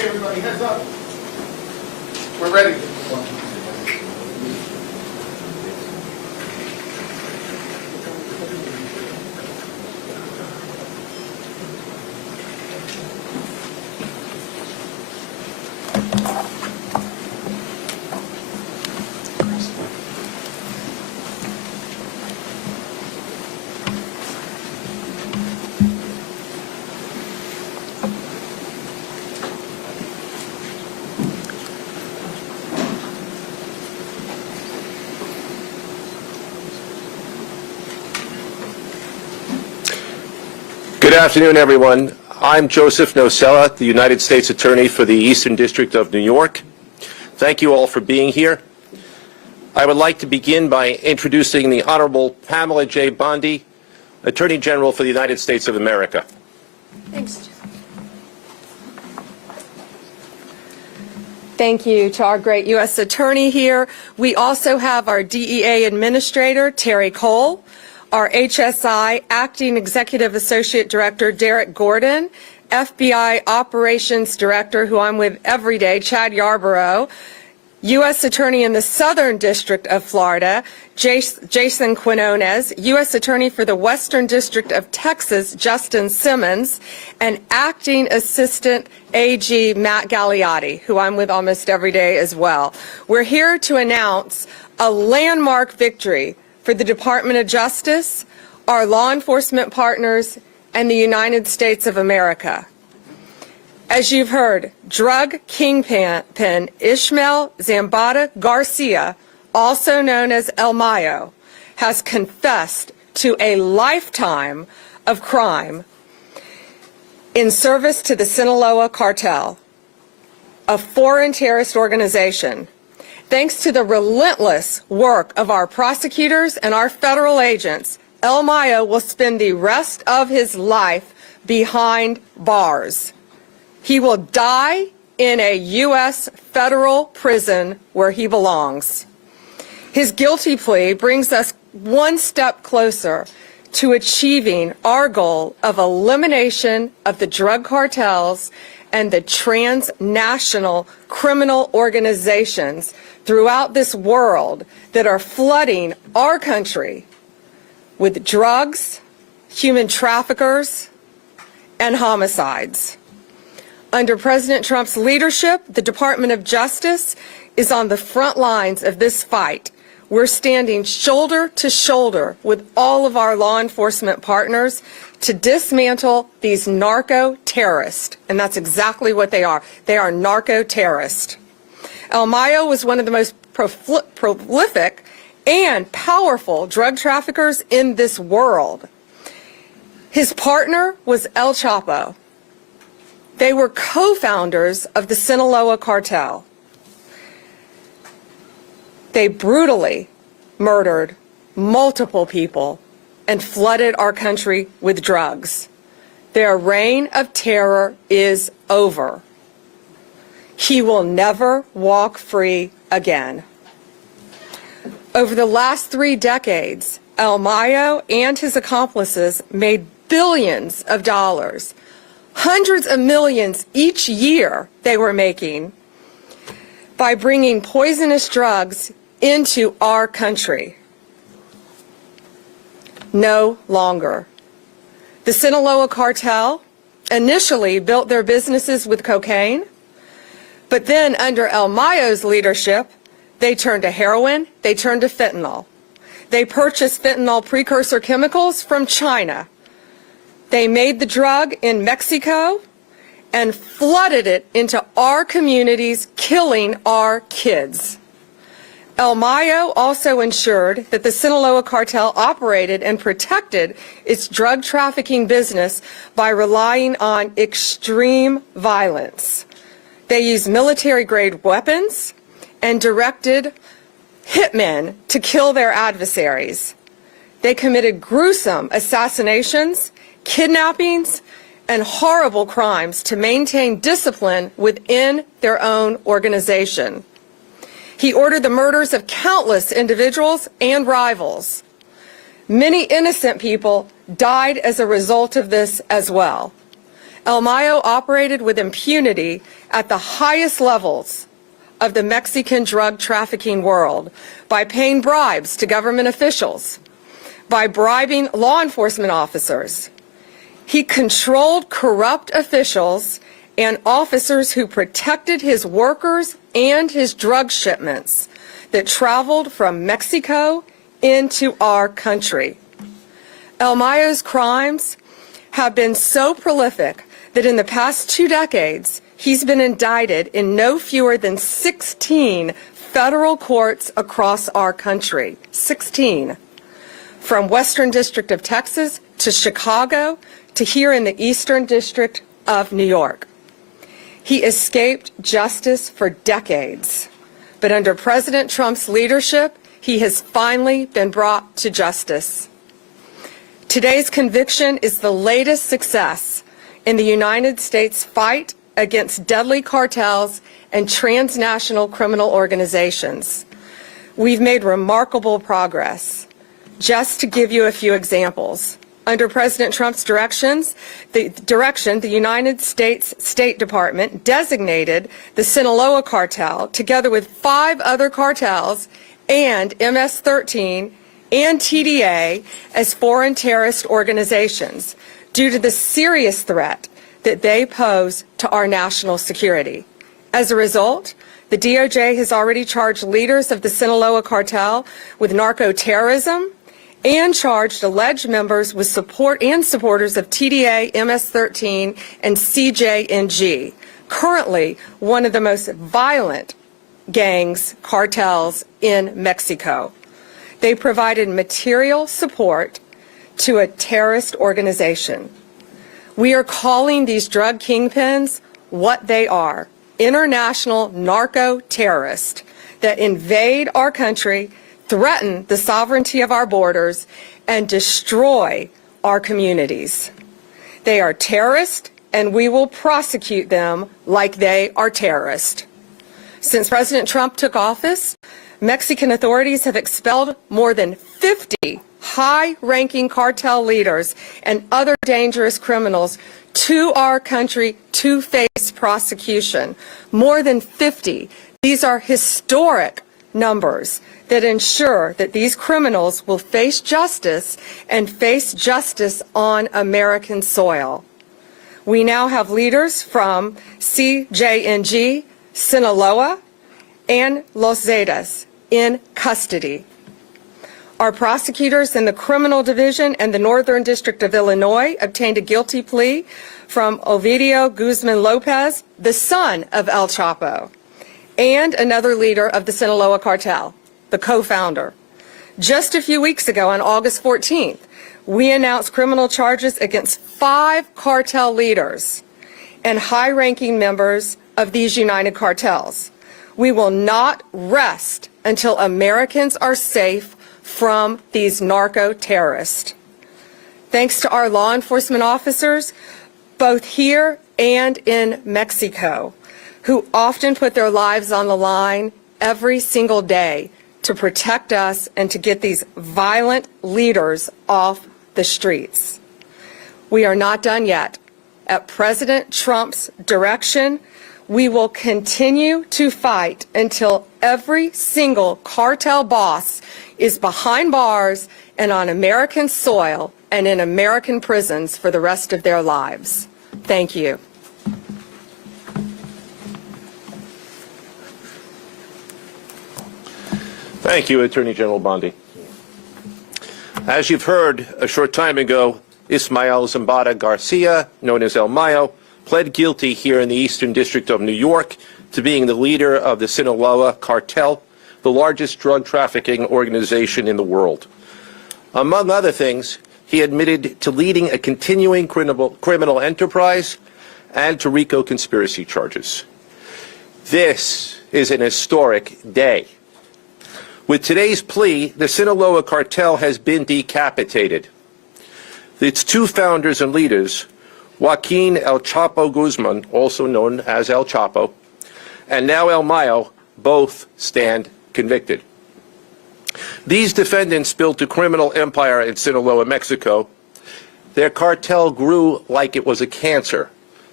Okay, everybody, heads up. We're ready. Good afternoon, everyone. I'm Joseph Nocella, the United States Attorney for the Eastern District of New York. Thank you all for being here. I would like to begin by introducing the Honorable Pamela J. Bondi, Attorney General for the United States of America. Thanks. Thank you to our great U.S. Attorney here. We also have our DEA Administrator, Terry Cole, our HSI Acting Executive Associate Director, Derek Gordon, FBI Operations Director, who I'm with every day, Chad Yarborough, U.S. Attorney in the Southern District of Florida, Jason Quinones, U.S. Attorney for the Western District of Texas, Justin Simmons, and Acting Assistant AG Matt Galiotti, who I'm with almost every day as well. We're here to announce a landmark victory for the Department of Justice, our law enforcement partners, and the United States of America. As you've heard, drug kingpin Ismael Zambada Garcia, also known as El Mayo, has confessed to a lifetime of crime in service to the Sinaloa Cartel, a foreign terrorist organization. Thanks to the relentless work of our prosecutors and our federal agents, El Mayo will spend the rest of his life behind bars. He will die in a U.S. federal prison where he belongs. His guilty plea brings us one step closer to achieving our goal of elimination of the drug cartels and the transnational criminal organizations throughout this world that are flooding our country with drugs, human traffickers, and homicides. Under President Trump's leadership, the Department of Justice is on the front lines of this fight. We're standing shoulder to shoulder with all of our law enforcement partners to dismantle these narco-terrorists, and that's exactly what they are. They are narco-terrorists. El Mayo was one of the most prolific and powerful drug traffickers in this world. His partner was El Chapo. They were co-founders of the Sinaloa Cartel. They brutally murdered multiple people and flooded our country with drugs. Their reign of terror is over. He will never walk free again. Over the last 3 decades, El Mayo and his accomplices made billions of dollars, hundreds of millions each year they were making by bringing poisonous drugs into our country. No longer. The Sinaloa Cartel initially built their businesses with cocaine, but then under El Mayo's leadership, they turned to heroin, they turned to fentanyl. They purchased fentanyl precursor chemicals from China. They made the drug in Mexico and flooded it into our communities, killing our kids. El Mayo also ensured that the Sinaloa Cartel operated and protected its drug trafficking business by relying on extreme violence. They used military-grade weapons and directed hitmen to kill their adversaries. They committed gruesome assassinations, kidnappings, and horrible crimes to maintain discipline within their own organization. He ordered the murders of countless individuals and rivals. Many innocent people died as a result of this as well. El Mayo operated with impunity at the highest levels of the Mexican drug trafficking world by paying bribes to government officials, by bribing law enforcement officers. He controlled corrupt officials and officers who protected his workers and his drug shipments that traveled from Mexico into our country. El Mayo's crimes have been so prolific that in the past 2 decades, he's been indicted in no fewer than 16 federal courts across our country. 16. From Western District of Texas to Chicago to here in the Eastern District of New York. He escaped justice for decades, but under President Trump's leadership, he has finally been brought to justice. Today's conviction is the latest success in the United States fight against deadly cartels and transnational criminal organizations. We've made remarkable progress. Just to give you a few examples, under President Trump's direction, the United States State Department designated the Sinaloa cartel, together with 5 other cartels and MS-13 and TDA, as foreign terrorist organizations due to the serious threat that they pose to our national security. As a result, the DOJ has already charged leaders of the Sinaloa cartel with narco-terrorism and charged alleged members with support and supporters of TDA, MS-13, and CJNG, currently one of the most violent gangs, cartels in Mexico. They provided material support to a terrorist organization. We are calling these drug kingpins what they are: international narco-terrorists that invade our country, threaten the sovereignty of our borders, and destroy our communities. They are terrorists, and we will prosecute them like they are terrorists. Since President Trump took office, Mexican authorities have expelled more than 50 high-ranking cartel leaders and other dangerous criminals to our country to face prosecution. More than 50. These are historic numbers that ensure that these criminals will face justice and face justice on American soil. We now have leaders from CJNG, Sinaloa, and Los Zetas in custody. Our prosecutors in the Criminal Division and the Northern District of Illinois obtained a guilty plea from Ovidio Guzman Lopez, the son of El Chapo, and another leader of the Sinaloa cartel, the co-founder. Just a few weeks ago, on August 14th, we announced criminal charges against 5 cartel leaders and high-ranking members of these united cartels. We will not rest until Americans are safe from these narco-terrorists. Thanks to our law enforcement officers, both here and in Mexico, who often put their lives on the line every single day to protect us and to get these violent leaders off the streets. We are not done yet. At President Trump's direction, we will continue to fight until every single cartel boss is behind bars and on American soil and in American prisons for the rest of their lives. Thank you. Thank you, Attorney General Bondi. As you've heard a short time ago, Ismael Zambada Garcia, known as El Mayo, pled guilty here in the Eastern District of New York to being the leader of the Sinaloa cartel, the largest drug trafficking organization in the world. Among other things, he admitted to leading a continuing criminal enterprise and to RICO conspiracy charges. This is an historic day. With today's plea, the Sinaloa cartel has been decapitated. Its 2 founders and leaders, Joaquin El Chapo Guzman, also known as El Chapo, and now El Mayo, both stand convicted. These defendants built a criminal empire in Sinaloa, Mexico. Their cartel grew like it was a cancer,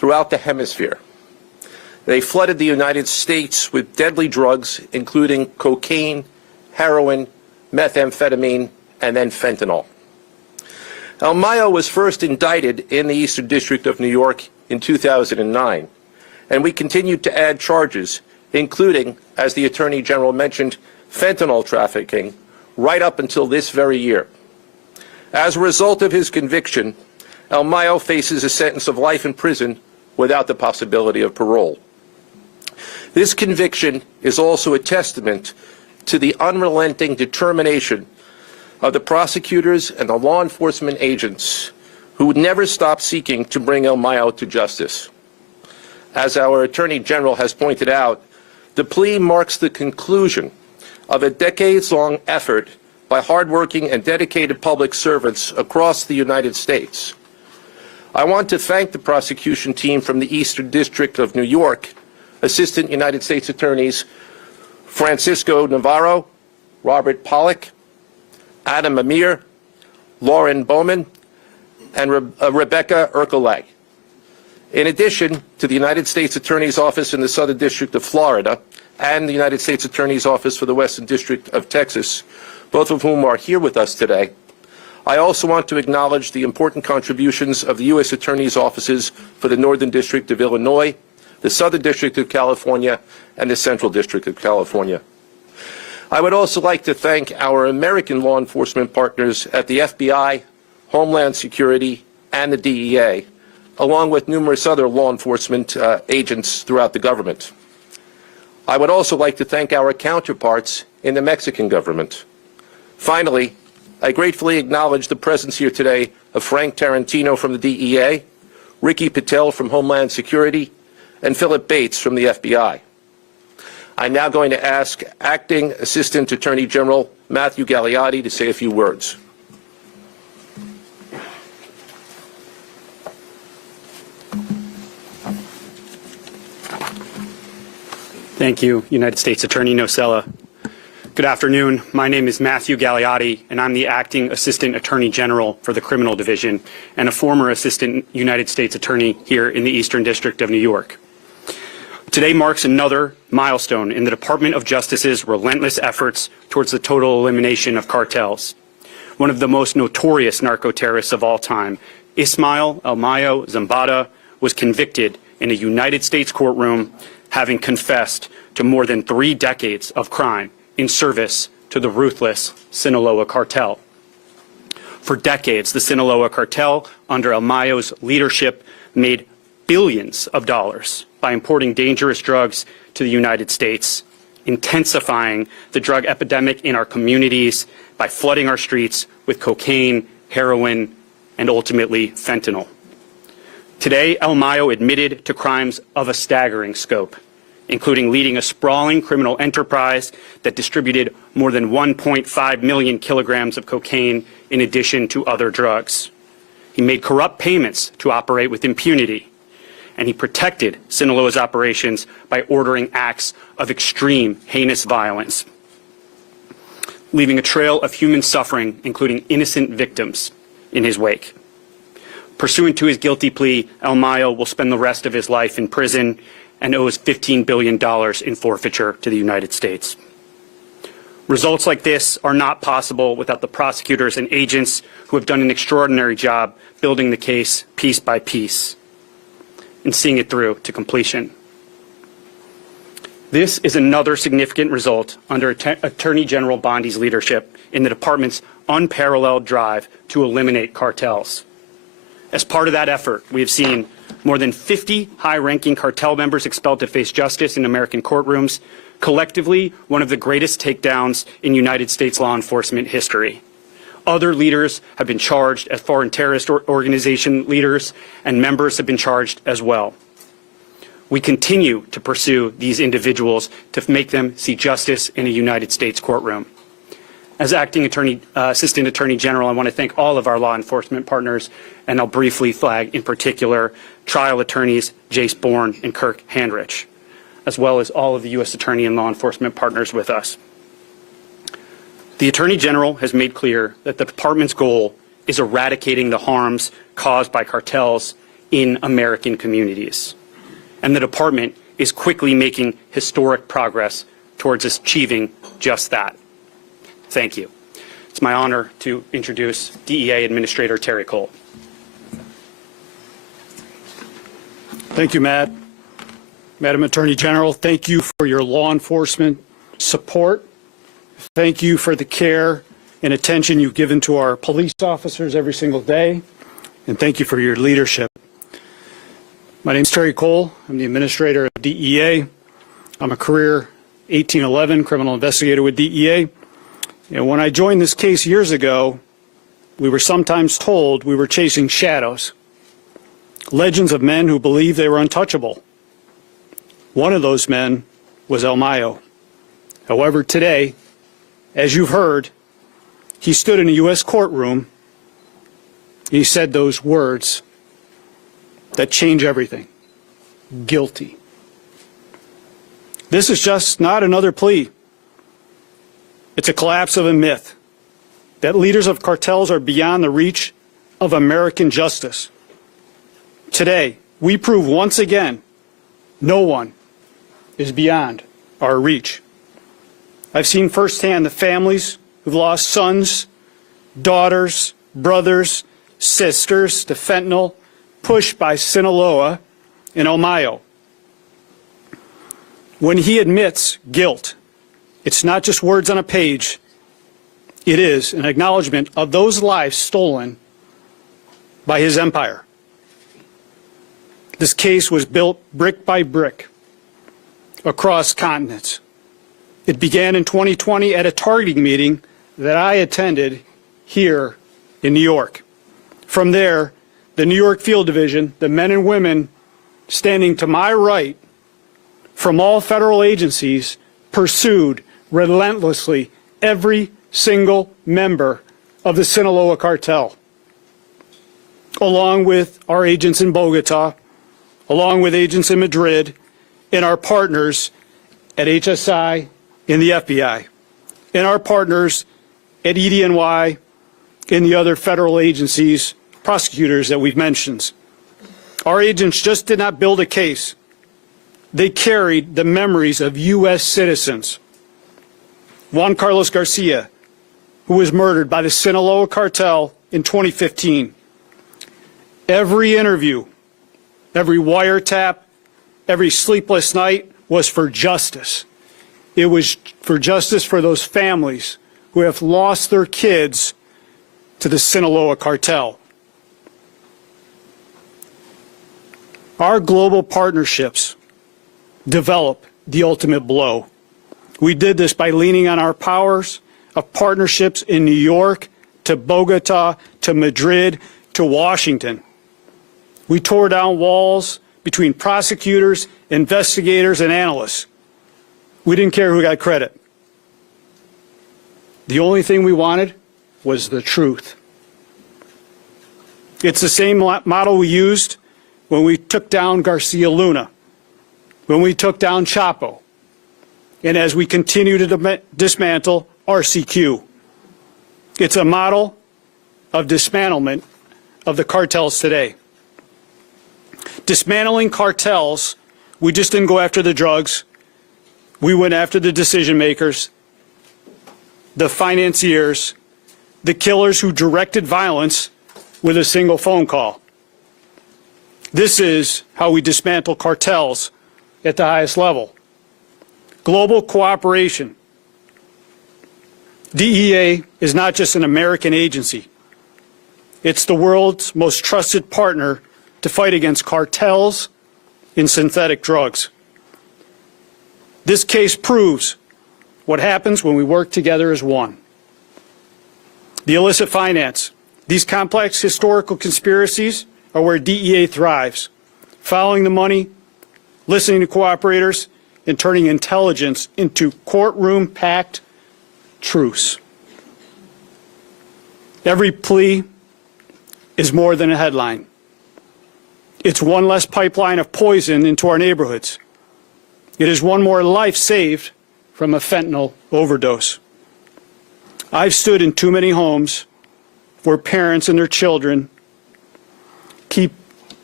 throughout the hemisphere. They flooded the United States with deadly drugs, including cocaine, heroin, methamphetamine, and then fentanyl. El Mayo was first indicted in the Eastern District of New York in 2009, and we continued to add charges, including, as the Attorney General mentioned, fentanyl trafficking, right up until this very year. As a result of his conviction, El Mayo faces a sentence of life in prison without the possibility of parole. This conviction is also a testament to the unrelenting determination of the prosecutors and the law enforcement agents who would never stop seeking to bring El Mayo to justice. As our Attorney General has pointed out, the plea marks the conclusion of a decades-long effort by hardworking and dedicated public servants across the United States. I want to thank the prosecution team from the Eastern District of New York, Assistant United States Attorneys Francisco Navarro, Robert Pollack, Adam Amir, Lauren Bowman, and Rebecca Ercolag. In addition to the United States Attorney's Office in the Southern District of Florida and the United States Attorney's Office for the Western District of Texas, both of whom are here with us today, I also want to acknowledge the important contributions of the U.S. Attorney's Offices for the Northern District of Illinois, the Southern District of California, and the Central District of California. I would also like to thank our American law enforcement partners at the FBI, Homeland Security, and the DEA, along with numerous other law enforcement agents throughout the government. I would also like to thank our counterparts in the Mexican government. Finally, I gratefully acknowledge the presence here today of Frank Tarantino from the DEA, Ricky Patel from Homeland Security, and Philip Bates from the FBI. I'm now going to ask Acting Assistant Attorney General Matthew Galiotti to say a few words. Thank you, United States Attorney Nosella. Good afternoon. My name is Matthew Galiotti, and I'm the Acting Assistant Attorney General for the Criminal Division and a former Assistant United States Attorney here in the Eastern District of New York. Today marks another milestone in the Department of Justice's relentless efforts towards the total elimination of cartels. One of the most notorious narco-terrorists of all time, Ismael El Mayo Zambada, was convicted in a United States courtroom, having confessed to more than 3 decades of crime in service to the ruthless Sinaloa cartel. For decades, the Sinaloa cartel, under El Mayo's leadership, made billions of dollars by importing dangerous drugs to the United States, intensifying the drug epidemic in our communities by flooding our streets with cocaine, heroin, and ultimately fentanyl. Today, El Mayo admitted to crimes of a staggering scope, including leading a sprawling criminal enterprise that distributed more than 1.5 million kilograms of cocaine in addition to other drugs. He made corrupt payments to operate with impunity, and he protected Sinaloa's operations by ordering acts of extreme, heinous violence, leaving a trail of human suffering, including innocent victims, in his wake. Pursuant to his guilty plea, El Mayo will spend the rest of his life in prison and owes $15 billion in forfeiture to the United States. Results like this are not possible without the prosecutors and agents who have done an extraordinary job building the case piece by piece and seeing it through to completion. This is another significant result under Attorney General Bondi's leadership in the department's unparalleled drive to eliminate cartels. As part of that effort, we have seen more than 50 high-ranking cartel members expelled to face justice in American courtrooms, collectively one of the greatest takedowns in United States law enforcement history. Other leaders have been charged as foreign terrorist organization leaders, and members have been charged as well. We continue to pursue these individuals to make them see justice in a United States courtroom. As Acting Assistant Attorney General, I want to thank all of our law enforcement partners, and I'll briefly flag in particular trial attorneys Jace Bourne and Kirk Handrich, as well as all of the U.S. Attorney and law enforcement partners with us. The Attorney General has made clear that the department's goal is eradicating the harms caused by cartels in American communities. And the department is quickly making historic progress towards achieving just that. Thank you. It's my honor to introduce DEA Administrator Terry Cole. Thank you, Matt. Madam Attorney General, thank you for your law enforcement support. Thank you for the care and attention you've given to our police officers every single day. And thank you for your leadership. My name is Terry Cole. I'm the administrator of DEA. I'm a career 1811 criminal investigator with DEA. And when I joined this case years ago, we were sometimes told we were chasing shadows, legends of men who believed they were untouchable. One of those men was Mayo. However, today, as you've heard, he stood in a U.S. courtroom. He said those words that change everything. Guilty. This is just not another plea. It's a collapse of a myth that leaders of cartels are beyond the reach of American justice. Today, we prove once again no one is beyond our reach. I've seen firsthand the families who've lost sons, daughters, brothers, sisters to fentanyl, pushed by Sinaloa and Mayo. When he admits guilt, it's not just words on a page. It is an acknowledgement of those lives stolen by his empire. This case was built brick by brick across continents. It began in 2020 at a targeting meeting that I attended here in New York. From there, the New York Field Division, the men and women standing to my right from all federal agencies, pursued relentlessly every single member of the Sinaloa cartel, along with our agents in Bogota, along with agents in Madrid, and our partners at HSI and the FBI, and our partners at EDNY and the other federal agencies, prosecutors that we've mentioned. Our agents just did not build a case. They carried the memories of U.S. citizens. Juan Carlos Garcia, who was murdered by the Sinaloa cartel in 2015. Every interview, every wiretap, every sleepless night was for justice. It was for justice for those families who have lost their kids to the Sinaloa cartel. Our global partnerships develop the ultimate blow. We did this by leaning on our powers of partnerships in New York, to Bogota, to Madrid, to Washington. We tore down walls between prosecutors, investigators, and analysts. We didn't care who got credit. The only thing we wanted was the truth. It's the same model we used when we took down Garcia Luna, when we took down Chapo, and as we continue to dismantle RCQ. It's a model of dismantlement of the cartels today. Dismantling cartels, we just didn't go after the drugs. We went after the decision makers, the financiers, the killers who directed violence with a single phone call. This is how we dismantle cartels at the highest level. Global cooperation. DEA is not just an American agency. It's the world's most trusted partner to fight against cartels and synthetic drugs. This case proves what happens when we work together as one. The illicit finance. These complex historical conspiracies are where DEA thrives, following the money, listening to cooperators, and turning intelligence into courtroom-packed truths. Every plea is more than a headline. It's one less pipeline of poison into our neighborhoods. It is one more life saved from a fentanyl overdose. I've stood in too many homes where parents and their children keep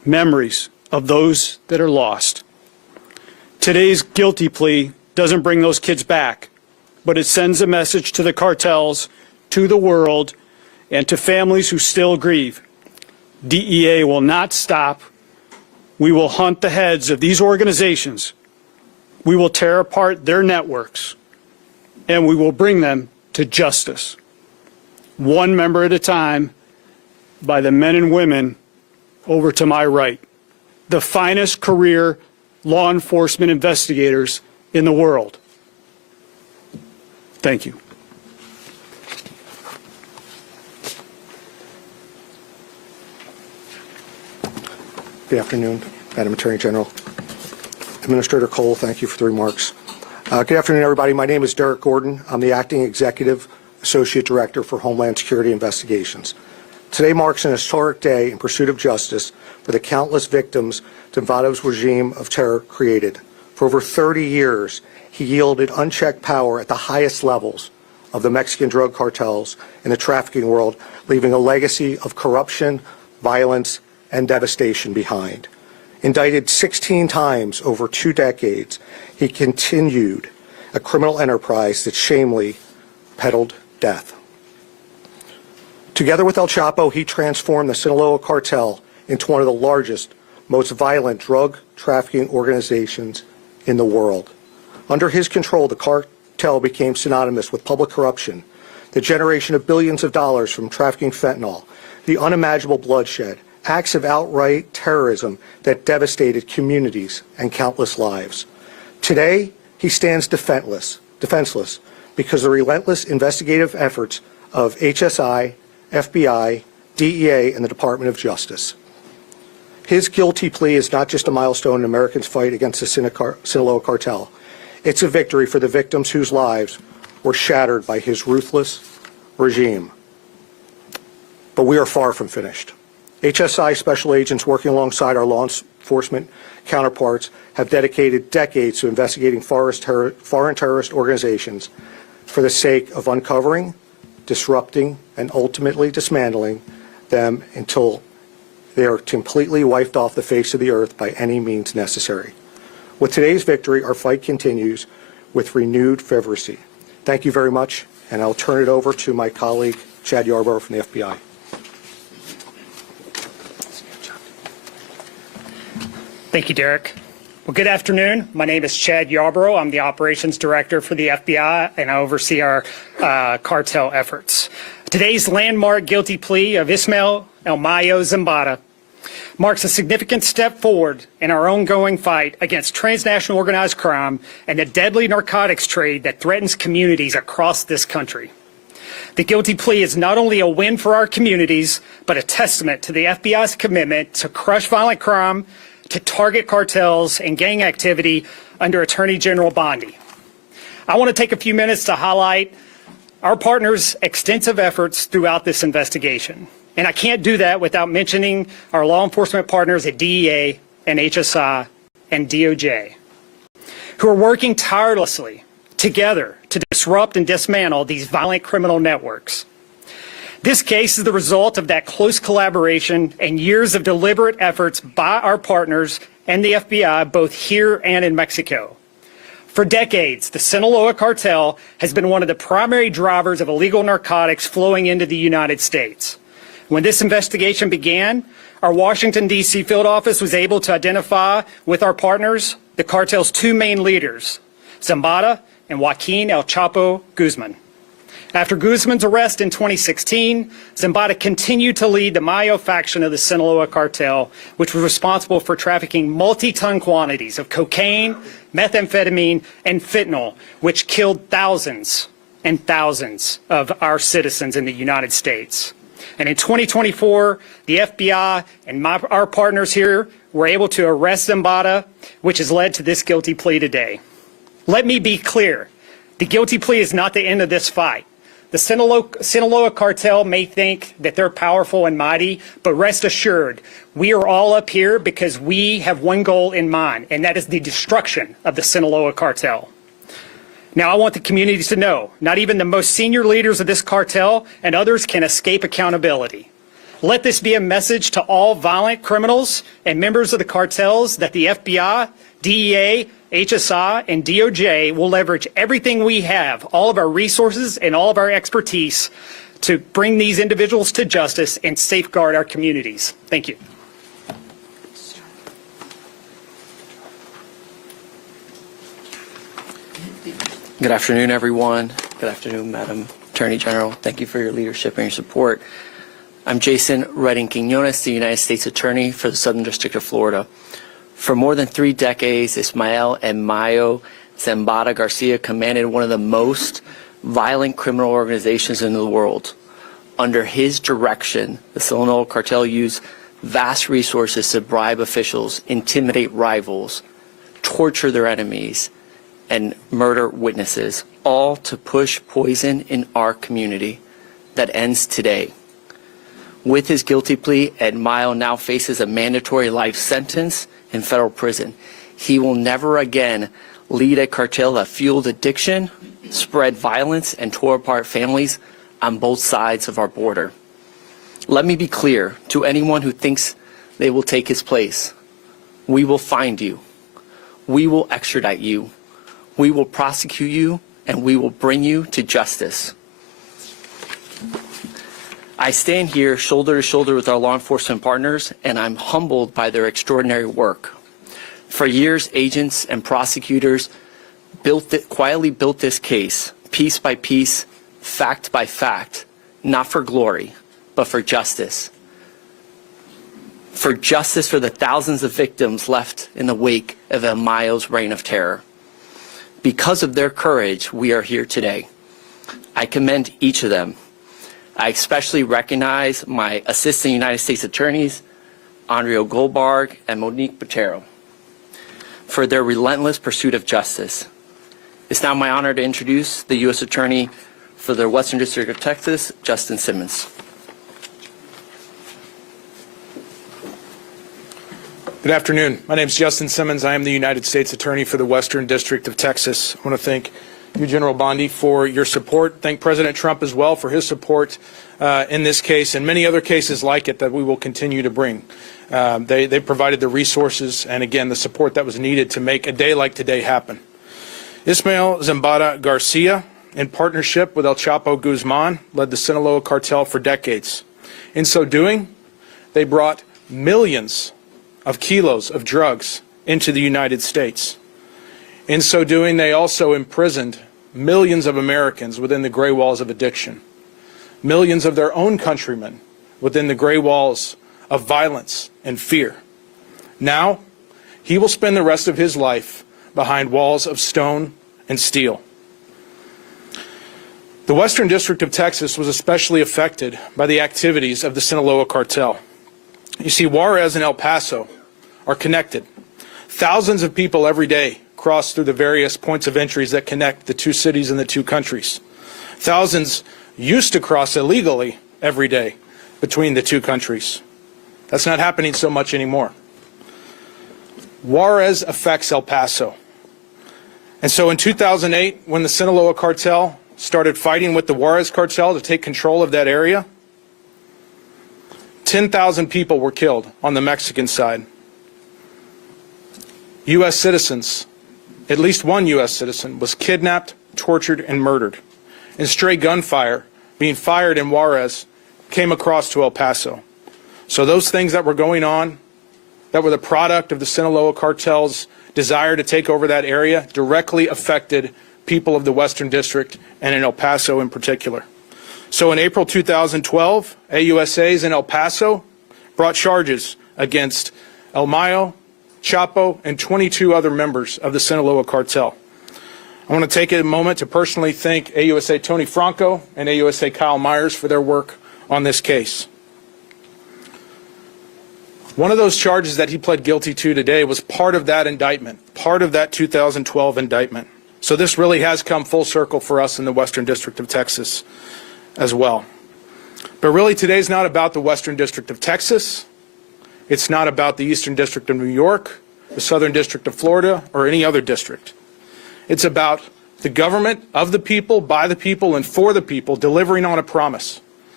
memories of those that are lost. Today's guilty plea doesn't bring those kids back, but it sends a message to the cartels, to the world, and to families who still grieve. DEA will not stop. We will hunt the heads of these organizations. We will tear apart their networks, and we will bring them to justice, one member at a time, by the men and women over to my right, the finest career law enforcement investigators in the world. Thank you. Good afternoon, Madam Attorney General. Administrator Cole, thank you for the remarks. Good afternoon, everybody. My name is Derek Gordon. I'm the Acting Executive Associate Director for Homeland Security Investigations. Today marks an historic day in pursuit of justice for the countless victims Zambada's regime of terror created. For over 30 years, he yielded unchecked power at the highest levels of the Mexican drug cartels in the trafficking world, leaving a legacy of corruption, violence, and devastation behind. Indicted 16 times over 2 decades, he continued a criminal enterprise that shamefully peddled death. Together with El Chapo, he transformed the Sinaloa cartel into one of the largest, most violent drug trafficking organizations in the world. Under his control, the cartel became synonymous with public corruption, the generation of billions of dollars from trafficking fentanyl, the unimaginable bloodshed, acts of outright terrorism that devastated communities and countless lives. Today, he stands defenseless because the relentless investigative efforts of HSI, FBI, DEA, and the Department of Justice. His guilty plea is not just a milestone in Americans' fight against the Sinaloa cartel. It's a victory for the victims whose lives were shattered by his ruthless regime. But we are far from finished. HSI special agents working alongside our law enforcement counterparts have dedicated decades to investigating foreign terrorist organizations for the sake of uncovering, disrupting, and ultimately dismantling them until they are completely wiped off the face of the earth by any means necessary. With today's victory, our fight continues with renewed fervency. Thank you very much, and I'll turn it over to my colleague, Chad Yarborough from the FBI. Thank you, Derek. Well, good afternoon. My name is Chad Yarborough. I'm the Operations Director for the FBI, and I oversee our cartel efforts. Today's landmark guilty plea of Ismael Mayo Zambada marks a significant step forward in our ongoing fight against transnational organized crime and the deadly narcotics trade that threatens communities across this country. The guilty plea is not only a win for our communities, but a testament to the FBI's commitment to crush violent crime, to target cartels and gang activity under Attorney General Bondi. I want to take a few minutes to highlight our partners' extensive efforts throughout this investigation. And I can't do that without mentioning our law enforcement partners at DEA and HSI and DOJ, who are working tirelessly together to disrupt and dismantle these violent criminal networks. This case is the result of that close collaboration and years of deliberate efforts by our partners and the FBI, both here and in Mexico. For decades, the Sinaloa cartel has been one of the primary drivers of illegal narcotics flowing into the United States. When this investigation began, our Washington, D.C. field office was able to identify with our partners the cartel's 2 main leaders, Zambada and Joaquin El Chapo Guzman. After Guzman's arrest in 2016, Zambada continued to lead the Mayo faction of the Sinaloa cartel, which was responsible for trafficking multi-ton quantities of cocaine, methamphetamine, and fentanyl, which killed thousands and thousands of our citizens in the United States. And in 2024, the FBI and our partners here were able to arrest Zambada, which has led to this guilty plea today. Let me be clear. The guilty plea is not the end of this fight. The Sinaloa cartel may think that they're powerful and mighty, but rest assured, we are all up here because we have one goal in mind, and that is the destruction of the Sinaloa cartel. Now, I want the communities to know, not even the most senior leaders of this cartel and others can escape accountability. Let this be a message to all violent criminals and members of the cartels that the FBI, DEA, HSI, and DOJ will leverage everything we have, all of our resources and all of our expertise to bring these individuals to justice and safeguard our communities. Thank you. Good afternoon, everyone. Good afternoon, Madam Attorney General. Thank you for your leadership and your support. I'm Jason Redding Quiñones, the United States Attorney for the Southern District of Florida. For more than 3 decades, Ismael and Mayo Zambada Garcia commanded one of the most violent criminal organizations in the world. Under his direction, the Sinaloa cartel used vast resources to bribe officials, intimidate rivals, torture their enemies, and murder witnesses, all to push poison in our community that ends today. With his guilty plea, Ed Mayo now faces a mandatory life sentence in federal prison. He will never again lead a cartel that fueled addiction, spread violence, and tore apart families on both sides of our border. Let me be clear to anyone who thinks they will take his place. We will find you. We will extradite you. We will prosecute you, and we will bring you to justice. I stand here shoulder to shoulder with our law enforcement partners, and I'm humbled by their extraordinary work. For years, agents and prosecutors quietly built this case, piece by piece, fact by fact, not for glory, but for justice. For justice for the thousands of victims left in the wake of El Mayo's reign of terror. Because of their courage, we are here today. I commend each of them. I especially recognize my Assistant United States Attorneys, Andrea Goldberg and Monique Botero, for their relentless pursuit of justice. It's now my honor to introduce the U.S. Attorney for the Western District of Texas, Justin Simmons. Good afternoon. My name is Justin Simmons. I am the United States Attorney for the Western District of Texas. I want to thank you, General Bondi, for your support. Thank President Trump as well for his support in this case and many other cases like it that we will continue to bring. They provided the resources and, again, the support that was needed to make a day like today happen. Ismael Zambada Garcia, in partnership with El Chapo Guzman, led the Sinaloa cartel for decades. In so doing, they brought millions of kilos of drugs into the United States. In so doing, they also imprisoned millions of Americans within the gray walls of addiction, millions of their own countrymen within the gray walls of violence and fear. Now, he will spend the rest of his life behind walls of stone and steel. The Western District of Texas was especially affected by the activities of the Sinaloa cartel. You see, Juarez and El Paso are connected. Thousands of people every day cross through the various points of entries that connect the two cities and the two countries. Thousands used to cross illegally every day between the two countries. That's not happening so much anymore. Juarez affects El Paso. And so in 2008, when the Sinaloa cartel started fighting with the Juarez cartel to take control of that area, 10,000 people were killed on the Mexican side. U.S. citizens, at least one U.S. citizen, was kidnapped, tortured, and murdered. And stray gunfire being fired in Juarez came across to El Paso. So those things that were going on, that were the product of the Sinaloa cartel's desire to take over that area, directly affected people of the Western District and in El Paso in particular. So in April 2012, AUSAs in El Paso brought charges against El Mayo, Chapo, and 22 other members of the Sinaloa cartel. I want to take a moment to personally thank AUSA Tony Franco and AUSA Kyle Myers for their work on this case. One of those charges that he pled guilty to today was part of that indictment, part of that 2012 indictment. So this really has come full circle for us in the Western District of Texas as well. But really today's not about the Western District of Texas. It's not about the Eastern District of New York, the Southern District of Florida, or any other district. It's about the government of the people, by the people, and for the people delivering on a promise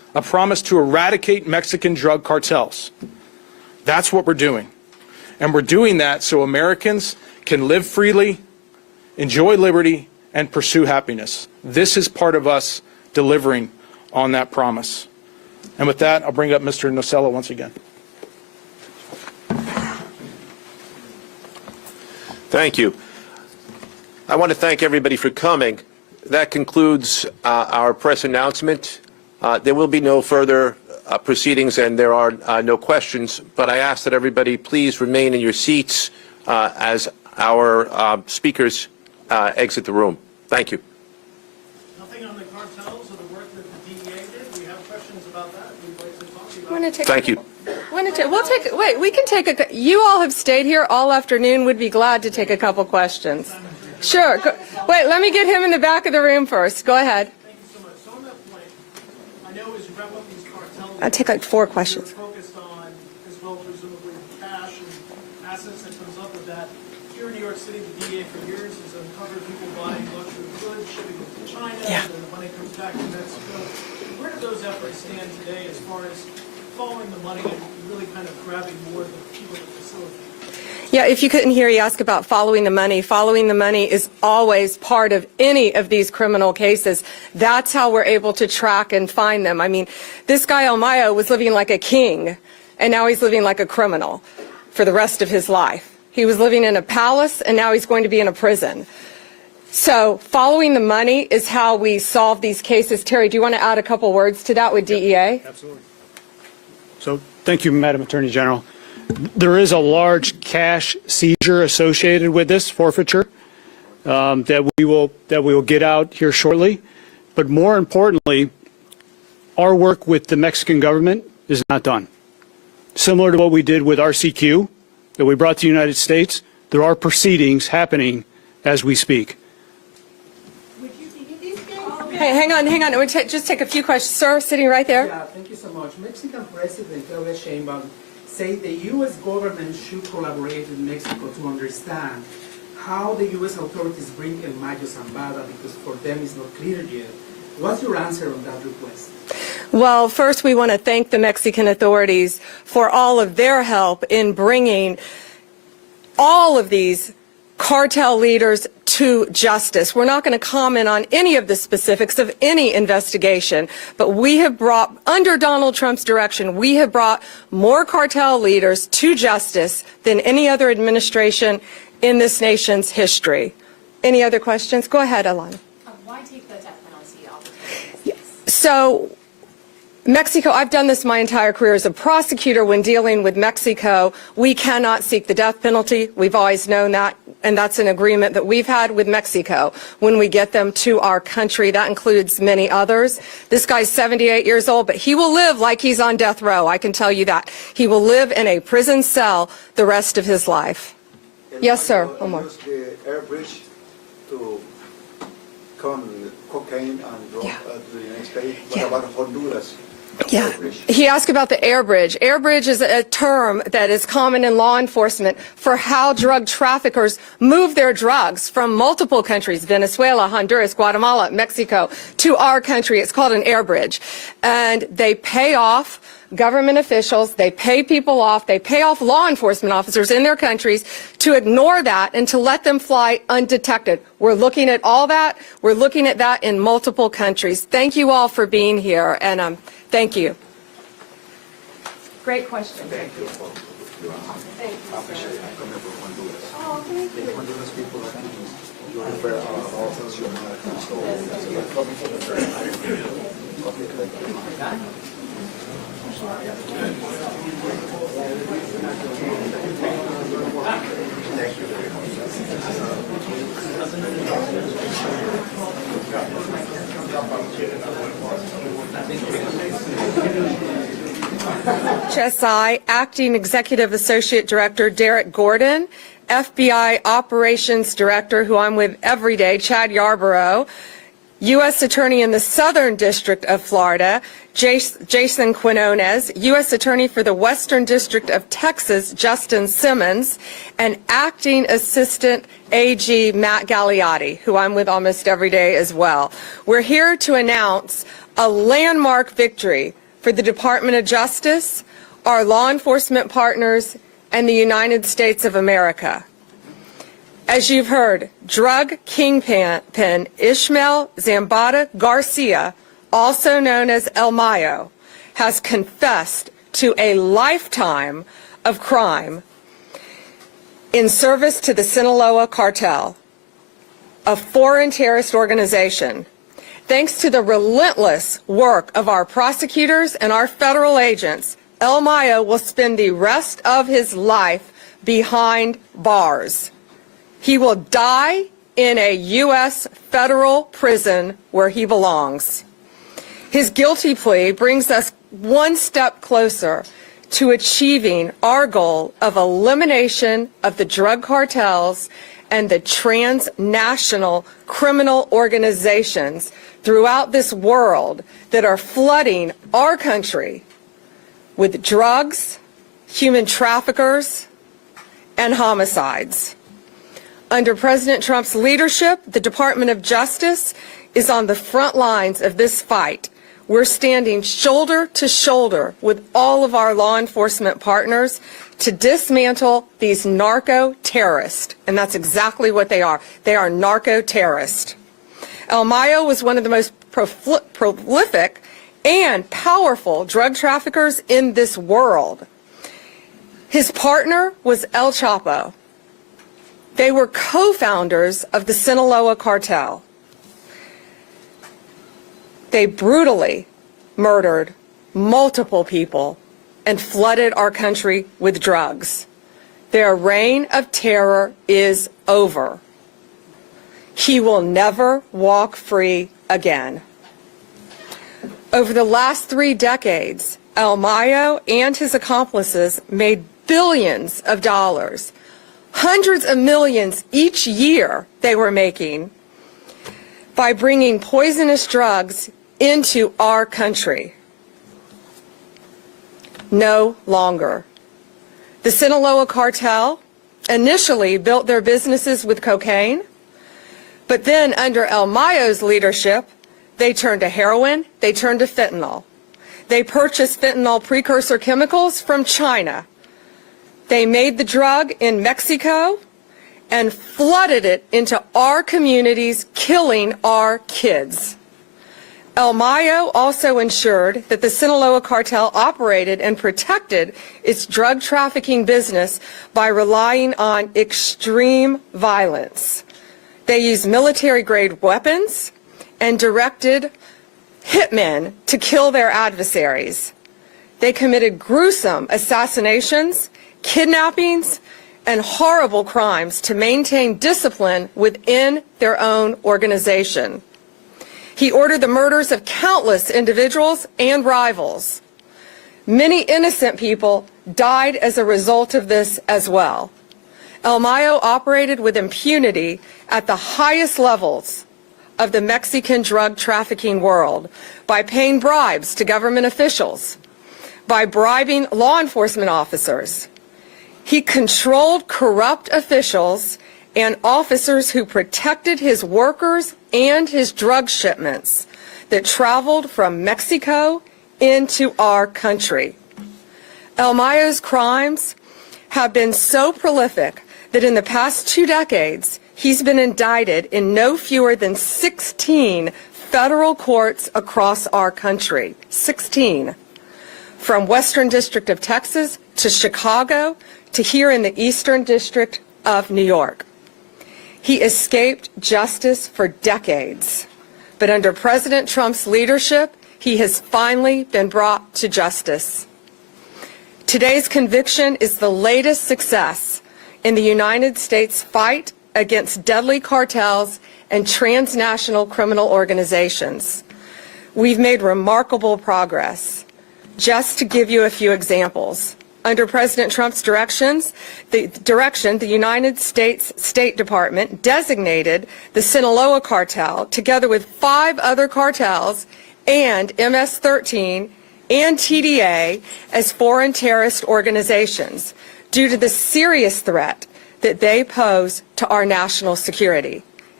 a promise to eradicate Mexican drug cartels. That's what we're doing. And we're doing that so Americans can live freely, enjoy liberty, and pursue happiness. This is part of us delivering on that promise. And with that, I'll bring up Mr. Nocella once again. Thank you. I want to thank everybody for coming. That concludes our press announcement. There will be no further proceedings and there are no questions, but I ask that everybody please remain in your seats as our speakers exit the room. Thank you. Nothing on the cartels or the work that the DEA did? We have questions about that. We'd like to talk to you about. Thank you. We can take you all have stayed here all afternoon. Would be glad to take a couple questions. Sure. Wait, let me get him in the back of the room first. Go ahead. Thank you so much. So on that point, I know as you wrap up these cartels, I'll take like 4 questions. you're focused on, as well, presumably, cash and assets that comes up with that. Here in New York City, the DEA for years has uncovered people buying luxury goods, shipping them to China, and then the money comes back to Mexico. Where do those efforts stand today as far as following the money and really kind of grabbing more of the people that facilitate? Yeah, if you couldn't hear, you ask about following the money. Following the money is always part of any of these criminal cases. That's how we're able to track and find them. I mean, this guy, Mayo, was living like a king, and now he's living like a criminal for the rest of his life. He was living in a palace, and now he's going to be in a prison. So following the money is how we solve these cases. Terry, do you want to add a couple words to that with DEA? Absolutely. So thank you, Madam Attorney General. There is a large cash seizure associated with this forfeiture that we will get out here shortly. But more importantly, our work with the Mexican government is not done. Similar to what we did with RCQ that we brought to the United States, there are proceedings happening as we speak. Hey, hang on. We'll just take a few questions. Sir, sitting right there. Yeah, thank you so much. Mexican President Claudia Sheinbaum said the U.S. government should collaborate with Mexico to understand how the U.S. authorities bring El Mayo Zambada, because for them it's not clear yet. What's your answer on that request? Well, first we want to thank the Mexican authorities for all of their help in bringing all of these cartel leaders to justice. We're not going to comment on any of the specifics of any investigation, but we have brought, under Donald Trump's direction, we have brought more cartel leaders to justice than any other administration in this nation's history. Any other questions? Go ahead, Alana. Why take the death penalty off? So, Mexico, I've done this my entire career as a prosecutor. When dealing with Mexico, we cannot seek the death penalty. We've always known that, and that's an agreement that we've had with Mexico when we get them to our country. That includes many others. This guy's 78 years old, but he will live like he's on death row. I can tell you that. He will live in a prison cell the rest of his life. Yes, sir. One more. Use the air bridge to come cocaine and drug to the United States. What about Honduras? Yeah. He asked about the air bridge. Air bridge is a term that is common in law enforcement for how drug traffickers move their drugs from multiple countries, Venezuela, Honduras, Guatemala, Mexico, to our country. It's called an air bridge. And they pay off government officials, they pay people off, they pay off law enforcement officers in their countries to ignore that and to let them fly undetected. We're looking at all that. We're looking at that in multiple countries. Thank you all for being here, and thank you. Great question. Thank you. Thank you. Oh, thank you. HSI Acting Executive Associate Director Derek Gordon, FBI Operations Director, who I'm with every day, Chad Yarborough, U.S. Attorney in the Southern District of Florida, Jason Quinones, U.S. Attorney for the Western District of Texas, Justin Simmons, and Acting Assistant AG Matt Galiotti, who I'm with almost every day as well. We're here to announce a landmark victory for the Department of Justice, our law enforcement partners, and the United States of America. As you've heard, drug kingpin Ismael Zambada Garcia, also known as El Mayo, has confessed to a lifetime of crime in service to the Sinaloa Cartel, a foreign terrorist organization. Thanks to the relentless work of our prosecutors and our federal agents, El Mayo will spend the rest of his life behind bars. He will die in a U.S. federal prison where he belongs. His guilty plea brings us one step closer to achieving our goal of elimination of the drug cartels and the transnational criminal organizations throughout this world that are flooding our country with drugs, human traffickers, and homicides. Under President Trump's leadership, the Department of Justice is on the front lines of this fight. We're standing shoulder to shoulder with all of our law enforcement partners to dismantle these narco-terrorists, and that's exactly what they are. They are narco-terrorists. El Mayo was one of the most prolific and powerful drug traffickers in this world. His partner was El Chapo. They were co-founders of the Sinaloa Cartel. They brutally murdered multiple people and flooded our country with drugs. Their reign of terror is over. He will never walk free again. Over the last 3 decades, El Mayo and his accomplices made billions of dollars, hundreds of millions each year they were making by bringing poisonous drugs into our country. No longer. The Sinaloa Cartel initially built their businesses with cocaine, but then under El Mayo's leadership, they turned to heroin, they turned to fentanyl. They purchased fentanyl precursor chemicals from China. They made the drug in Mexico and flooded it into our communities, killing our kids. El Mayo also ensured that the Sinaloa Cartel operated and protected its drug trafficking business by relying on extreme violence. They used military-grade weapons and directed hitmen to kill their adversaries. They committed gruesome assassinations, kidnappings, and horrible crimes to maintain discipline within their own organization. He ordered the murders of countless individuals and rivals. Many innocent people died as a result of this as well. El Mayo operated with impunity at the highest levels of the Mexican drug trafficking world by paying bribes to government officials, by bribing law enforcement officers. He controlled corrupt officials and officers who protected his workers and his drug shipments that traveled from Mexico into our country. El Mayo's crimes have been so prolific that in the past 2 decades, he's been indicted in no fewer than 16 federal courts across our country. 16. From Western District of Texas to Chicago to here in the Eastern District of New York. He escaped justice for decades, but under President Trump's leadership, he has finally been brought to justice. Today's conviction is the latest success in the United States fight against deadly cartels and transnational criminal organizations. We've made remarkable progress. Just to give you a few examples, under President Trump's direction, the United States State Department designated the Sinaloa Cartel, together with 5 other cartels and MS-13 and TDA, as foreign terrorist organizations due to the serious threat that they pose to our national security.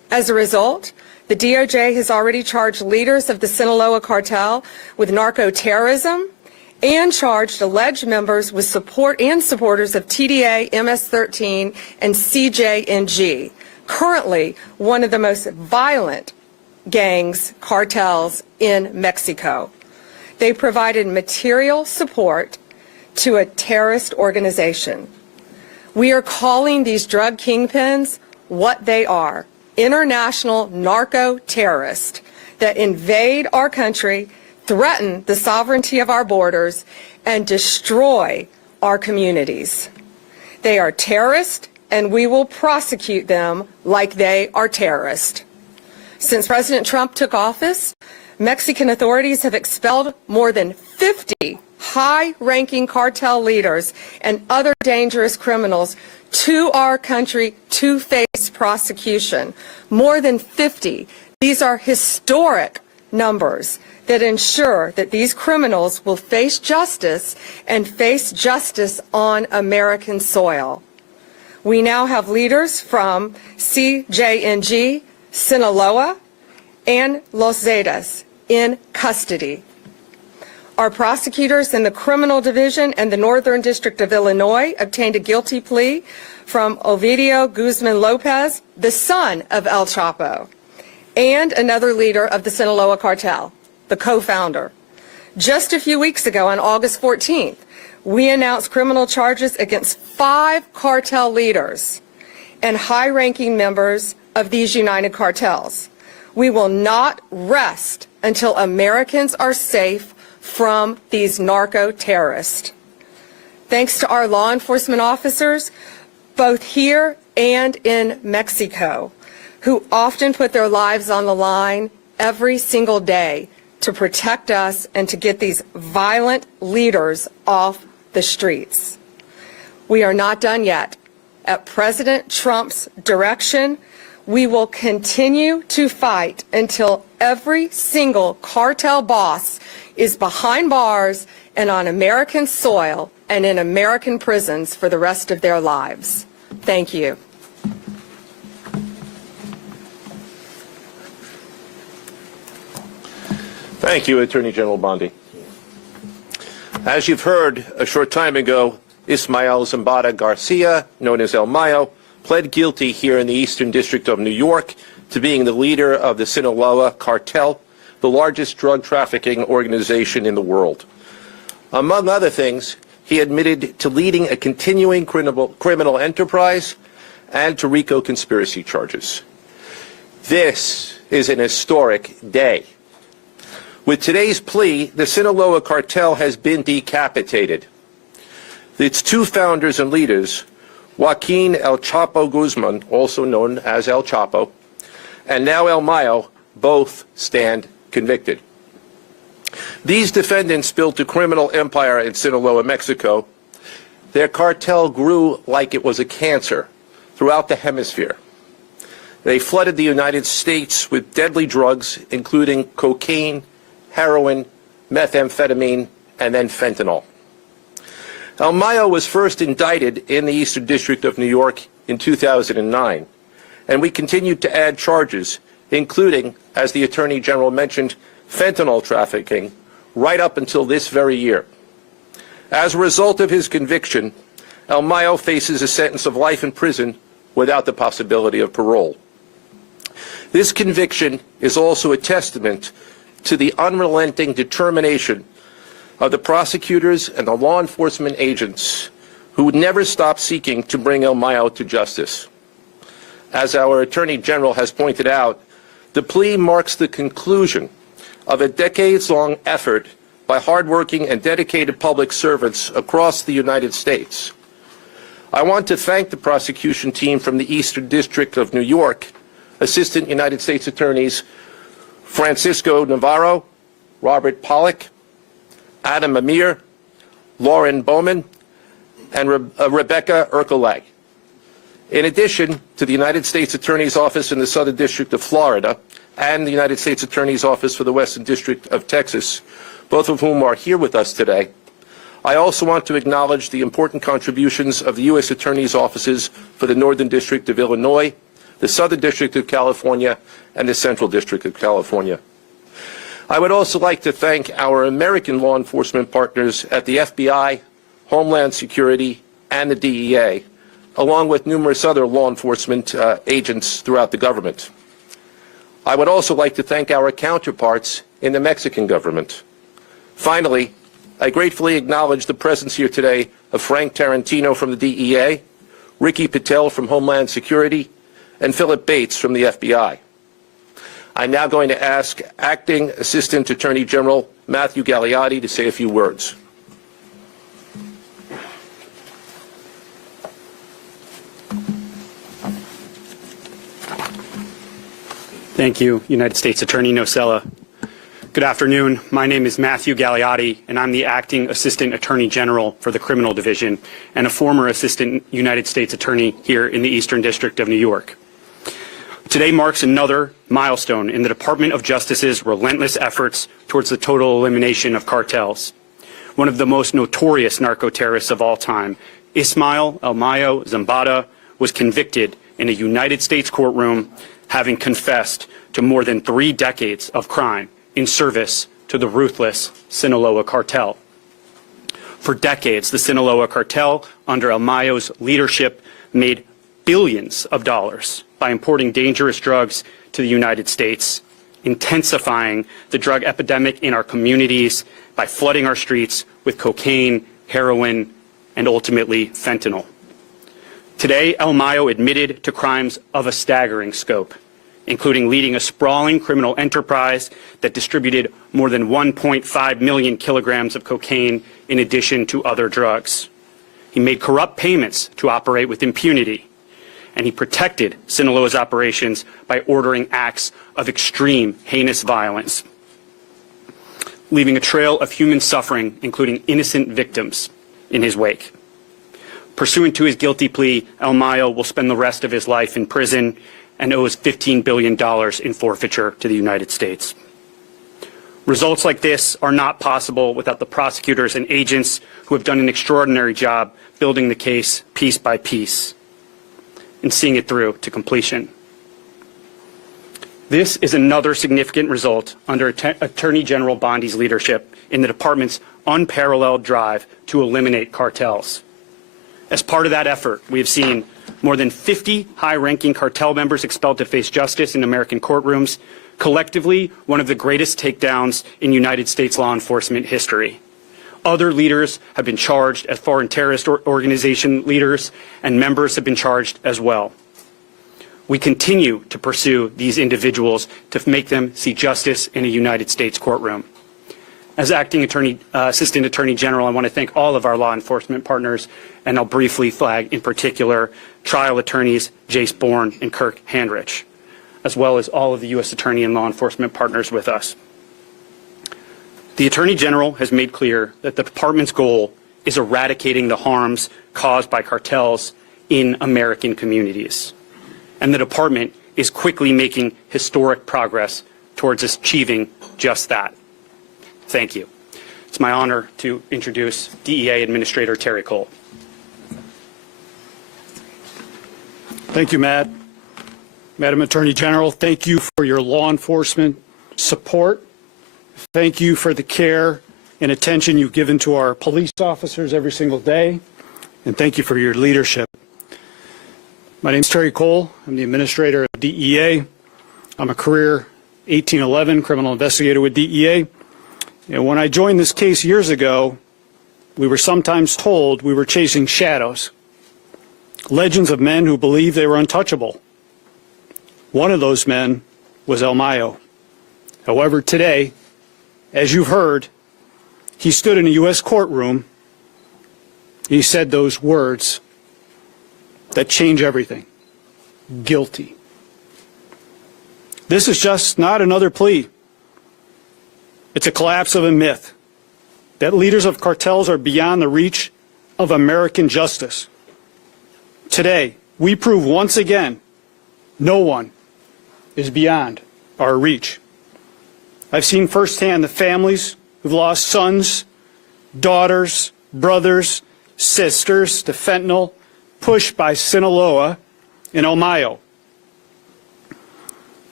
As a result, the DOJ has already charged leaders of the Sinaloa cartel with narco-terrorism and charged alleged members with support and supporters of TDA, MS-13, and CJNG, currently one of the most violent gangs, cartels in Mexico. They provided material support to a terrorist organization. We are calling these drug kingpins what they are: international narco-terrorists that invade our country, threaten the sovereignty of our borders, and destroy our communities. They are terrorists, and we will prosecute them like they are terrorists. Since President Trump took office, Mexican authorities have expelled more than 50 high-ranking cartel leaders and other dangerous criminals to our country to face prosecution. More than 50. These are historic numbers that ensure that these criminals will face justice and face justice on American soil. We now have leaders from CJNG, Sinaloa, and Los Zetas in custody. Our prosecutors in the Criminal Division and the Northern District of Illinois obtained a guilty plea from Ovidio Guzman Lopez, the son of El Chapo, and another leader of the Sinaloa cartel, the co-founder. Just a few weeks ago, on August 14th, we announced criminal charges against 5 cartel leaders and high-ranking members of these united cartels. We will not rest until Americans are safe from these narco-terrorists. Thanks to our law enforcement officers, both here and in Mexico, who often put their lives on the line every single day to protect us and to get these violent leaders off the streets. We are not done yet. At President Trump's direction, we will continue to fight until every single cartel boss is behind bars and on American soil and in American prisons for the rest of their lives. Thank you. Thank you, Attorney General Bondi. As you've heard, a short time ago, Ismael Zambada Garcia, known as El Mayo, pled guilty here in the Eastern District of New York to being the leader of the Sinaloa Cartel, the largest drug trafficking organization in the world. Among other things, he admitted to leading a continuing criminal enterprise and to RICO conspiracy charges. This is an historic day. With today's plea, the Sinaloa cartel has been decapitated. Its 2 founders and leaders, Joaquin El Chapo Guzman, also known as El Chapo, and now El Mayo, both stand convicted. These defendants built a criminal empire in Sinaloa, Mexico. Their cartel grew like it was a cancer throughout the hemisphere. They flooded the United States with deadly drugs, including cocaine, heroin, methamphetamine, and then fentanyl. El Mayo was first indicted in the Eastern District of New York in 2009, and we continued to add charges, including, as the Attorney General mentioned, fentanyl trafficking, right up until this very year. As a result of his conviction, El Mayo faces a sentence of life in prison without the possibility of parole. This conviction is also a testament to the unrelenting determination of the prosecutors and the law enforcement agents who would never stop seeking to bring El Mayo to justice. As our Attorney General has pointed out, the plea marks the conclusion of a decades-long effort by hardworking and dedicated public servants across the United States. I want to thank the prosecution team from the Eastern District of New York, Assistant United States Attorneys Francisco Navarro, Robert Pollack, Adam Amir, Lauren Bowman, and Rebecca Ercolag. In addition to the United States Attorney's Office in the Southern District of Florida and the United States Attorney's Office for the Western District of Texas, both of whom are here with us today, I also want to acknowledge the important contributions of the U.S. Attorney's Offices for the Northern District of Illinois, the Southern District of California, and the Central District of California. I would also like to thank our American law enforcement partners at the FBI, Homeland Security, and the DEA, along with numerous other law enforcement agents throughout the government. I would also like to thank our counterparts in the Mexican government. Finally, I gratefully acknowledge the presence here today of Frank Tarantino from the DEA, Ricky Patel from Homeland Security, and Philip Bates from the FBI. I'm now going to ask Acting Assistant Attorney General Matthew Galiotti to say a few words. Thank you, United States Attorney Nosella. Good afternoon. My name is Matthew Galiotti, and I'm the Acting Assistant Attorney General for the Criminal Division and a former Assistant United States Attorney here in the Eastern District of New York. Today marks another milestone in the Department of Justice's relentless efforts towards the total elimination of cartels. One of the most notorious narco-terrorists of all time, Ismael Mayo Zambada, was convicted in a United States courtroom, having confessed to more than 3 decades of crime in service to the ruthless Sinaloa cartel. For decades, the Sinaloa cartel, under Mayo's leadership, made billions of dollars by importing dangerous drugs to the United States, intensifying the drug epidemic in our communities by flooding our streets with cocaine, heroin, and ultimately fentanyl. Today, El Mayo admitted to crimes of a staggering scope, including leading a sprawling criminal enterprise that distributed more than 1.5 million kilograms of cocaine in addition to other drugs. He made corrupt payments to operate with impunity, and he protected Sinaloa's operations by ordering acts of extreme, heinous violence, leaving a trail of human suffering, including innocent victims, in his wake. Pursuant to his guilty plea, El Mayo will spend the rest of his life in prison and owes $15 billion in forfeiture to the United States. Results like this are not possible without the prosecutors and agents who have done an extraordinary job building the case piece by piece and seeing it through to completion. This is another significant result under Attorney General Bondi's leadership in the department's unparalleled drive to eliminate cartels. As part of that effort, we have seen more than 50 high-ranking cartel members expelled to face justice in American courtrooms, collectively one of the greatest takedowns in United States law enforcement history. Other leaders have been charged as foreign terrorist organization leaders, and members have been charged as well. We continue to pursue these individuals to make them see justice in a United States courtroom. As Acting Assistant Attorney General, I want to thank all of our law enforcement partners, and I'll briefly flag in particular trial attorneys Jace Bourne and Kirk Handrich, as well as all of the U.S. Attorney and law enforcement partners with us. The Attorney General has made clear that the department's goal is eradicating the harms caused by cartels in American communities, and the department is quickly making historic progress towards achieving just that. Thank you. It's my honor to introduce DEA Administrator Terry Cole. Thank you, Matt. Madam Attorney General, thank you for your law enforcement support. Thank you for the care and attention you've given to our police officers every single day. And thank you for your leadership. My name is Terry Cole. I'm the Administrator of DEA. I'm a career 1811 criminal investigator with DEA. And when I joined this case years ago, we were sometimes told we were chasing shadows, legends of men who believed they were untouchable. One of those men was El Mayo. However, today, as you've heard, he stood in a U.S. courtroom. He said those words that change everything. Guilty. This is just not another plea. It's a collapse of a myth that leaders of cartels are beyond the reach of American justice. Today, we prove once again no one is beyond our reach. I've seen firsthand the families who've lost sons, daughters, brothers, sisters to fentanyl, pushed by Sinaloa and El Mayo.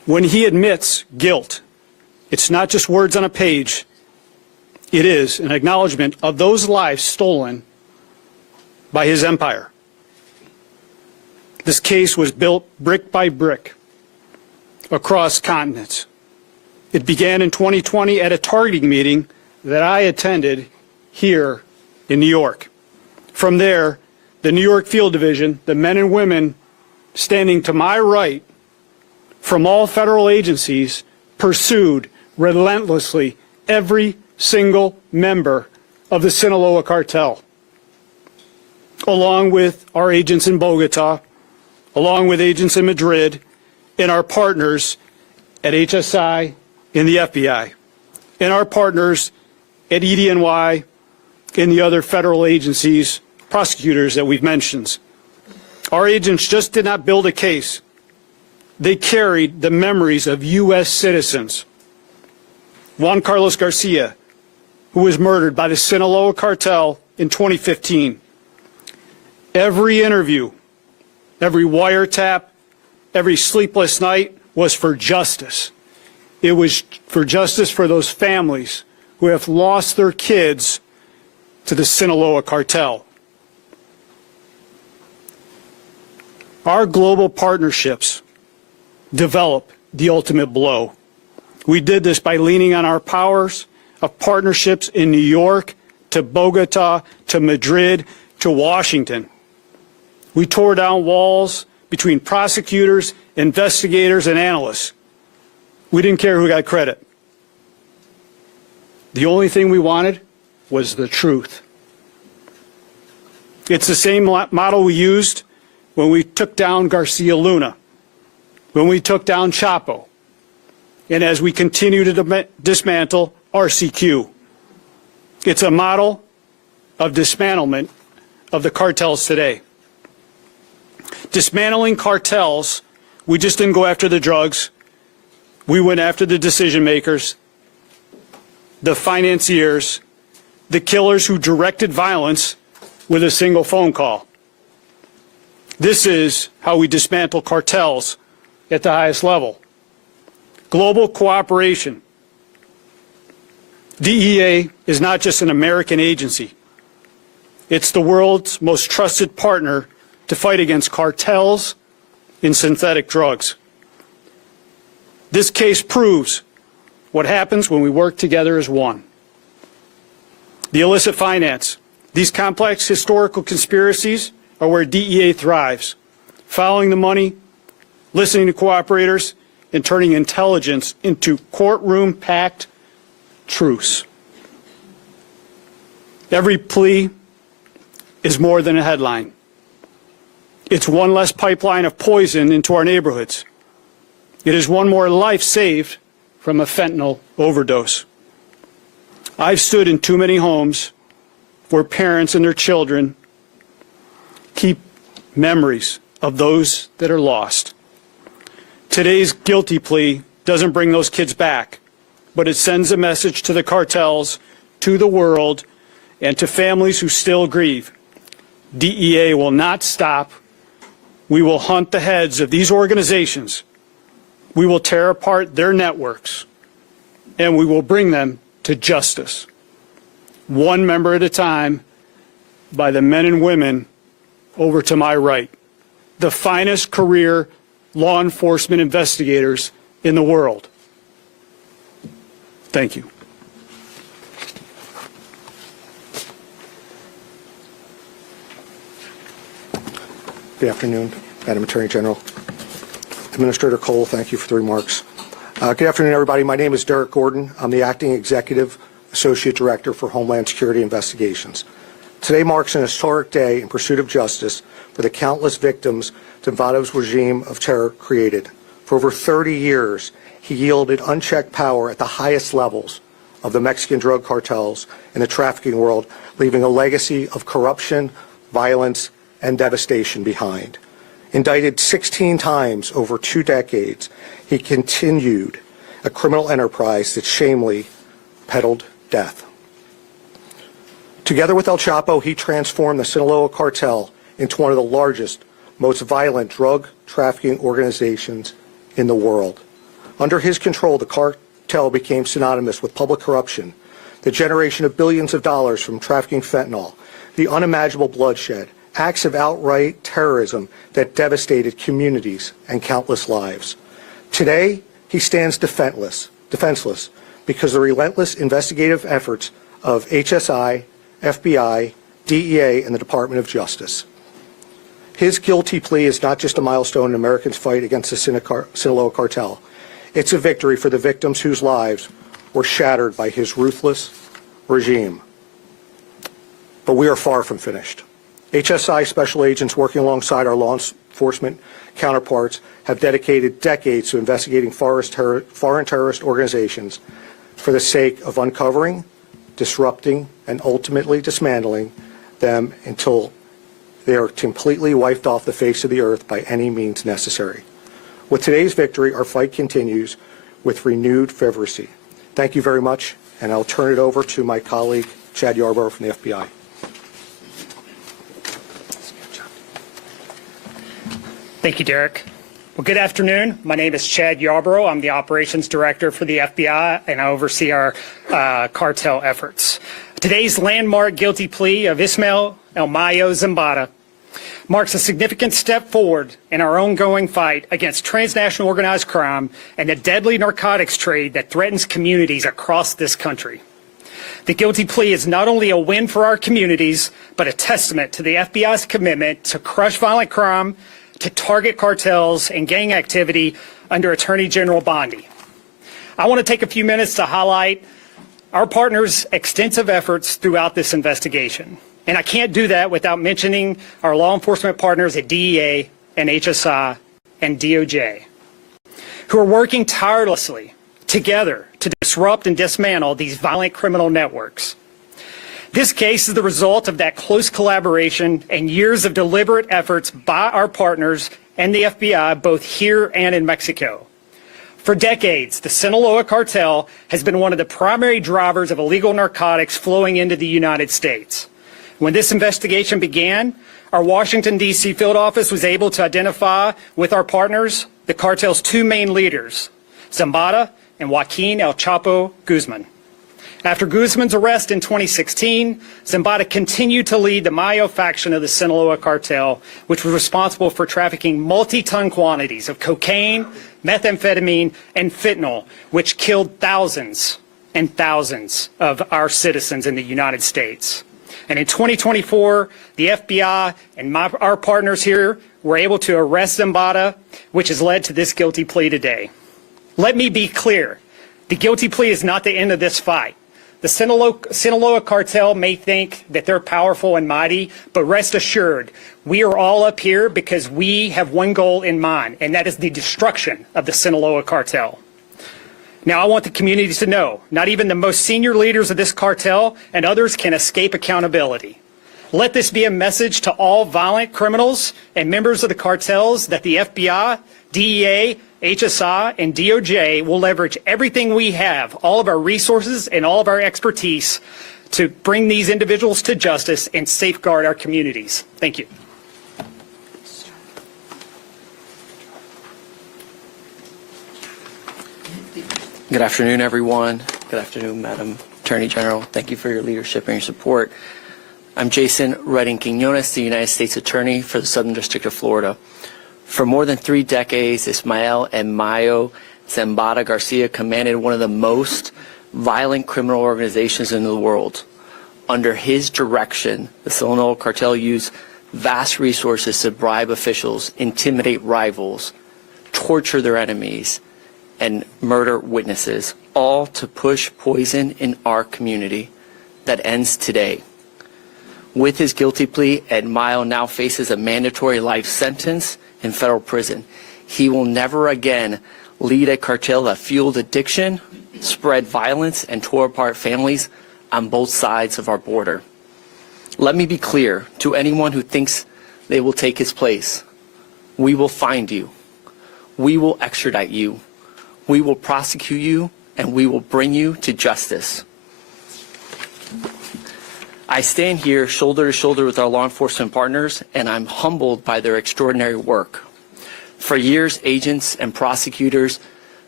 When he admits guilt, it's not just words on a page. It is an acknowledgement of those lives stolen by his empire. This case was built brick by brick across continents. It began in 2020 at a targeting meeting that I attended here in New York. From there, the New York Field Division, the men and women standing to my right from all federal agencies, pursued relentlessly every single member of the Sinaloa cartel, along with our agents in Bogota, along with agents in Madrid, and our partners at HSI in the FBI, and our partners at EDNY and the other federal agencies, prosecutors that we've mentioned. Our agents just did not build a case. They carried the memories of U.S. citizens. Juan Carlos Garcia, who was murdered by the Sinaloa cartel in 2015. Every interview, every wiretap, every sleepless night was for justice. It was for justice for those families who have lost their kids to the Sinaloa cartel. Our global partnerships develop the ultimate blow. We did this by leaning on our powers of partnerships in New York, to Bogota, to Madrid, to Washington. We tore down walls between prosecutors, investigators, and analysts. We didn't care who got credit. The only thing we wanted was the truth. It's the same model we used when we took down Garcia Luna, when we took down Chapo, and as we continue to dismantle RCQ. It's a model of dismantlement of the cartels today. Dismantling cartels, we just didn't go after the drugs. We went after the decision makers, the financiers, the killers who directed violence with a single phone call. This is how we dismantle cartels at the highest level. Global cooperation. DEA is not just an American agency. It's the world's most trusted partner to fight against cartels in synthetic drugs. This case proves what happens when we work together as one. The illicit finance. These complex historical conspiracies are where DEA thrives, following the money, listening to cooperators, and turning intelligence into courtroom-packed truths. Every plea is more than a headline. It's one less pipeline of poison into our neighborhoods. It is one more life saved from a fentanyl overdose. I've stood in too many homes where parents and their children keep memories of those that are lost. Today's guilty plea doesn't bring those kids back, but it sends a message to the cartels, to the world, and to families who still grieve. DEA will not stop. We will hunt the heads of these organizations. We will tear apart their networks, and we will bring them to justice, one member at a time, by the men and women over to my right, the finest career law enforcement investigators in the world. Thank you. Good afternoon, Madam Attorney General. Administrator Cole, thank you for the remarks. Good afternoon, everybody. My name is Derek Gordon. I'm the Acting Executive Associate Director for Homeland Security Investigations. Today marks an historic day in pursuit of justice for the countless victims Zambada's regime of terror created. For over 30 years, he yielded unchecked power at the highest levels of the Mexican drug cartels and the trafficking world, leaving a legacy of corruption, violence, and devastation behind. Indicted 16 times over 2 decades, he continued a criminal enterprise that shamefully peddled death. Together with El Chapo, he transformed the Sinaloa cartel into one of the largest, most violent drug trafficking organizations in the world. Under his control, the cartel became synonymous with public corruption, the generation of billions of dollars from trafficking fentanyl, the unimaginable bloodshed, acts of outright terrorism that devastated communities and countless lives. Today, he stands defenseless because the relentless investigative efforts of HSI, FBI, DEA, and the Department of Justice. His guilty plea is not just a milestone in Americans' fight against the Sinaloa cartel. It's a victory for the victims whose lives were shattered by his ruthless regime. But we are far from finished. HSI special agents working alongside our law enforcement counterparts have dedicated decades to investigating foreign terrorist organizations for the sake of uncovering, disrupting, and ultimately dismantling them until they are completely wiped off the face of the earth by any means necessary. With today's victory, our fight continues with renewed fervency. Thank you very much, and I'll turn it over to my colleague, Chad Yarborough from the FBI. Thank you, Derek. Well, good afternoon. My name is Chad Yarborough. I'm the Operations Director for the FBI, and I oversee our cartel efforts. Today's landmark guilty plea of Ismael Mayo Zambada marks a significant step forward in our ongoing fight against transnational organized crime and the deadly narcotics trade that threatens communities across this country. The guilty plea is not only a win for our communities, but a testament to the FBI's commitment to crush violent crime, to target cartels and gang activity under Attorney General Bondi. I want to take a few minutes to highlight our partners' extensive efforts throughout this investigation. And I can't do that without mentioning our law enforcement partners at DEA and HSI and DOJ, who are working tirelessly together to disrupt and dismantle these violent criminal networks. This case is the result of that close collaboration and years of deliberate efforts by our partners and the FBI, both here and in Mexico. For decades, the Sinaloa cartel has been one of the primary drivers of illegal narcotics flowing into the United States. When this investigation began, our Washington, D.C. field office was able to identify with our partners the cartel's two main leaders, Zambada and Joaquin El Chapo Guzman. After Guzman's arrest in 2016, Zambada continued to lead the Mayo faction of the Sinaloa cartel, which was responsible for trafficking multi-ton quantities of cocaine, methamphetamine, and fentanyl, which killed thousands and thousands of our citizens in the United States. And in 2024, the FBI and our partners here were able to arrest Zambada, which has led to this guilty plea today. Let me be clear. The guilty plea is not the end of this fight. The Sinaloa cartel may think that they're powerful and mighty, but rest assured, we are all up here because we have one goal in mind, and that is the destruction of the Sinaloa cartel. Now, I want the community to know, not even the most senior leaders of this cartel and others can escape accountability. Let this be a message to all violent criminals and members of the cartels that the FBI, DEA, HSI, and DOJ will leverage everything we have, all of our resources and all of our expertise to bring these individuals to justice and safeguard our communities. Thank you. Good afternoon, everyone. Good afternoon, Madam Attorney General. Thank you for your leadership and your support. I'm Jason Redding Quinones, the United States Attorney for the Southern District of Florida. For more than 3 decades, Ismael and Mayo Zambada Garcia commanded one of the most violent criminal organizations in the world. Under his direction, the Sinaloa cartel used vast resources to bribe officials, intimidate rivals, torture their enemies, and murder witnesses, all to push poison in our community that ends today. With his guilty plea, Ed Mayo now faces a mandatory life sentence in federal prison. He will never again lead a cartel that fueled addiction, spread violence, and tore apart families on both sides of our border. Let me be clear to anyone who thinks they will take his place. We will find you. We will extradite you. We will prosecute you, and we will bring you to justice. I stand here shoulder to shoulder with our law enforcement partners, and I'm humbled by their extraordinary work. For years, agents and prosecutors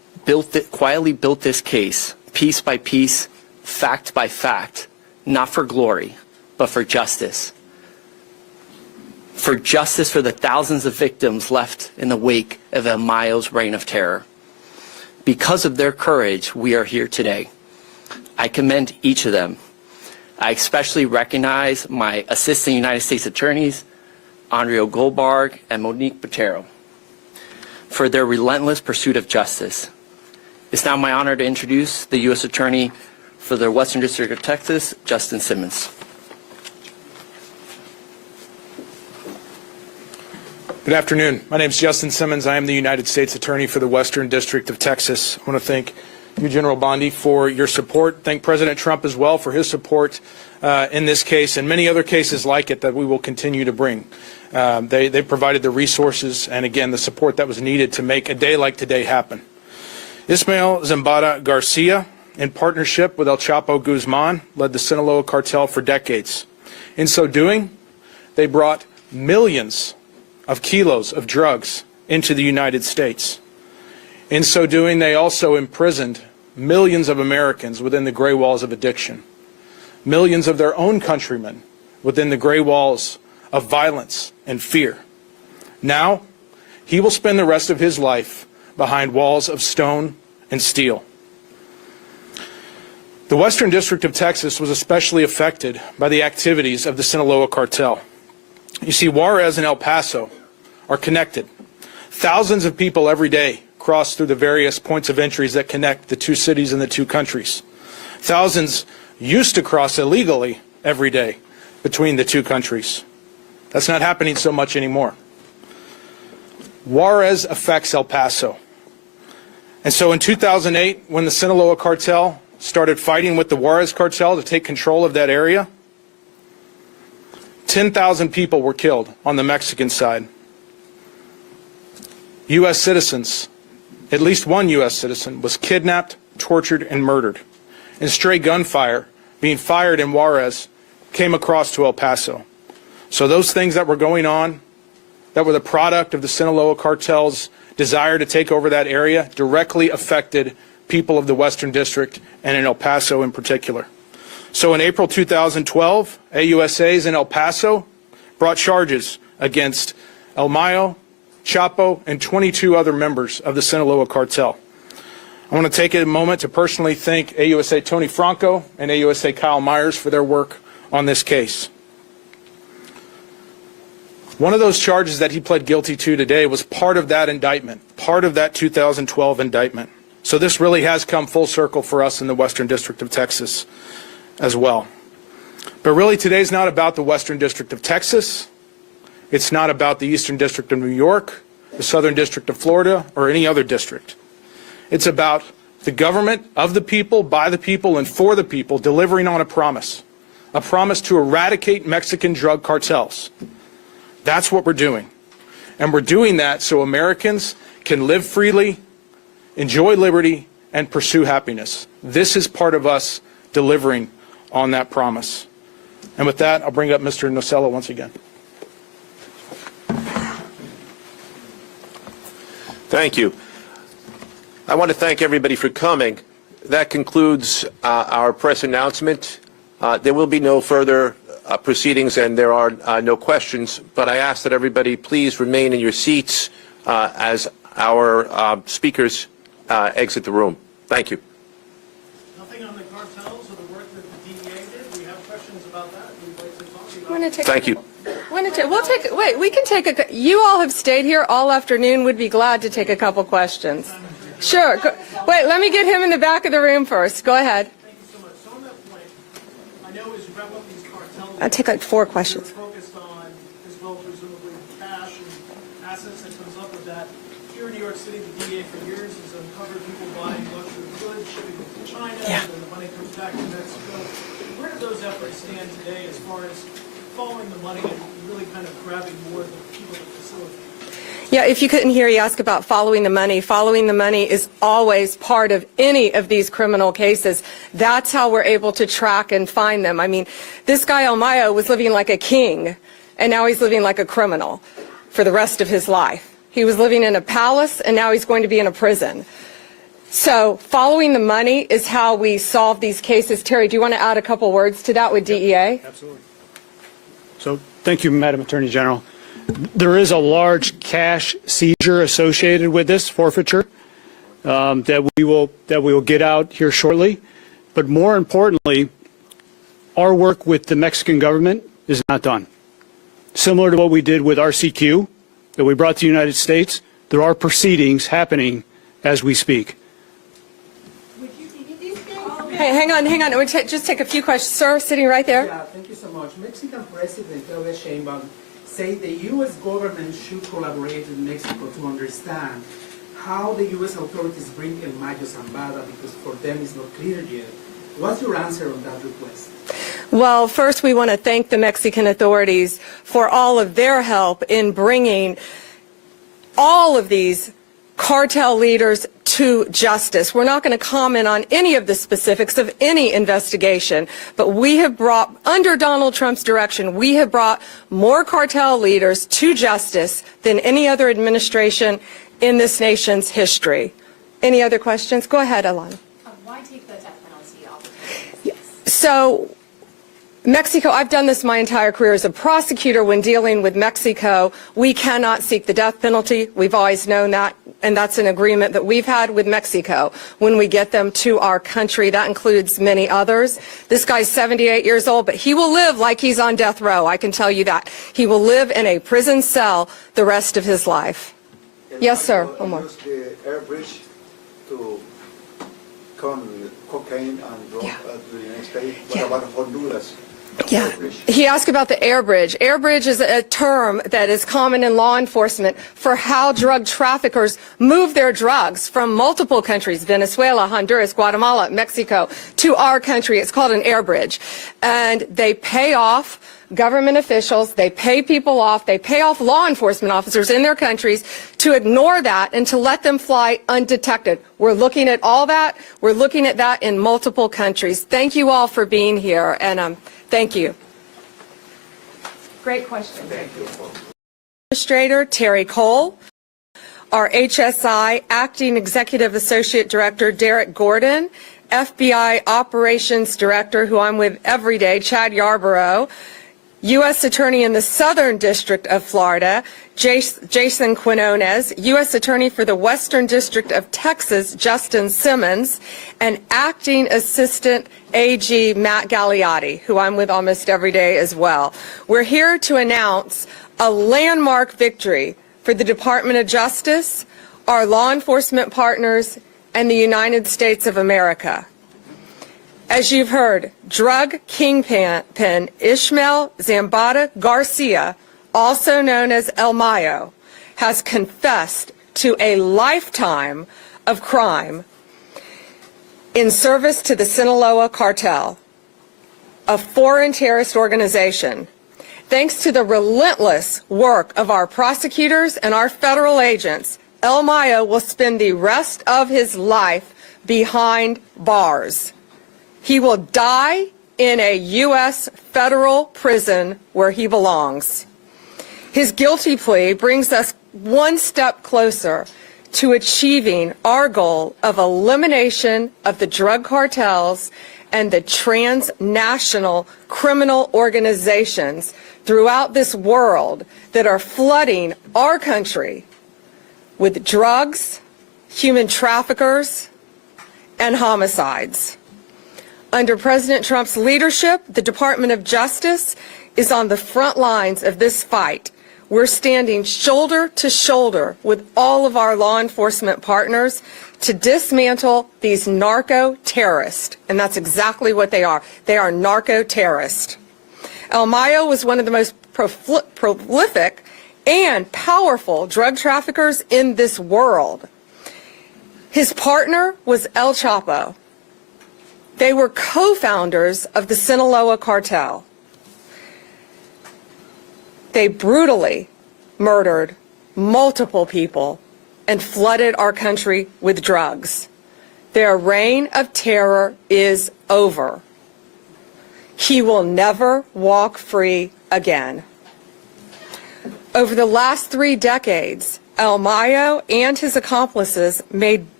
quietly built this case, piece by piece, fact by fact, not for glory, but for justice. For justice for the thousands of victims left in the wake of Mayo's reign of terror. Because of their courage, we are here today. I commend each of them. I especially recognize my Assistant United States Attorneys, Andrea Goldberg and Monique Botero, for their relentless pursuit of justice. It's now my honor to introduce the U.S. Attorney for the Western District of Texas, Justin Simmons. Good afternoon. My name is Justin Simmons. I am the United States Attorney for the Western District of Texas. I want to thank you, General Bondi, for your support. Thank President Trump as well for his support in this case and many other cases like it that we will continue to bring. They provided the resources and, again, the support that was needed to make a day like today happen. Ismael Zambada Garcia, in partnership with El Chapo Guzman, led the Sinaloa cartel for decades. In so doing, they brought millions of kilos of drugs into the United States. In so doing, they also imprisoned millions of Americans within the gray walls of addiction, millions of their own countrymen within the gray walls of violence and fear. Now, he will spend the rest of his life behind walls of stone and steel. The Western District of Texas was especially affected by the activities of the Sinaloa cartel. You see, Juarez and El Paso are connected. Thousands of people every day cross through the various points of entries that connect the two cities and the two countries. Thousands used to cross illegally every day between the two countries. That's not happening so much anymore. Juarez affects El Paso. And so in 2008, when the Sinaloa cartel started fighting with the Juarez cartel to take control of that area, 10,000 people were killed on the Mexican side. U.S. citizens, at least one U.S. citizen, was kidnapped, tortured, and murdered. And stray gunfire being fired in Juarez came across to El Paso. So those things that were going on, that were the product of the Sinaloa cartel's desire to take over that area, directly affected people of the Western District and in El Paso in particular. So in April 2012, AUSAs in El Paso brought charges against El Mayo, Chapo, and 22 other members of the Sinaloa cartel. I want to take a moment to personally thank AUSA Tony Franco and AUSA Kyle Myers for their work on this case. One of those charges that he pled guilty to today was part of that indictment, part of that 2012 indictment. So this really has come full circle for us in the Western District of Texas as well. But really today's not about the Western District of Texas. It's not about the Eastern District of New York, the Southern District of Florida, or any other district. It's about the government of the people, by the people, and for the people delivering on a promise to eradicate Mexican drug cartels. That's what we're doing. And we're doing that so Americans can live freely, enjoy liberty, and pursue happiness. This is part of us delivering on that promise. And with that, I'll bring up Mr. Nosella once again. Thank you. I want to thank everybody for coming. That concludes our press announcement. There will be no further proceedings and there are no questions, but I ask that everybody please remain in your seats as our speakers exit the room. Thank you. Nothing on the cartels or the work that the DEA did? We have questions about that. We'd like to talk about Thank you. We can take you all have stayed here all afternoon. Would be glad to take a couple questions. Sure. Wait, let me get him in the back of the room first. Go ahead. Thank you so much. So on that point, I know as you wrap up these cartels, I'll take like 4 questions. you're focused on, as well, presumably, cash and assets that comes up with that. Here in New York City, the DEA for years has uncovered people buying luxury goods, shipping them to China, and then the money comes back to Mexico. Where do those efforts stand today as far as following the money and really kind of grabbing more of the people that facilitate? Yeah, if you couldn't hear, you ask about following the money. Following the money is always part of any of these criminal cases. That's how we're able to track and find them. I mean, this guy El Mayo was living like a king, and now he's living like a criminal for the rest of his life. He was living in a palace, and now he's going to be in a prison. So following the money is how we solve these cases. Terry, do you want to add a couple words to that with DEA? Absolutely. So thank you, Madam Attorney General. There is a large cash seizure associated with this forfeiture that we will get out here shortly. But more importantly, our work with the Mexican government is not done. Similar to what we did with RCQ that we brought to the United States, there are proceedings happening as we speak. Hey, hang on. We'll just take a few questions. Sir, sitting right there. Yeah, thank you so much. Mexican President Claudia Sheinbaum said the U.S. government should collaborate with Mexico to understand how the U.S. authorities bring El Mayo Zambada, because for them it's not clear yet. What's your answer on that request? Well, first we want to thank the Mexican authorities for all of their help in bringing all of these cartel leaders to justice. We're not going to comment on any of the specifics of any investigation, but we have brought, under Donald Trump's direction, we have brought more cartel leaders to justice than any other administration in this nation's history. Any other questions? Go ahead, Alana. Why take the death penalty off the table? So, Mexico, I've done this my entire career as a prosecutor. When dealing with Mexico, we cannot seek the death penalty. We've always known that, and that's an agreement that we've had with Mexico when we get them to our country. That includes many others. This guy's 78 years old, but he will live like he's on death row. I can tell you that. He will live in a prison cell the rest of his life. Yes, sir. One more. Use the air bridge to con cocaine and drug to the United States. What about Honduras? Yeah. He asked about the air bridge. Air bridge is a term that is common in law enforcement for how drug traffickers move their drugs from multiple countries, Venezuela, Honduras, Guatemala, Mexico, to our country. It's called an air bridge. And they pay off government officials, they pay people off, they pay off law enforcement officers in their countries to ignore that and to let them fly undetected. We're looking at all that. We're looking at that in multiple countries. Thank you all for being here, and thank you. Great question. Thank you. Administrator Terry Cole, our HSI Acting Executive Associate Director Derek Gordon, FBI Operations Director, who I'm with every day, Chad Yarborough, U.S. Attorney in the Southern District of Florida, Jason Quinones, U.S. Attorney for the Western District of Texas, Justin Simmons, and Acting Assistant AG Matt Galiotti, who I'm with almost every day as well. We're here to announce a landmark victory for the Department of Justice, our law enforcement partners, and the United States of America. As you've heard, drug kingpin Ismael Zambada Garcia, also known as El Mayo, has confessed to a lifetime of crime in service to the Sinaloa Cartel, a foreign terrorist organization. Thanks to the relentless work of our prosecutors and our federal agents, El Mayo will spend the rest of his life behind bars. He will die in a U.S. federal prison where he belongs. His guilty plea brings us one step closer to achieving our goal of elimination of the drug cartels and the transnational criminal organizations throughout this world that are flooding our country with drugs, human traffickers, and homicides. Under President Trump's leadership, the Department of Justice is on the front lines of this fight. We're standing shoulder to shoulder with all of our law enforcement partners to dismantle these narco-terrorists, and that's exactly what they are. They are narco-terrorists. El Mayo was one of the most prolific and powerful drug traffickers in this world. His partner was El Chapo. They were co-founders of the Sinaloa Cartel. They brutally murdered multiple people and flooded our country with drugs. Their reign of terror is over. He will never walk free again. Over the last 3 decades, El Mayo and his accomplices made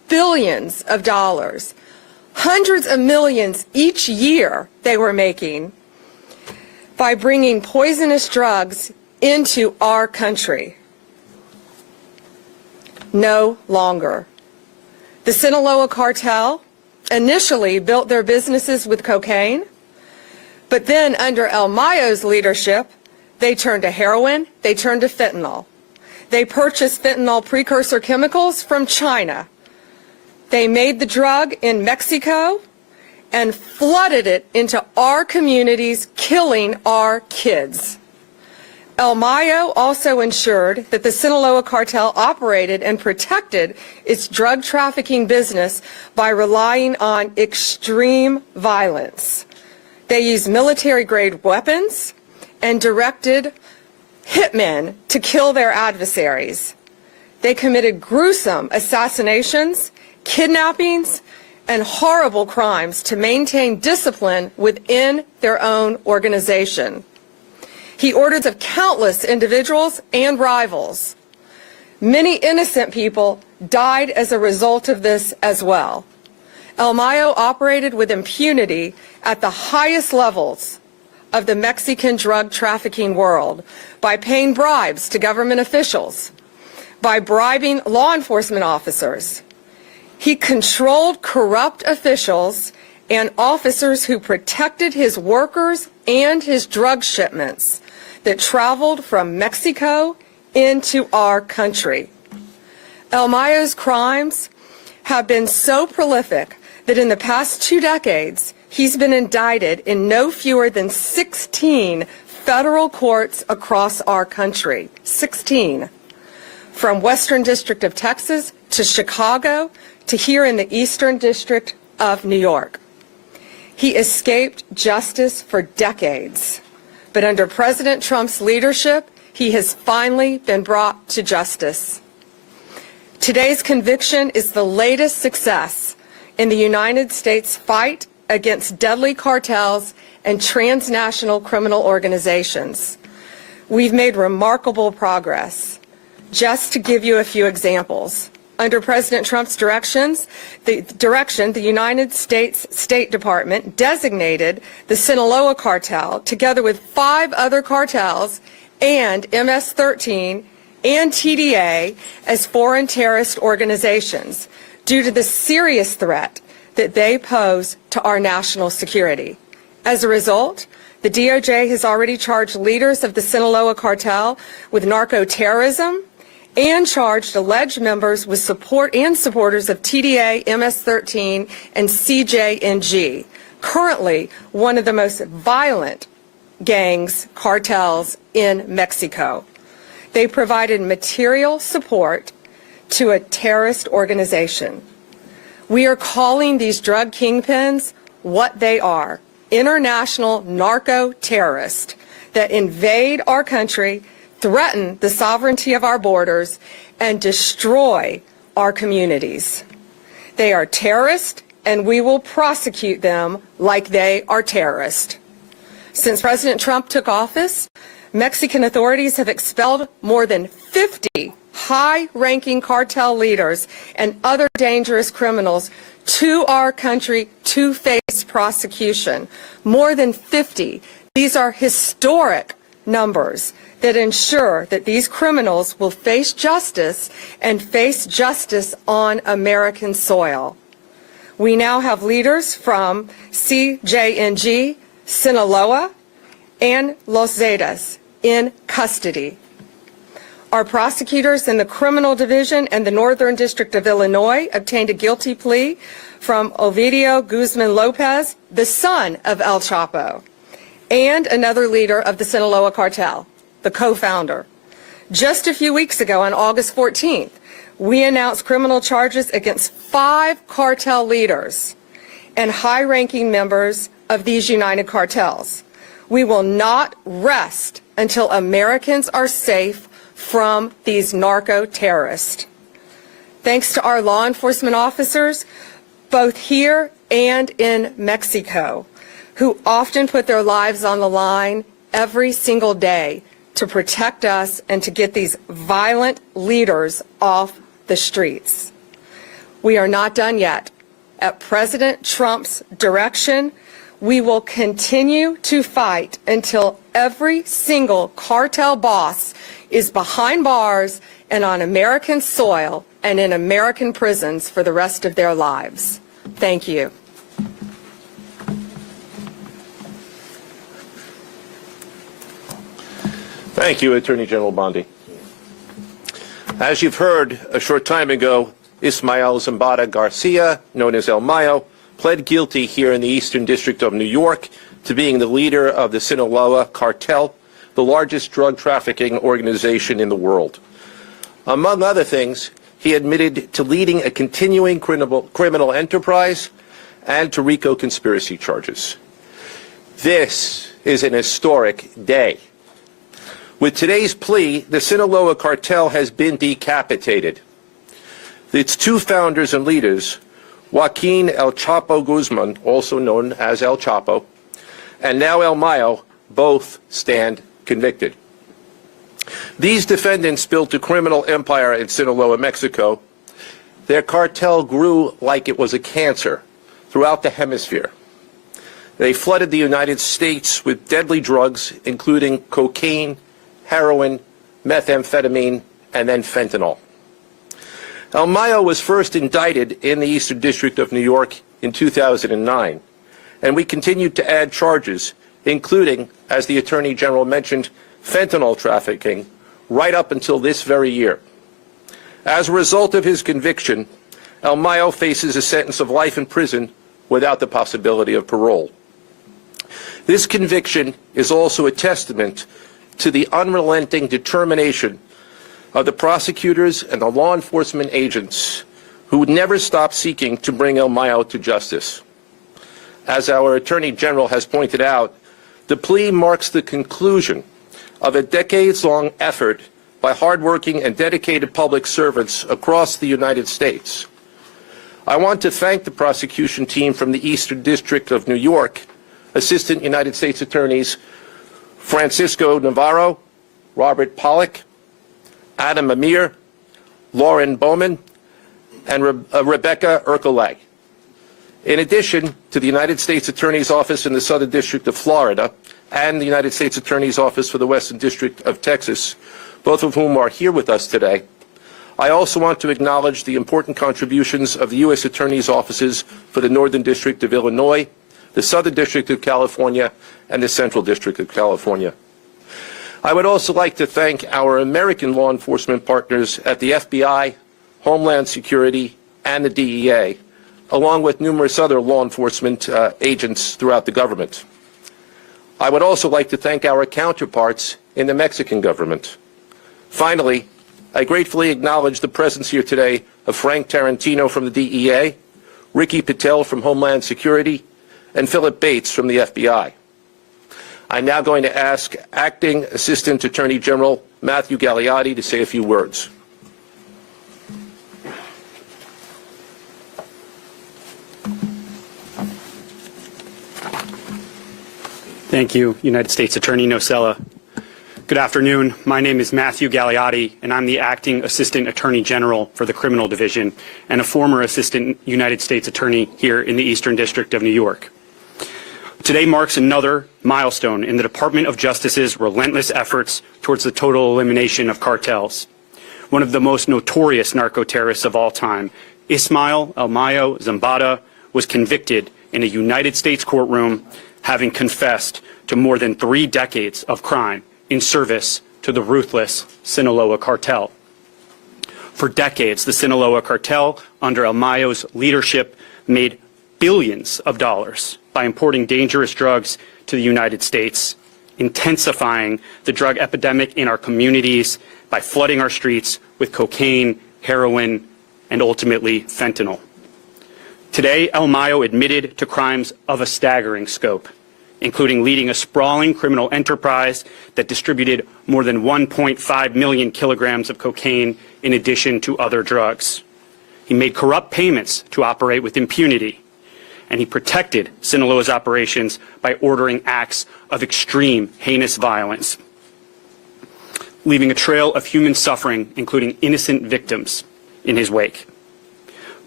billions of dollars, hundreds of millions each year they were making by bringing poisonous drugs into our country. No longer. The Sinaloa cartel initially built their businesses with cocaine, but then under El Mayo's leadership, they turned to heroin, they turned to fentanyl. They purchased fentanyl precursor chemicals from China. They made the drug in Mexico and flooded it into our communities, killing our kids. El Mayo also ensured that the Sinaloa cartel operated and protected its drug trafficking business by relying on extreme violence. They used military-grade weapons and directed hitmen to kill their adversaries. They committed gruesome assassinations, kidnappings, and horrible crimes to maintain discipline within their own organization. He ordered of countless individuals and rivals. Many innocent people died as a result of this as well. El Mayo operated with impunity at the highest levels of the Mexican drug trafficking world by paying bribes to government officials, by bribing law enforcement officers. He controlled corrupt officials and officers who protected his workers and his drug shipments that traveled from Mexico into our country. El Mayo's crimes have been so prolific that in the past 2 decades, he's been indicted in no fewer than 16 federal courts across our country. 16. From Western District of Texas to Chicago to here in the Eastern District of New York. He escaped justice for decades, but under President Trump's leadership, he has finally been brought to justice. Today's conviction is the latest success in the United States fight against deadly cartels and transnational criminal organizations. We've made remarkable progress. Just to give you a few examples, under President Trump's direction, the United States State Department designated the Sinaloa cartel, together with 5 other cartels and MS-13 and TDA, as foreign terrorist organizations due to the serious threat that they pose to our national security. As a result, the DOJ has already charged leaders of the Sinaloa cartel with narco-terrorism and charged alleged members with support and supporters of TDA, MS-13, and CJNG, currently one of the most violent gangs, cartels in Mexico. They provided material support to a terrorist organization. We are calling these drug kingpins what they are: international narco-terrorists that invade our country, threaten the sovereignty of our borders, and destroy our communities. They are terrorists, and we will prosecute them like they are terrorists. Since President Trump took office, Mexican authorities have expelled more than 50 high-ranking cartel leaders and other dangerous criminals to our country to face prosecution. More than 50. These are historic numbers that ensure that these criminals will face justice and face justice on American soil. We now have leaders from CJNG, Sinaloa, and Los Zetas in custody. Our prosecutors in the Criminal Division and the Northern District of Illinois obtained a guilty plea from Ovidio Guzman Lopez, the son of El Chapo, and another leader of the Sinaloa cartel, the co-founder. Just a few weeks ago, on August 14th, we announced criminal charges against 5 cartel leaders and high-ranking members of these united cartels. We will not rest until Americans are safe from these narco-terrorists. Thanks to our law enforcement officers, both here and in Mexico, who often put their lives on the line every single day to protect us and to get these violent leaders off the streets. We are not done yet. At President Trump's direction, we will continue to fight until every single cartel boss is behind bars and on American soil and in American prisons for the rest of their lives. Thank you. Thank you, Attorney General Bondi. As you've heard, a short time ago, Ismael Zambada Garcia, known as El Mayo, pled guilty here in the Eastern District of New York to being the leader of the Sinaloa Cartel, the largest drug trafficking organization in the world. Among other things, he admitted to leading a continuing criminal enterprise and to RICO conspiracy charges. This is an historic day. With today's plea, the Sinaloa Cartel has been decapitated. Its two founders and leaders, Joaquin El Chapo Guzman, also known as El Chapo, and now El Mayo, both stand convicted. These defendants built a criminal empire in Sinaloa, Mexico. Their cartel grew like it was a cancer throughout the hemisphere. They flooded the United States with deadly drugs, including cocaine, heroin, methamphetamine, and then fentanyl. El Mayo was first indicted in the Eastern District of New York in 2009, and we continued to add charges, including, as the Attorney General mentioned, fentanyl trafficking, right up until this very year. As a result of his conviction, El Mayo faces a sentence of life in prison without the possibility of parole. This conviction is also a testament to the unrelenting determination of the prosecutors and the law enforcement agents who would never stop seeking to bring El Mayo to justice. As our Attorney General has pointed out, the plea marks the conclusion of a decades-long effort by hardworking and dedicated public servants across the United States. I want to thank the prosecution team from the Eastern District of New York, Assistant United States Attorneys Francisco Navarro, Robert Pollack, Adam Amir, Lauren Bowman, and Rebecca Ercolay. In addition to the United States Attorney's Office in the Southern District of Florida and the United States Attorney's Office for the Western District of Texas, both of whom are here with us today, I also want to acknowledge the important contributions of the U.S. Attorney's Offices for the Northern District of Illinois, the Southern District of California, and the Central District of California. I would also like to thank our American law enforcement partners at the FBI, Homeland Security, and the DEA, along with numerous other law enforcement agents throughout the government. I would also like to thank our counterparts in the Mexican government. Finally, I gratefully acknowledge the presence here today of Frank Tarantino from the DEA, Ricky Patel from Homeland Security, and Philip Bates from the FBI. I'm now going to ask Acting Assistant Attorney General Matthew Galiotti to say a few words. Thank you, United States Attorney Nosella. Good afternoon. My name is Matthew Galiotti, and I'm the Acting Assistant Attorney General for the Criminal Division and a former Assistant United States Attorney here in the Eastern District of New York. Today marks another milestone in the Department of Justice's relentless efforts towards the total elimination of cartels. One of the most notorious narco-terrorists of all time, Ismael El Mayo Zambada, was convicted in a United States courtroom, having confessed to more than 3 decades of crime in service to the ruthless Sinaloa cartel. For decades, the Sinaloa cartel, under El Mayo's leadership, made billions of dollars by importing dangerous drugs to the United States, intensifying the drug epidemic in our communities by flooding our streets with cocaine, heroin, and ultimately fentanyl. Today, El Mayo admitted to crimes of a staggering scope, including leading a sprawling criminal enterprise that distributed more than 1.5 million kilograms of cocaine in addition to other drugs. He made corrupt payments to operate with impunity, and he protected Sinaloa's operations by ordering acts of extreme, heinous violence, leaving a trail of human suffering, including innocent victims, in his wake.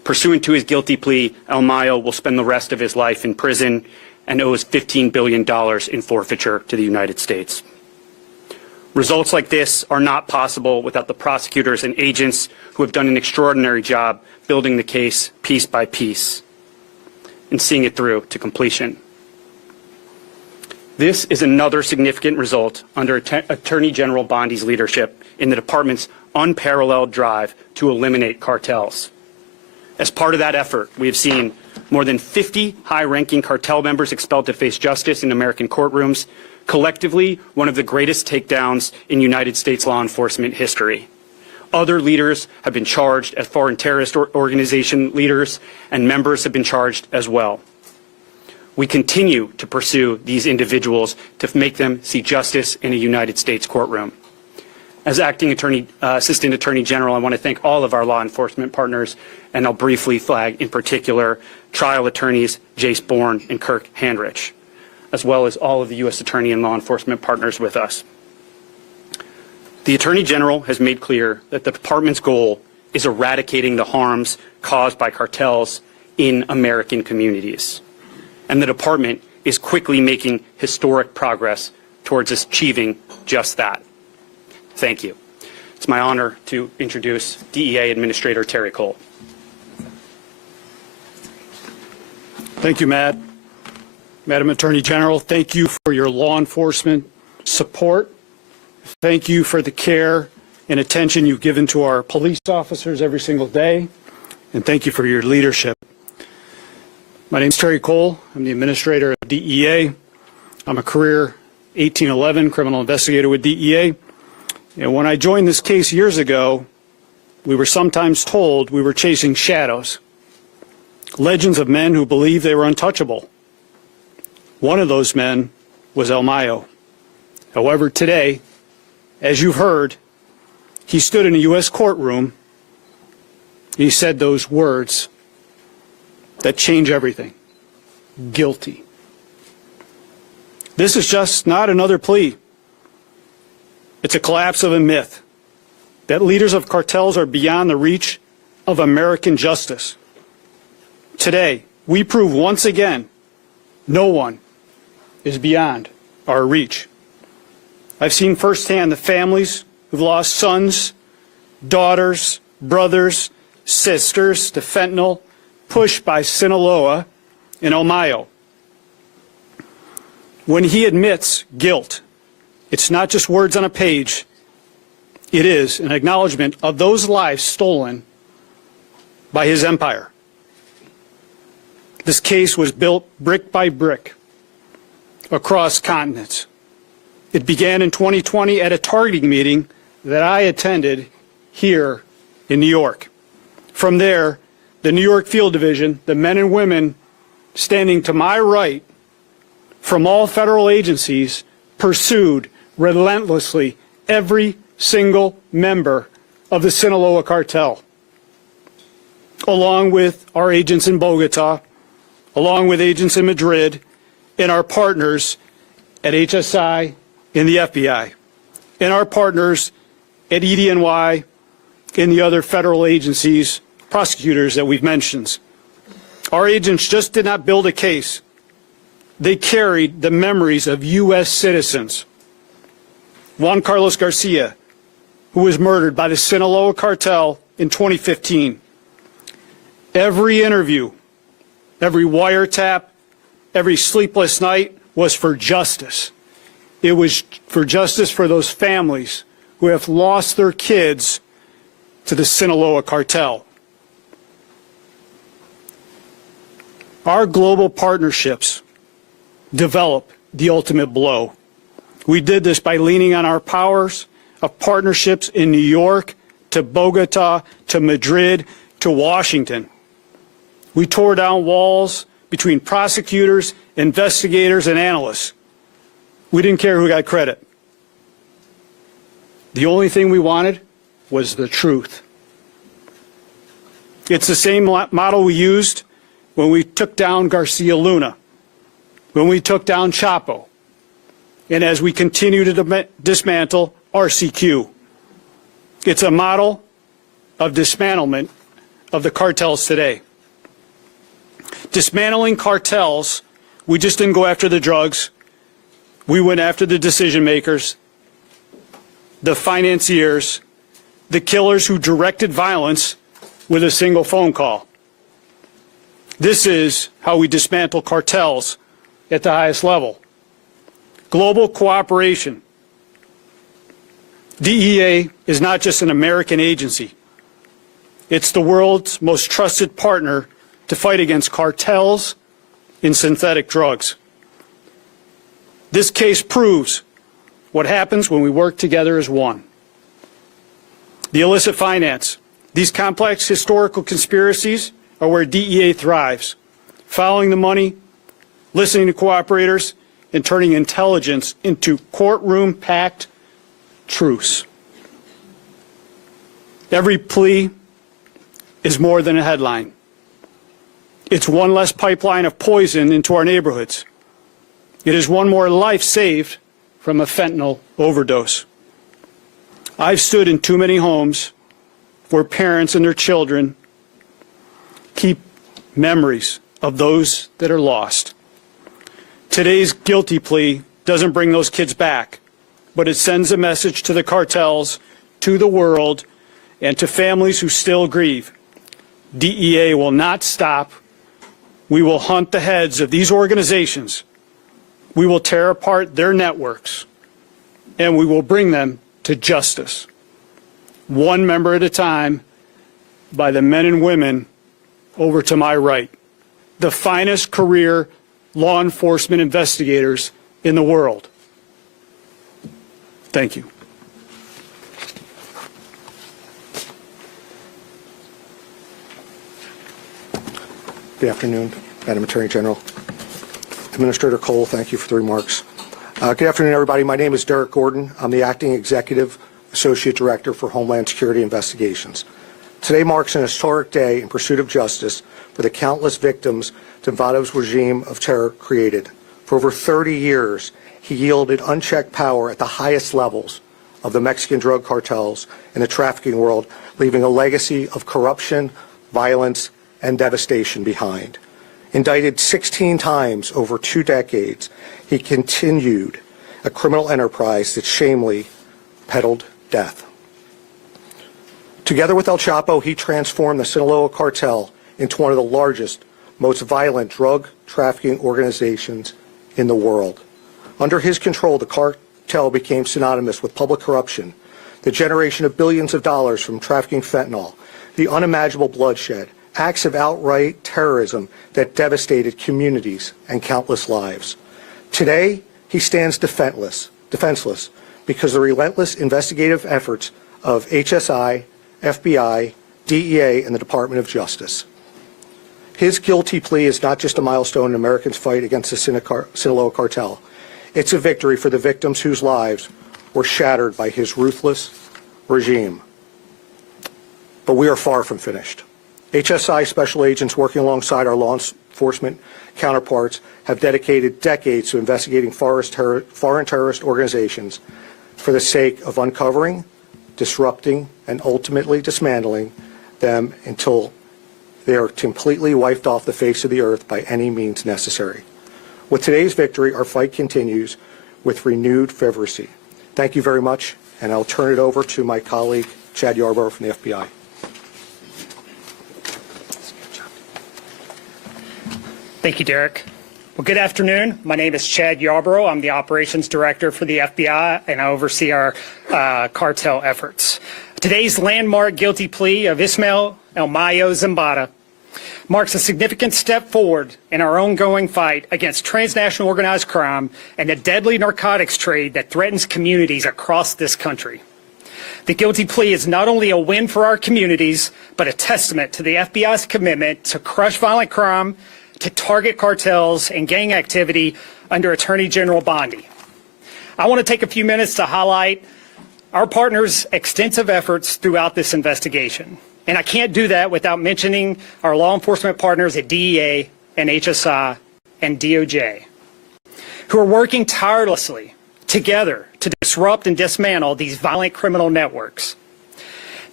Pursuant to his guilty plea, Mayo will spend the rest of his life in prison and owes $15 billion in forfeiture to the United States. Results like this are not possible without the prosecutors and agents who have done an extraordinary job building the case piece by piece and seeing it through to completion. This is another significant result under Attorney General Bondi's leadership in the department's unparalleled drive to eliminate cartels. As part of that effort, we have seen more than 50 high-ranking cartel members expelled to face justice in American courtrooms, collectively one of the greatest takedowns in United States law enforcement history. Other leaders have been charged as foreign terrorist organization leaders, and members have been charged as well. We continue to pursue these individuals to make them see justice in a United States courtroom. As Acting Assistant Attorney General, I want to thank all of our law enforcement partners, and I'll briefly flag in particular trial attorneys Jace Bourne and Kirk Handrich, as well as all of the U.S. Attorney and law enforcement partners with us. The Attorney General has made clear that the department's goal is eradicating the harms caused by cartels in American communities. And the department is quickly making historic progress towards achieving just that. Thank you. It's my honor to introduce DEA Administrator Terry Cole. Thank you, Matt. Madam Attorney General, thank you for your law enforcement support. Thank you for the care and attention you've given to our police officers every single day. And thank you for your leadership. My name is Terry Cole. I'm the administrator of DEA. I'm a career 1811 criminal investigator with DEA. And when I joined this case years ago, we were sometimes told we were chasing shadows, legends of men who believed they were untouchable. One of those men was Mayo. However, today, as you've heard, he stood in a U.S. courtroom. He said those words that change everything. Guilty. This is just not another plea. It's a collapse of a myth that leaders of cartels are beyond the reach of American justice. Today, we prove once again no one is beyond our reach. I've seen firsthand the families who've lost sons, daughters, brothers, sisters to fentanyl, pushed by Sinaloa and Mayo. When he admits guilt, it's not just words on a page. It is an acknowledgement of those lives stolen by his empire. This case was built brick by brick across continents. It began in 2020 at a targeting meeting that I attended here in New York. From there, the New York Field Division, the men and women standing to my right from all federal agencies, pursued relentlessly every single member of the Sinaloa cartel, along with our agents in Bogota, along with agents in Madrid, and our partners at HSI and the FBI, and our partners at EDNY and the other federal agencies, prosecutors that we've mentioned. Our agents just did not build a case. They carried the memories of U.S. citizens. Juan Carlos Garcia, who was murdered by the Sinaloa cartel in 2015. Every interview, every wiretap, every sleepless night was for justice. It was for justice for those families who have lost their kids to the Sinaloa cartel. Our global partnerships develop the ultimate blow. We did this by leaning on our powers of partnerships in New York, to Bogota, to Madrid, to Washington. We tore down walls between prosecutors, investigators, and analysts. We didn't care who got credit. The only thing we wanted was the truth. It's the same model we used when we took down Garcia Luna, when we took down Chapo, and as we continue to dismantle RCQ. It's a model of dismantlement of the cartels today. Dismantling cartels, we just didn't go after the drugs. We went after the decision makers, the financiers, the killers who directed violence with a single phone call. This is how we dismantle cartels at the highest level. Global cooperation. DEA is not just an American agency. It's the world's most trusted partner to fight against cartels in synthetic drugs. This case proves what happens when we work together as one. The illicit finance. These complex historical conspiracies are where DEA thrives, following the money, listening to cooperators, and turning intelligence into courtroom-packed truths. Every plea is more than a headline. It's one less pipeline of poison into our neighborhoods. It is one more life saved from a fentanyl overdose. I've stood in too many homes where parents and their children keep memories of those that are lost. Today's guilty plea doesn't bring those kids back, but it sends a message to the cartels, to the world, and to families who still grieve. DEA will not stop. We will hunt the heads of these organizations. We will tear apart their networks, and we will bring them to justice, one member at a time, by the men and women over to my right, the finest career law enforcement investigators in the world. Thank you. Good afternoon, Madam Attorney General. Administrator Cole, thank you for the remarks. Good afternoon, everybody. My name is Derek Gordon. I'm the Acting Executive Associate Director for Homeland Security Investigations. Today marks an historic day in pursuit of justice for the countless victims Zambada's regime of terror created. For over 30 years, he yielded unchecked power at the highest levels of the Mexican drug cartels and the trafficking world, leaving a legacy of corruption, violence, and devastation behind. Indicted 16 times over 2 decades, he continued a criminal enterprise that shamefully peddled death. Together with El Chapo, he transformed the Sinaloa cartel into one of the largest, most violent drug trafficking organizations in the world. Under his control, the cartel became synonymous with public corruption, the generation of billions of dollars from trafficking fentanyl, the unimaginable bloodshed, acts of outright terrorism that devastated communities and countless lives. Today, he stands defenseless because the relentless investigative efforts of HSI, FBI, DEA, and the Department of Justice. His guilty plea is not just a milestone in Americans' fight against the Sinaloa cartel. It's a victory for the victims whose lives were shattered by his ruthless regime. But we are far from finished. HSI special agents working alongside our law enforcement counterparts have dedicated decades to investigating foreign terrorist organizations for the sake of uncovering, disrupting, and ultimately dismantling them until they are completely wiped off the face of the earth by any means necessary. With today's victory, our fight continues with renewed fervency. Thank you very much, and I'll turn it over to my colleague, Chad Yarborough from the FBI. Thank you, Derek. Well, good afternoon. My name is Chad Yarborough. I'm the Operations Director for the FBI, and I oversee our cartel efforts. Today's landmark guilty plea of Ismael Mayo Zambada marks a significant step forward in our ongoing fight against transnational organized crime and the deadly narcotics trade that threatens communities across this country. The guilty plea is not only a win for our communities, but a testament to the FBI's commitment to crush violent crime, to target cartels and gang activity under Attorney General Bondi. I want to take a few minutes to highlight our partners' extensive efforts throughout this investigation. And I can't do that without mentioning our law enforcement partners at DEA and HSI and DOJ, who are working tirelessly together to disrupt and dismantle these violent criminal networks.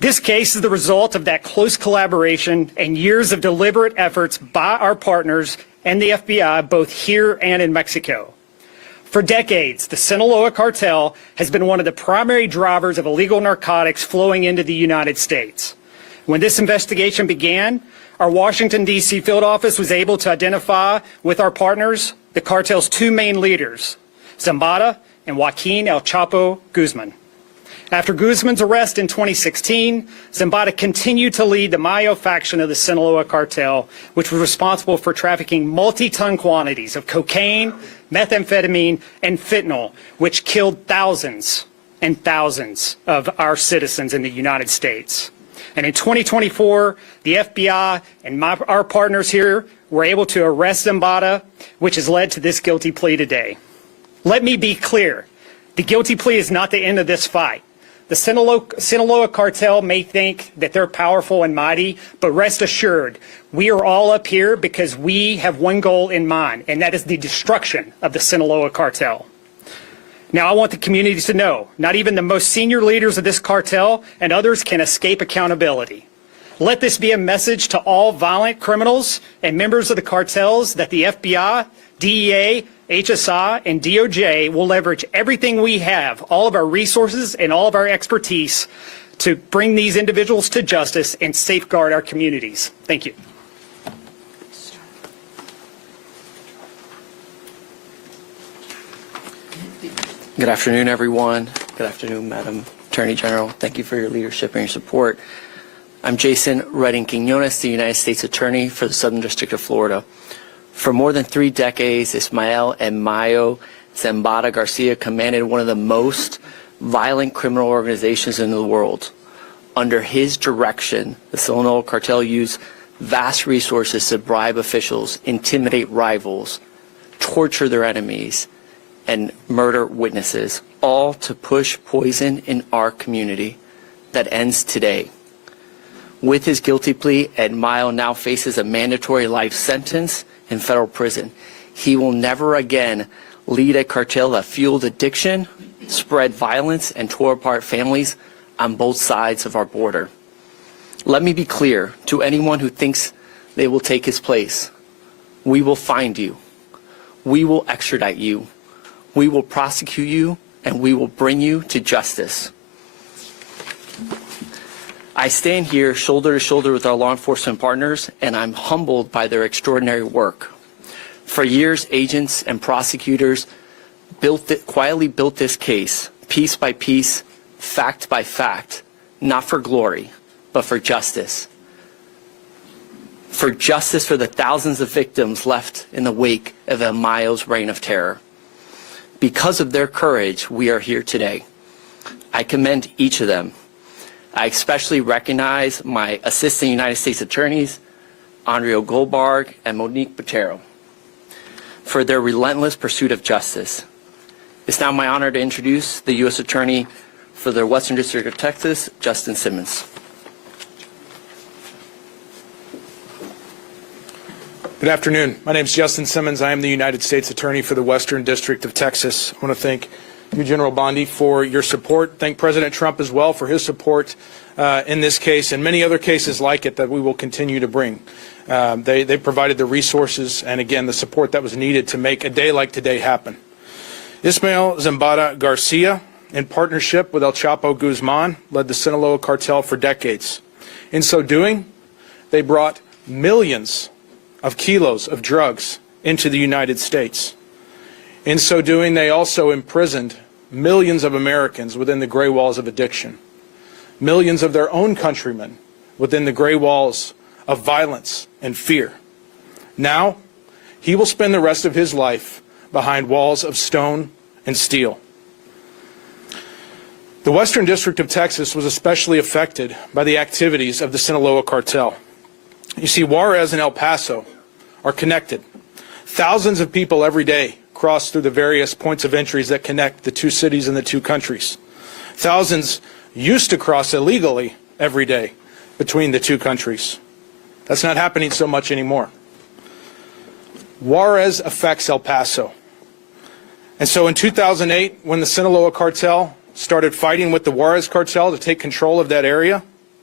This case is the result of that close collaboration and years of deliberate efforts by our partners and the FBI, both here and in Mexico. For decades, the Sinaloa cartel has been one of the primary drivers of illegal narcotics flowing into the United States. When this investigation began, our Washington, D.C. field office was able to identify with our partners the cartel's two main leaders, Zambada and Joaquin El Chapo Guzman. After Guzman's arrest in 2016, Zambada continued to lead the Mayo faction of the Sinaloa cartel, which was responsible for trafficking multi-ton quantities of cocaine, methamphetamine, and fentanyl, which killed thousands and thousands of our citizens in the United States. And in 2024, the FBI and our partners here were able to arrest Zambada, which has led to this guilty plea today. Let me be clear. The guilty plea is not the end of this fight. The Sinaloa cartel may think that they're powerful and mighty, but rest assured, we are all up here because we have one goal in mind, and that is the destruction of the Sinaloa cartel. Now, I want the community to know, not even the most senior leaders of this cartel and others can escape accountability. Let this be a message to all violent criminals and members of the cartels that the FBI, DEA, HSI, and DOJ will leverage everything we have, all of our resources and all of our expertise to bring these individuals to justice and safeguard our communities. Thank you. Good afternoon, everyone. Good afternoon, Madam Attorney General. Thank you for your leadership and your support. I'm Jason Redding Quiñones, the United States Attorney for the Southern District of Florida. For more than 3 decades, Ismael and Mayo Zambada Garcia commanded one of the most violent criminal organizations in the world. Under his direction, the Sinaloa cartel used vast resources to bribe officials, intimidate rivals, torture their enemies, and murder witnesses, all to push poison in our community that ends today. With his guilty plea, Ed Mayo now faces a mandatory life sentence in federal prison. He will never again lead a cartel that fueled addiction, spread violence, and tore apart families on both sides of our border. Let me be clear to anyone who thinks they will take his place. We will find you. We will extradite you. We will prosecute you, and we will bring you to justice. I stand here shoulder to shoulder with our law enforcement partners, and I'm humbled by their extraordinary work. For years, agents and prosecutors quietly built this case, piece by piece, fact by fact, not for glory, but for justice. For justice for the thousands of victims left in the wake of El Mayo's reign of terror. Because of their courage, we are here today. I commend each of them. I especially recognize my Assistant United States Attorneys, Andrea Goldberg and Monique Botero, for their relentless pursuit of justice. It's now my honor to introduce the U.S. Attorney for the Western District of Texas, Justin Simmons. Good afternoon. My name is Justin Simmons. I am the United States Attorney for the Western District of Texas. I want to thank you, General Bondi, for your support. Thank President Trump as well for his support in this case and many other cases like it that we will continue to bring. They provided the resources and, again, the support that was needed to make a day like today happen. Ismael Zambada Garcia, in partnership with El Chapo Guzman, led the Sinaloa cartel for decades. In so doing, they brought millions of kilos of drugs into the United States. In so doing, they also imprisoned millions of Americans within the gray walls of addiction, millions of their own countrymen within the gray walls of violence and fear. Now, he will spend the rest of his life behind walls of stone and steel. The Western District of Texas was especially affected by the activities of the Sinaloa cartel. You see, Juarez and El Paso are connected. Thousands of people every day cross through the various points of entries that connect the two cities and the two countries. Thousands used to cross illegally every day between the two countries. That's not happening so much anymore. Juarez affects El Paso. And so in 2008, when the Sinaloa cartel started fighting with the Juarez cartel to take control of that area,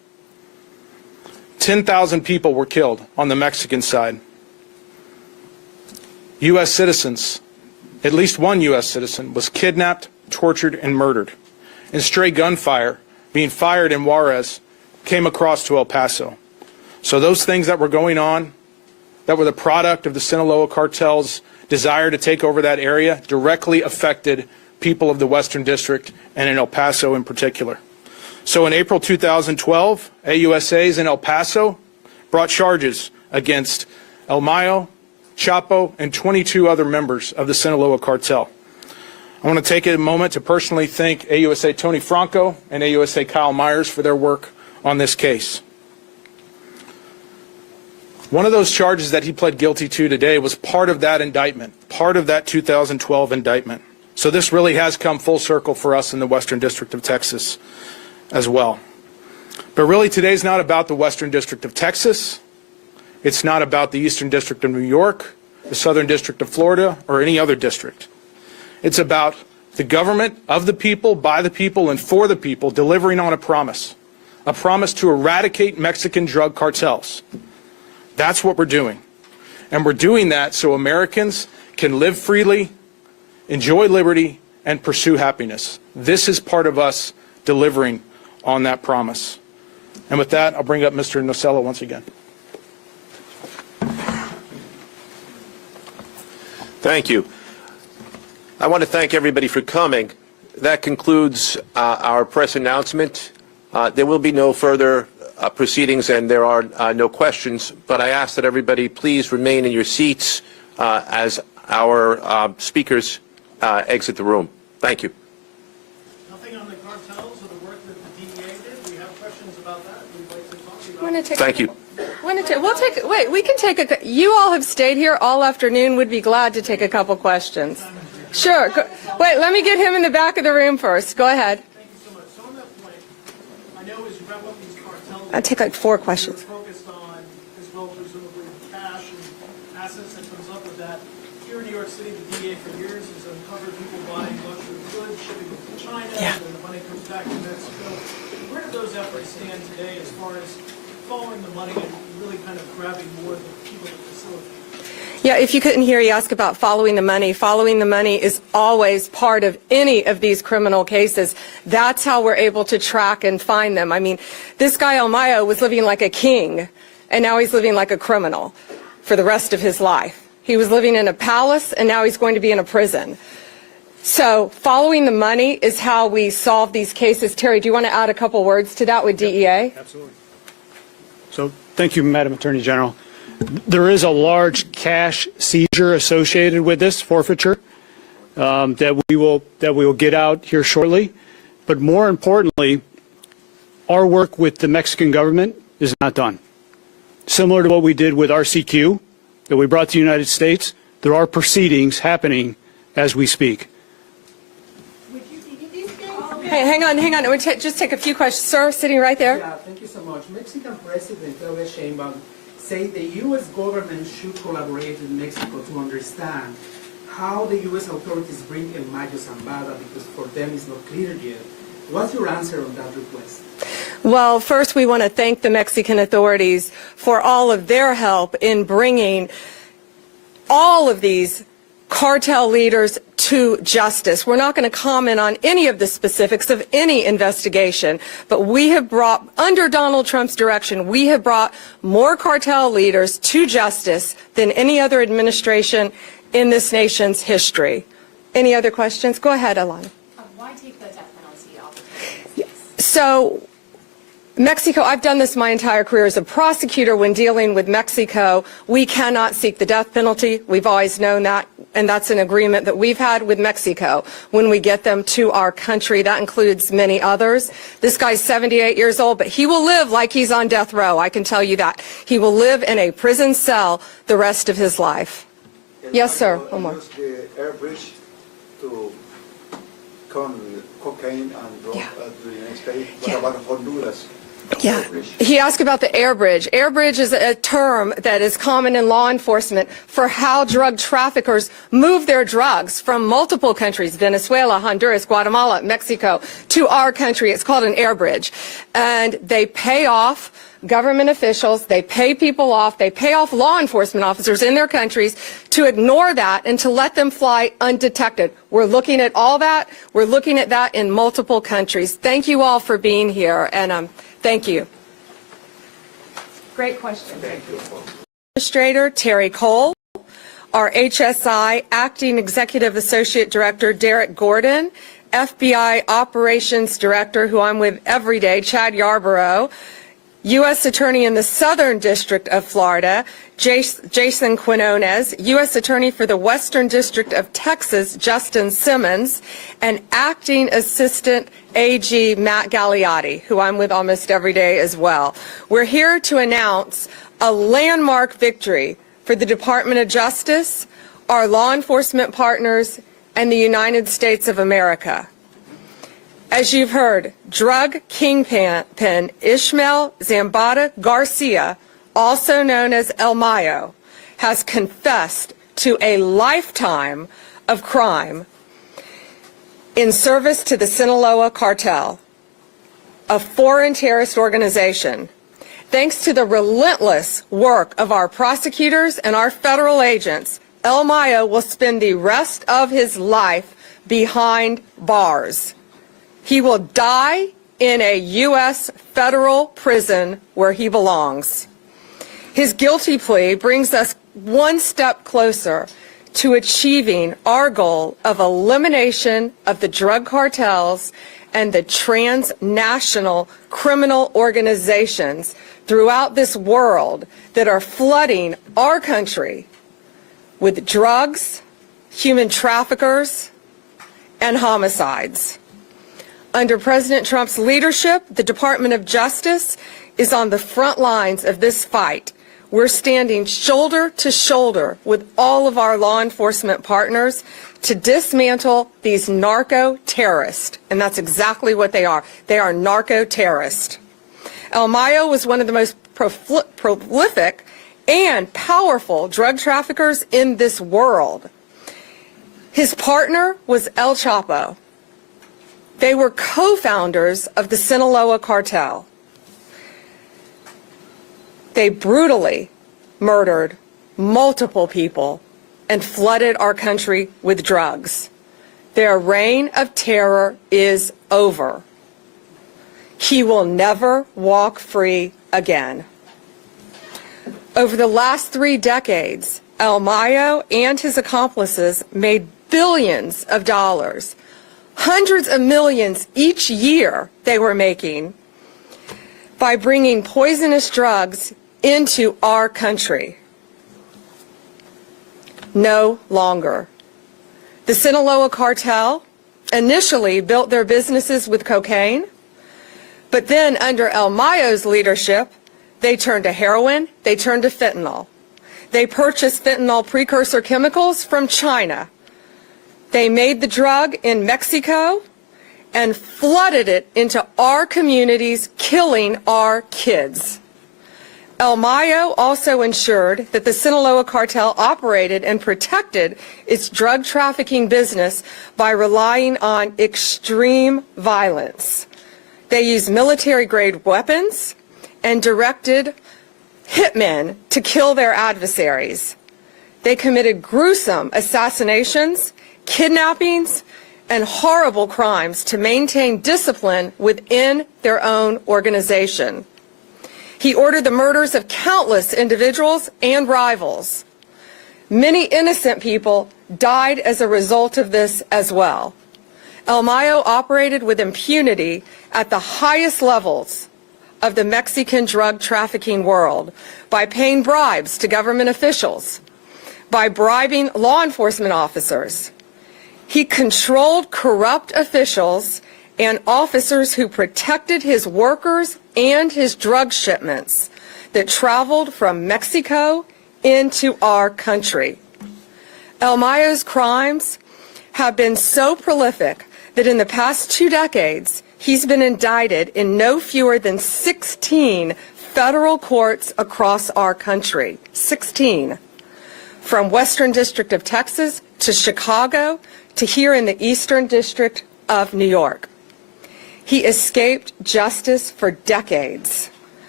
10,000 people were killed on the Mexican side. U.S. citizens, at least one U.S. citizen, was kidnapped, tortured, and murdered. And stray gunfire being fired in Juarez came across to El Paso. So those things that were going on, that were the product of the Sinaloa cartel's desire to take over that area, directly affected people of the Western District and in El Paso in particular. So in April 2012, AUSAs in El Paso brought charges against El Mayo, Chapo, and 22 other members of the Sinaloa cartel. I want to take a moment to personally thank AUSA Tony Franco and AUSA Kyle Myers for their work on this case. One of those charges that he pled guilty to today was part of that indictment, part of that 2012 indictment. So this really has come full circle for us in the Western District of Texas as well. But really today's not about the Western District of Texas. It's not about the Eastern District of New York, the Southern District of Florida, or any other district. It's about the government of the people, by the people, and for the people delivering on a promise to eradicate Mexican drug cartels. That's what we're doing. And we're doing that so Americans can live freely, enjoy liberty, and pursue happiness. This is part of us delivering on that promise. And with that, I'll bring up Mr. Nosella once again. Thank you. I want to thank everybody for coming. That concludes our press announcement. There will be no further proceedings and there are no questions, but I ask that everybody please remain in your seats as our speakers exit the room. Thank you. Nothing on the cartels or the work that the DEA did? We have questions about that. We'd like to talk about it. Thank you. We can take you all have stayed here all afternoon. Would be glad to take a couple questions. Sure. Wait, let me get him in the back of the room first. Go ahead. Thank you so much. So on that point, I know as you wrap up these cartels, I'll take like 4 questions. you're focused on, as well presumably, cash and assets that comes up with that. Here in New York City, the DEA for years has uncovered people buying luxury goods, shipping them to China, and then the money comes back to Mexico. Where do those efforts stand today as far as following the money and really kind of grabbing more of the people that facilitate? Yeah, if you couldn't hear, you ask about following the money. Following the money is always part of any of these criminal cases. That's how we're able to track and find them. I mean, this guy El Mayo was living like a king, and now he's living like a criminal for the rest of his life. He was living in a palace, and now he's going to be in a prison. So following the money is how we solve these cases. Terry, do you want to add a couple words to that with DEA? Absolutely. So thank you, Madam Attorney General. There is a large cash seizure associated with this forfeiture that we will get out here shortly. But more importantly, our work with the Mexican government is not done. Similar to what we did with RCQ that we brought to the United States, there are proceedings happening as we speak. Hey, hang on. We'll just take a few questions. Sir, sitting right there. Yeah, thank you so much. Mexican President Claudia Sheinbaum said the U.S. government should collaborate with Mexico to understand how the U.S. authorities bring El Mayo Zambada, because for them it's not clear yet. What's your answer on that request? Well, first we want to thank the Mexican authorities for all of their help in bringing all of these cartel leaders to justice. We're not going to comment on any of the specifics of any investigation, but we have brought, under Donald Trump's direction, we have brought more cartel leaders to justice than any other administration in this nation's history. Any other questions? Go ahead, Alana. Why take the death penalty off? So, Mexico, I've done this my entire career as a prosecutor. When dealing with Mexico, we cannot seek the death penalty. We've always known that, and that's an agreement that we've had with Mexico when we get them to our country. That includes many others. This guy's 78 years old, but he will live like he's on death row. I can tell you that. He will live in a prison cell the rest of his life. Yes, sir. One more. Use the air bridge to cocaine and drug to the United States. What about Honduras? Yeah, he asked about the air bridge. Air bridge is a term that is common in law enforcement for how drug traffickers move their drugs from multiple countries, Venezuela, Honduras, Guatemala, Mexico, to our country. It's called an air bridge. And they pay off government officials, they pay people off, they pay off law enforcement officers in their countries to ignore that and to let them fly undetected. We're looking at all that. We're looking at that in multiple countries. Thank you all for being here, and thank you. Great question. Thank you. Administrator Terry Cole, our HSI Acting Executive Associate Director Derek Gordon, FBI Operations Director, who I'm with every day, Chad Yarborough, U.S. Attorney in the Southern District of Florida, Jason Quinones, U.S. Attorney for the Western District of Texas, Justin Simmons, and Acting Assistant AG Matt Galiotti, who I'm with almost every day as well. We're here to announce a landmark victory for the Department of Justice, our law enforcement partners, and the United States of America. As you've heard, drug kingpin Ismael Zambada Garcia, also known as El Mayo, has confessed to a lifetime of crime in service to the Sinaloa Cartel, a foreign terrorist organization. Thanks to the relentless work of our prosecutors and our federal agents, El Mayo will spend the rest of his life behind bars. He will die in a U.S. federal prison where he belongs. His guilty plea brings us one step closer to achieving our goal of elimination of the drug cartels and the transnational criminal organizations throughout this world that are flooding our country with drugs, human traffickers, and homicides. Under President Trump's leadership, the Department of Justice is on the front lines of this fight. We're standing shoulder to shoulder with all of our law enforcement partners to dismantle these narco-terrorists, and that's exactly what they are. They are narco-terrorists. El Mayo was one of the most prolific and powerful drug traffickers in this world. His partner was El Chapo. They were co-founders of the Sinaloa Cartel. They brutally murdered multiple people and flooded our country with drugs. Their reign of terror is over. He will never walk free again. Over the last 3 decades, El Mayo and his accomplices made billions of dollars, hundreds of millions each year they were making by bringing poisonous drugs into our country. No longer. The Sinaloa Cartel initially built their businesses with cocaine, but then under El Mayo's leadership, they turned to heroin, they turned to fentanyl. They purchased fentanyl precursor chemicals from China. They made the drug in Mexico and flooded it into our communities, killing our kids. El Mayo also ensured that the Sinaloa Cartel operated and protected its drug trafficking business by relying on extreme violence. They used military-grade weapons and directed hitmen to kill their adversaries. They committed gruesome assassinations, kidnappings, and horrible crimes to maintain discipline within their own organization. He ordered the murders of countless individuals and rivals. Many innocent people died as a result of this as well. El Mayo operated with impunity at the highest levels of the Mexican drug trafficking world by paying bribes to government officials, by bribing law enforcement officers. He controlled corrupt officials and officers who protected his workers and his drug shipments that traveled from Mexico into our country. El Mayo's crimes have been so prolific that in the past 2 decades, he's been indicted in no fewer than 16 federal courts across our country. 16. From Western District of Texas to Chicago to here in the Eastern District of New York. He escaped justice for decades,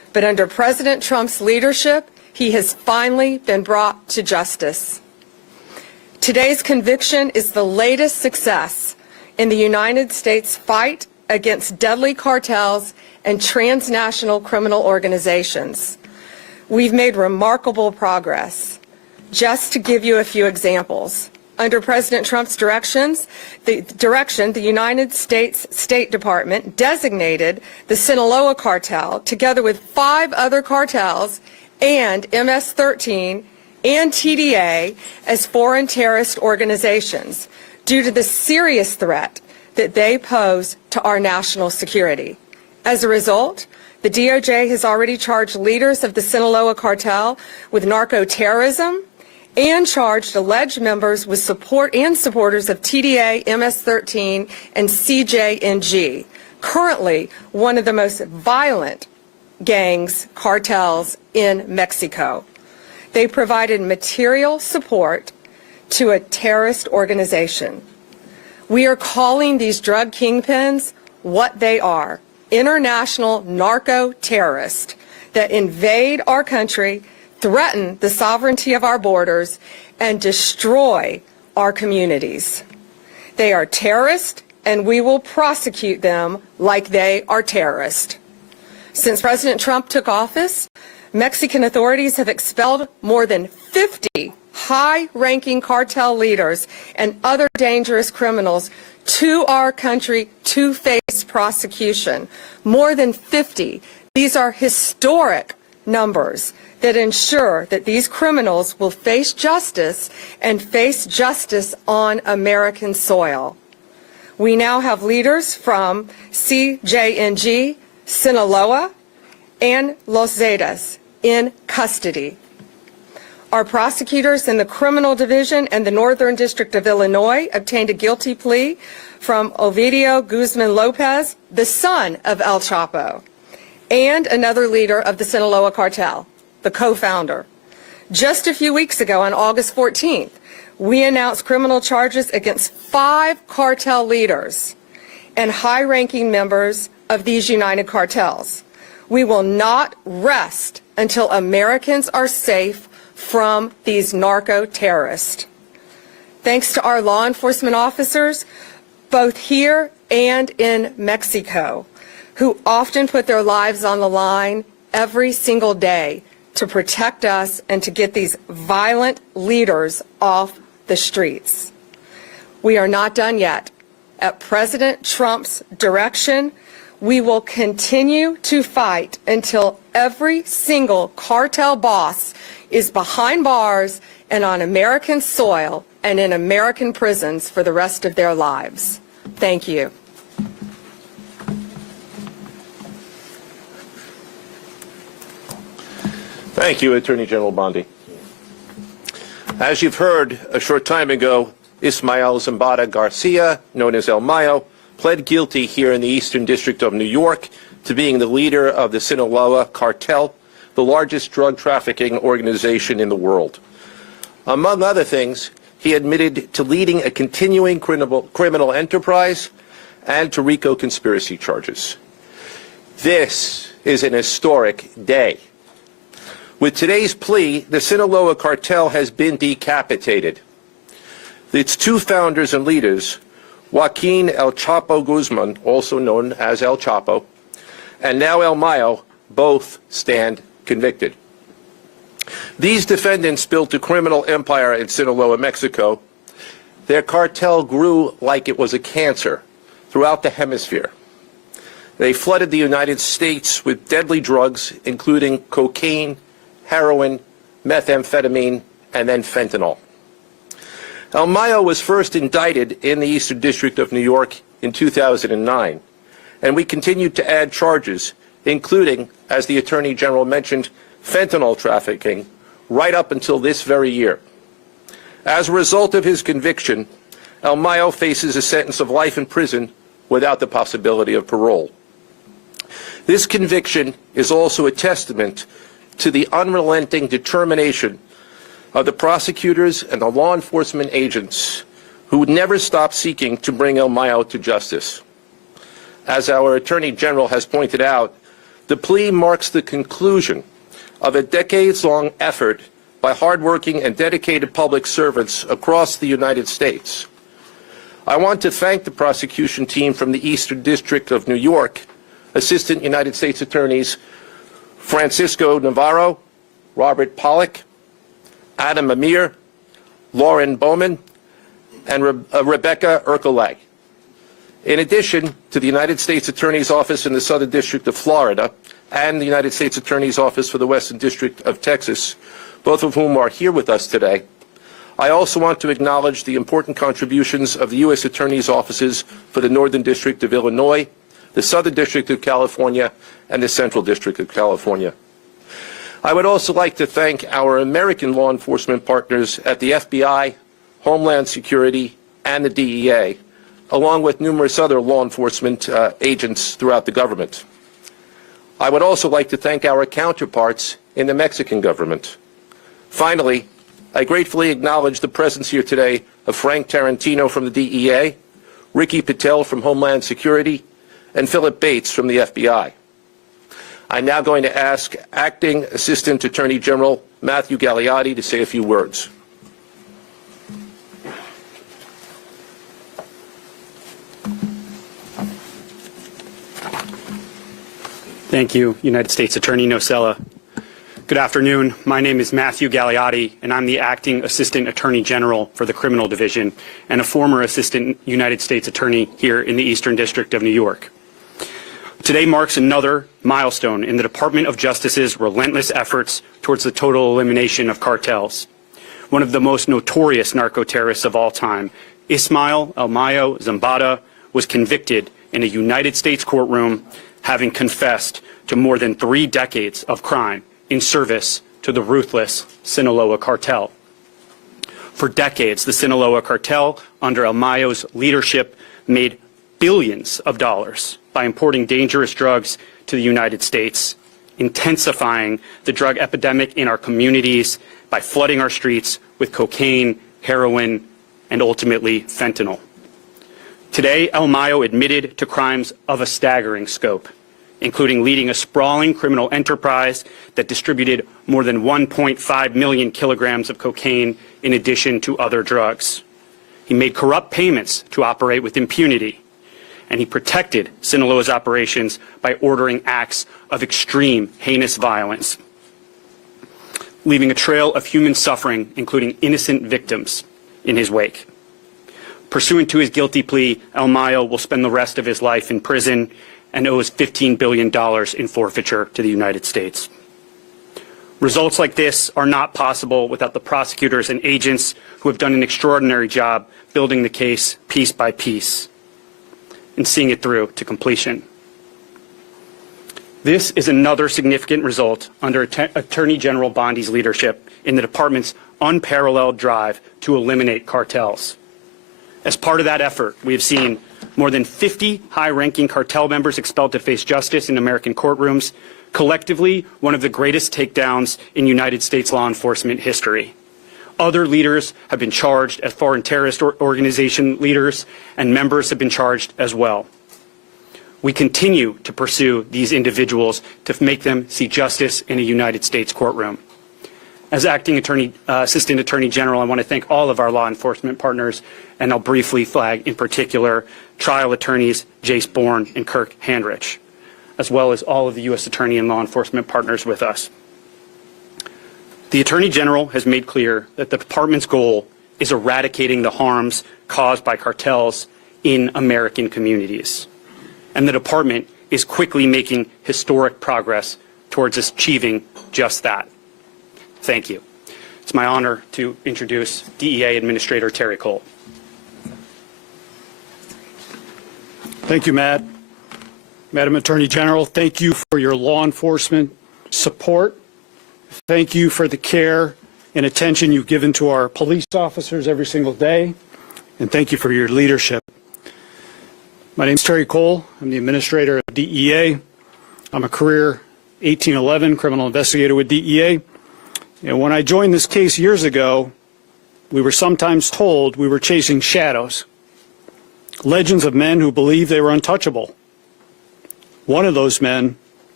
But under President Trump's leadership, he has finally been brought to justice. Today's conviction is the latest success in the United States fight against deadly cartels and transnational criminal organizations. We've made remarkable progress. Just to give you a few examples, under President Trump's direction, the United States State Department designated the Sinaloa cartel, together with 5 other cartels and MS-13 and TDA, as foreign terrorist organizations due to the serious threat that they pose to our national security. As a result, the DOJ has already charged leaders of the Sinaloa cartel with narco-terrorism and charged alleged members with support and supporters of TDA, MS-13, and CJNG, currently one of the most violent cartels in Mexico. They provided material support to a terrorist organization. We are calling these drug kingpins what they are: international narco-terrorists that invade our country, threaten the sovereignty of our borders, and destroy our communities. They are terrorists, and we will prosecute them like they are terrorists. Since President Trump took office, Mexican authorities have expelled more than 50 high-ranking cartel leaders and other dangerous criminals to our country to face prosecution. More than 50. These are historic numbers that ensure that these criminals will face justice and face justice on American soil. We now have leaders from CJNG, Sinaloa, and Los Zetas in custody. Our prosecutors in the Criminal Division and the Northern District of Illinois obtained a guilty plea from Ovidio Guzman Lopez, the son of El Chapo, and another leader of the Sinaloa cartel, the co-founder. Just a few weeks ago, on August 14th, we announced criminal charges against 5 cartel leaders and high-ranking members of these united cartels. We will not rest until Americans are safe from these narco-terrorists. Thanks to our law enforcement officers, both here and in Mexico, who often put their lives on the line every single day to protect us and to get these violent leaders off the streets. We are not done yet. At President Trump's direction, we will continue to fight until every single cartel boss is behind bars and on American soil and in American prisons for the rest of their lives. Thank you. Thank you, Attorney General Bondi. As you've heard, a short time ago, Ismael Zambada Garcia, known as El Mayo, pled guilty here in the Eastern District of New York to being the leader of the Sinaloa Cartel, the largest drug trafficking organization in the world. Among other things, he admitted to leading a continuing criminal enterprise and to RICO conspiracy charges. This is an historic day. With today's plea, the Sinaloa Cartel has been decapitated. Its 2 founders and leaders, Joaquin El Chapo Guzman, also known as El Chapo, and now El Mayo, both stand convicted. These defendants built a criminal empire in Sinaloa, Mexico. Their cartel grew like it was a cancer throughout the hemisphere. They flooded the United States with deadly drugs, including cocaine, heroin, methamphetamine, and then fentanyl. El Mayo was first indicted in the Eastern District of New York in 2009, and we continued to add charges, including, as the Attorney General mentioned, fentanyl trafficking, right up until this very year. As a result of his conviction, El Mayo faces a sentence of life in prison without the possibility of parole. This conviction is also a testament to the unrelenting determination of the prosecutors and the law enforcement agents who would never stop seeking to bring El Mayo to justice. As our Attorney General has pointed out, The plea marks the conclusion of a decades-long effort by hardworking and dedicated public servants across the United States. I want to thank the prosecution team from the Eastern District of New York, Assistant United States Attorneys Francisco Navarro, Robert Pollack, Adam Amir, Lauren Bowman, and Rebecca Ercolay. In addition to the United States Attorney's Office in the Southern District of Florida and the United States Attorney's Office for the Western District of Texas, both of whom are here with us today, I also want to acknowledge the important contributions of the U.S. Attorney's Offices for the Northern District of Illinois, the Southern District of California, and the Central District of California. I would also like to thank our American law enforcement partners at the FBI, Homeland Security, and the DEA, along with numerous other law enforcement agents throughout the government. I would also like to thank our counterparts in the Mexican government. Finally, I gratefully acknowledge the presence here today of Frank Tarantino from the DEA, Ricky Patel from Homeland Security, and Philip Bates from the FBI. I'm now going to ask Acting Assistant Attorney General Matthew Galiotti to say a few words. Thank you, United States Attorney Nosella. Good afternoon. My name is Matthew Galiotti, and I'm the Acting Assistant Attorney General for the Criminal Division and a former Assistant United States Attorney here in the Eastern District of New York. Today marks another milestone in the Department of Justice's relentless efforts towards the total elimination of cartels. One of the most notorious narco-terrorists of all time, Ismael Mayo Zambada, was convicted in a United States courtroom, having confessed to more than 3 decades of crime in service to the ruthless Sinaloa cartel. For decades, the Sinaloa cartel, under El Mayo's leadership, made billions of dollars by importing dangerous drugs to the United States, intensifying the drug epidemic in our communities by flooding our streets with cocaine, heroin, and ultimately fentanyl. Today, El Mayo admitted to crimes of a staggering scope, including leading a sprawling criminal enterprise that distributed more than 1.5 million kilograms of cocaine in addition to other drugs. He made corrupt payments to operate with impunity, and he protected Sinaloa's operations by ordering acts of extreme, heinous violence, leaving a trail of human suffering, including innocent victims, in his wake. Pursuant to his guilty plea, El Mayo will spend the rest of his life in prison and owes $15 billion in forfeiture to the United States. Results like this are not possible without the prosecutors and agents who have done an extraordinary job building the case piece by piece and seeing it through to completion. This is another significant result under Attorney General Bondi's leadership in the department's unparalleled drive to eliminate cartels. As part of that effort, we have seen more than 50 high-ranking cartel members expelled to face justice in American courtrooms, collectively one of the greatest takedowns in United States law enforcement history. Other leaders have been charged as foreign terrorist organization leaders, and members have been charged as well. We continue to pursue these individuals to make them see justice in a United States courtroom. As Acting Assistant Attorney General, I want to thank all of our law enforcement partners, and I'll briefly flag in particular trial attorneys Jace Bourne and Kirk Handrich, as well as all of the U.S. Attorney and law enforcement partners with us. The Attorney General has made clear that the department's goal is eradicating the harms caused by cartels in American communities. And the department is quickly making historic progress towards achieving just that. Thank you. It's my honor to introduce DEA Administrator Terry Cole. Thank you, Matt. Madam Attorney General, thank you for your law enforcement support. Thank you for the care and attention you've given to our police officers every single day. And thank you for your leadership. My name is Terry Cole. I'm the administrator of DEA. I'm a career 1811 criminal investigator with DEA. And when I joined this case years ago, we were sometimes told we were chasing shadows, legends of men who believed they were untouchable. One of those men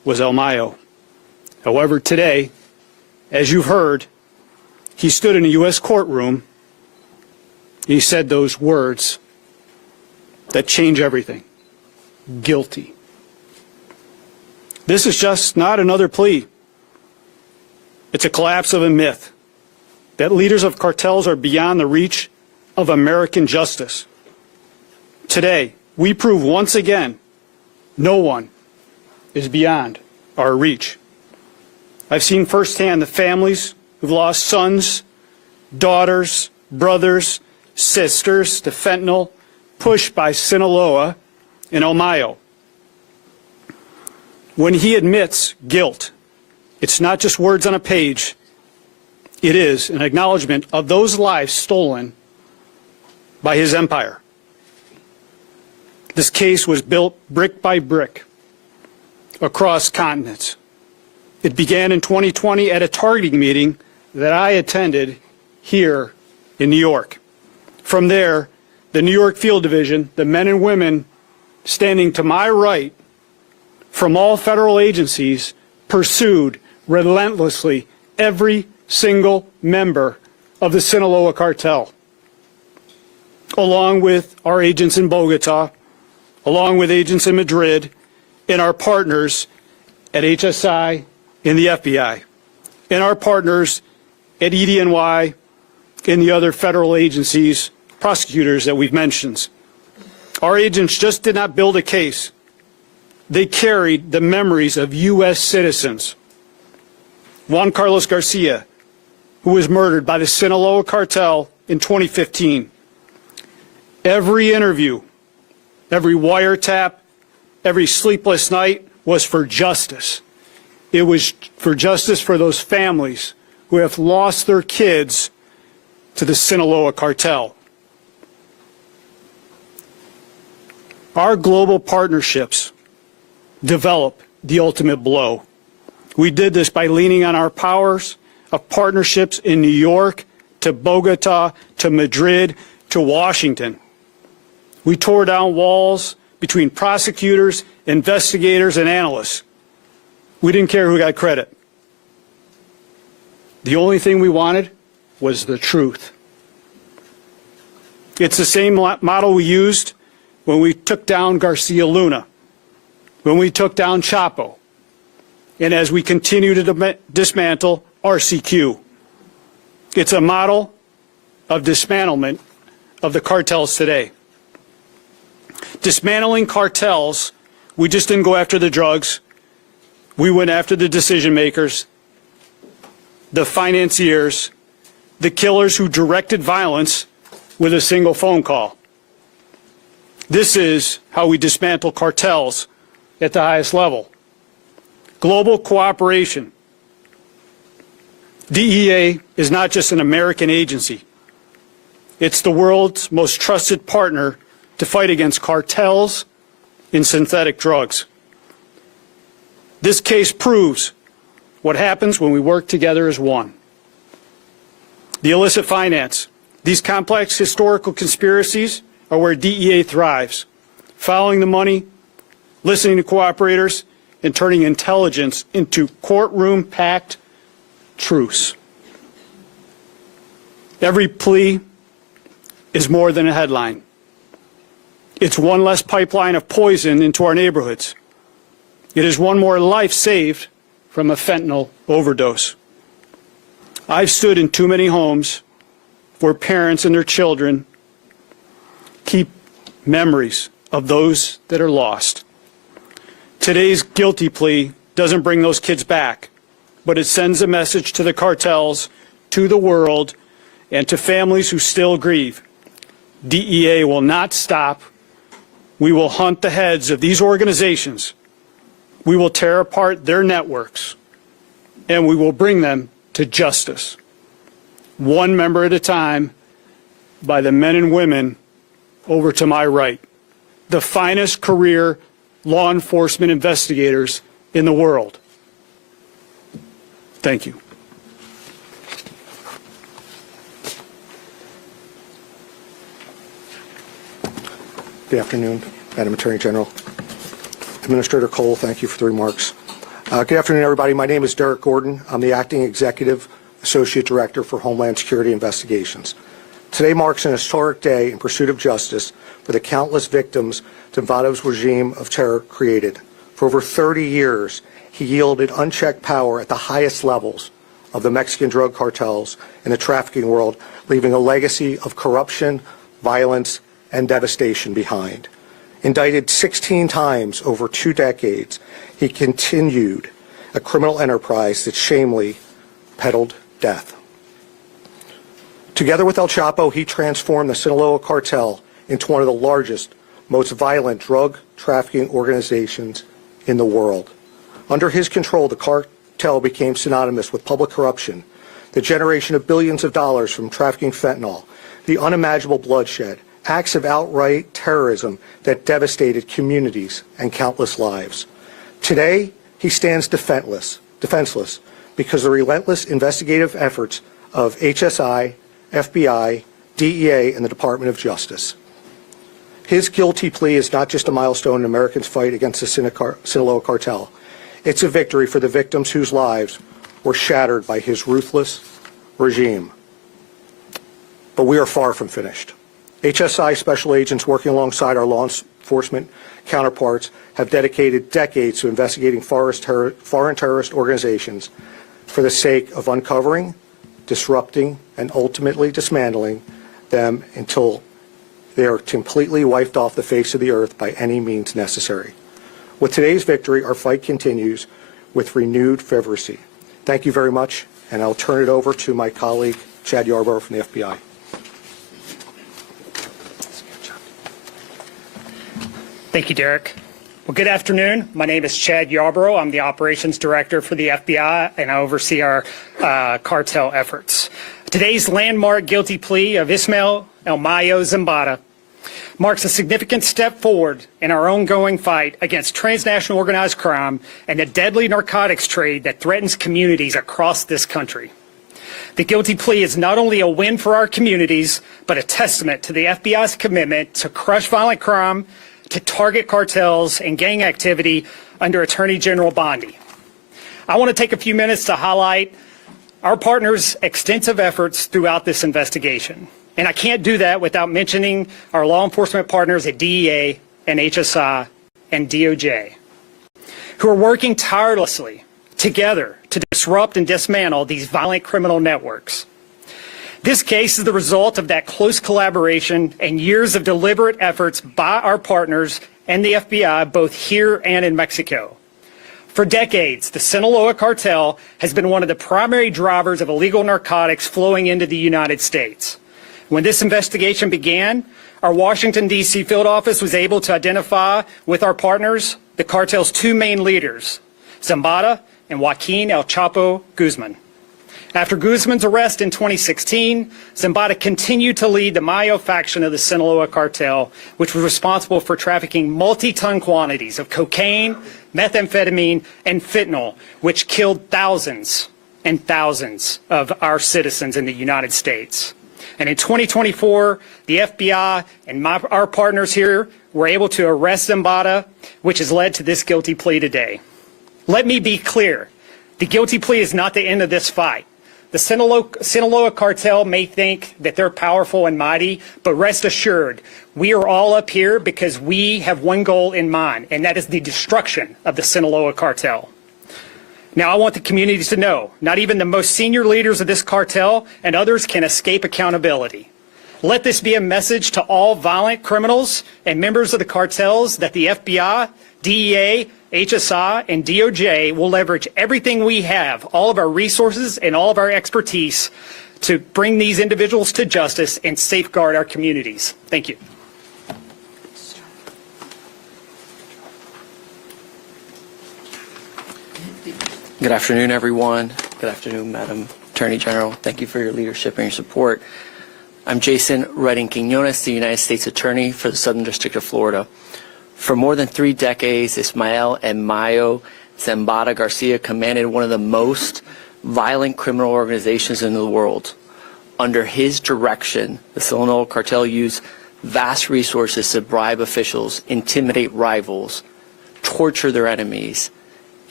was El Mayo. However, today, as you've heard, he stood in a U.S. courtroom. He said those words that change everything. Guilty. This is just not another plea. It's a collapse of a myth that leaders of cartels are beyond the reach of American justice. Today, we prove once again no one is beyond our reach. I've seen firsthand the families who've lost sons, daughters, brothers, sisters to fentanyl pushed by Sinaloa and El Mayo. When he admits guilt, it's not just words on a page. It is an acknowledgement of those lives stolen by his empire. This case was built brick by brick across continents. It began in 2020 at a targeting meeting that I attended here in New York. From there, the New York Field Division, the men and women standing to my right from all federal agencies, pursued relentlessly every single member of the Sinaloa cartel, along with our agents in Bogota, along with agents in Madrid, and our partners at HSI and the FBI, and our partners at EDNY and the other federal agencies, prosecutors that we've mentioned. Our agents just did not build a case. They carried the memories of U.S. citizens. Juan Carlos Garcia, who was murdered by the Sinaloa cartel in 2015. Every interview, every wiretap, every sleepless night was for justice. It was for justice for those families who have lost their kids to the Sinaloa cartel. Our global partnerships develop the ultimate blow. We did this by leaning on our powers of partnerships in New York, to Bogota, to Madrid, to Washington. We tore down walls between prosecutors, investigators, and analysts. We didn't care who got credit. The only thing we wanted was the truth. It's the same model we used when we took down Garcia Luna, when we took down Chapo, and as we continue to dismantle RCQ. It's a model of dismantlement of the cartels today. Dismantling cartels, we just didn't go after the drugs. We went after the decision makers, the financiers, the killers who directed violence with a single phone call. This is how we dismantle cartels at the highest level. Global cooperation. DEA is not just an American agency. It's the world's most trusted partner to fight against cartels and synthetic drugs. This case proves what happens when we work together as one. The illicit finance. These complex historical conspiracies are where DEA thrives, following the money, listening to cooperators, and turning intelligence into courtroom-packed truths. Every plea is more than a headline. It's one less pipeline of poison into our neighborhoods. It is one more life saved from a fentanyl overdose. I've stood in too many homes where parents and their children keep memories of those that are lost. Today's guilty plea doesn't bring those kids back, but it sends a message to the cartels, to the world, and to families who still grieve. DEA will not stop. We will hunt the heads of these organizations. We will tear apart their networks, and we will bring them to justice, one member at a time, by the men and women over to my right, the finest career law enforcement investigators in the world. Thank you. Good afternoon, Madam Attorney General. Administrator Cole, thank you for the remarks. Good afternoon, everybody. My name is Derek Gordon. I'm the Acting Executive Associate Director for Homeland Security Investigations. Today marks an historic day in pursuit of justice for the countless victims Zambada's regime of terror created. For over 30 years, he yielded unchecked power at the highest levels of the Mexican drug cartels and the trafficking world, leaving a legacy of corruption, violence, and devastation behind. Indicted 16 times over 2 decades, he continued a criminal enterprise that shamefully peddled death. Together with El Chapo, he transformed the Sinaloa cartel into one of the largest, most violent drug trafficking organizations in the world. Under his control, the cartel became synonymous with public corruption, the generation of billions of dollars from trafficking fentanyl, the unimaginable bloodshed, acts of outright terrorism that devastated communities and countless lives. Today, he stands defenseless because the relentless investigative efforts of HSI, FBI, DEA, and the Department of Justice. His guilty plea is not just a milestone in Americans' fight against the Sinaloa cartel. It's a victory for the victims whose lives were shattered by his ruthless regime. But we are far from finished. HSI special agents working alongside our law enforcement counterparts have dedicated decades to investigating foreign terrorist organizations for the sake of uncovering, disrupting, and ultimately dismantling them until they are completely wiped off the face of the earth by any means necessary. With today's victory, our fight continues with renewed fervency. Thank you very much, and I'll turn it over to my colleague, Chad Yarborough from the FBI. Thank you, Derek. Well, good afternoon. My name is Chad Yarborough. I'm the Operations Director for the FBI, and I oversee our cartel efforts. Today's landmark guilty plea of Ismael El Mayo Zambada marks a significant step forward in our ongoing fight against transnational organized crime and the deadly narcotics trade that threatens communities across this country. The guilty plea is not only a win for our communities, but a testament to the FBI's commitment to crush violent crime, to target cartels and gang activity under Attorney General Bondi. I want to take a few minutes to highlight our partners' extensive efforts throughout this investigation. And I can't do that without mentioning our law enforcement partners at DEA and HSI and DOJ, who are working tirelessly together to disrupt and dismantle these violent criminal networks. This case is the result of that close collaboration and years of deliberate efforts by our partners and the FBI, both here and in Mexico. For decades, the Sinaloa cartel has been one of the primary drivers of illegal narcotics flowing into the United States. When this investigation began, our Washington, D.C. field office was able to identify with our partners the cartel's 2 main leaders, Zambada and Joaquin El Chapo Guzman. After Guzman's arrest in 2016, Zambada continued to lead the Mayo faction of the Sinaloa cartel, which was responsible for trafficking multi-ton quantities of cocaine, methamphetamine, and fentanyl, which killed thousands and thousands of our citizens in the United States. And in 2024, the FBI and our partners here were able to arrest Zambada, which has led to this guilty plea today. Let me be clear. The guilty plea is not the end of this fight. The Sinaloa cartel may think that they're powerful and mighty, but rest assured, we are all up here because we have one goal in mind, and that is the destruction of the Sinaloa cartel. Now, I want the community to know, not even the most senior leaders of this cartel and others can escape accountability. Let this be a message to all violent criminals and members of the cartels that the FBI, DEA, HSI, and DOJ will leverage everything we have, all of our resources and all of our expertise to bring these individuals to justice and safeguard our communities. Thank you. Good afternoon, everyone. Good afternoon, Madam Attorney General. Thank you for your leadership and your support. I'm Jason Redding Quiñones, the United States Attorney for the Southern District of Florida. For more than 3 decades, Ismael and Mayo Zambada Garcia commanded one of the most violent criminal organizations in the world. Under his direction, the Sinaloa cartel used vast resources to bribe officials, intimidate rivals, torture their enemies,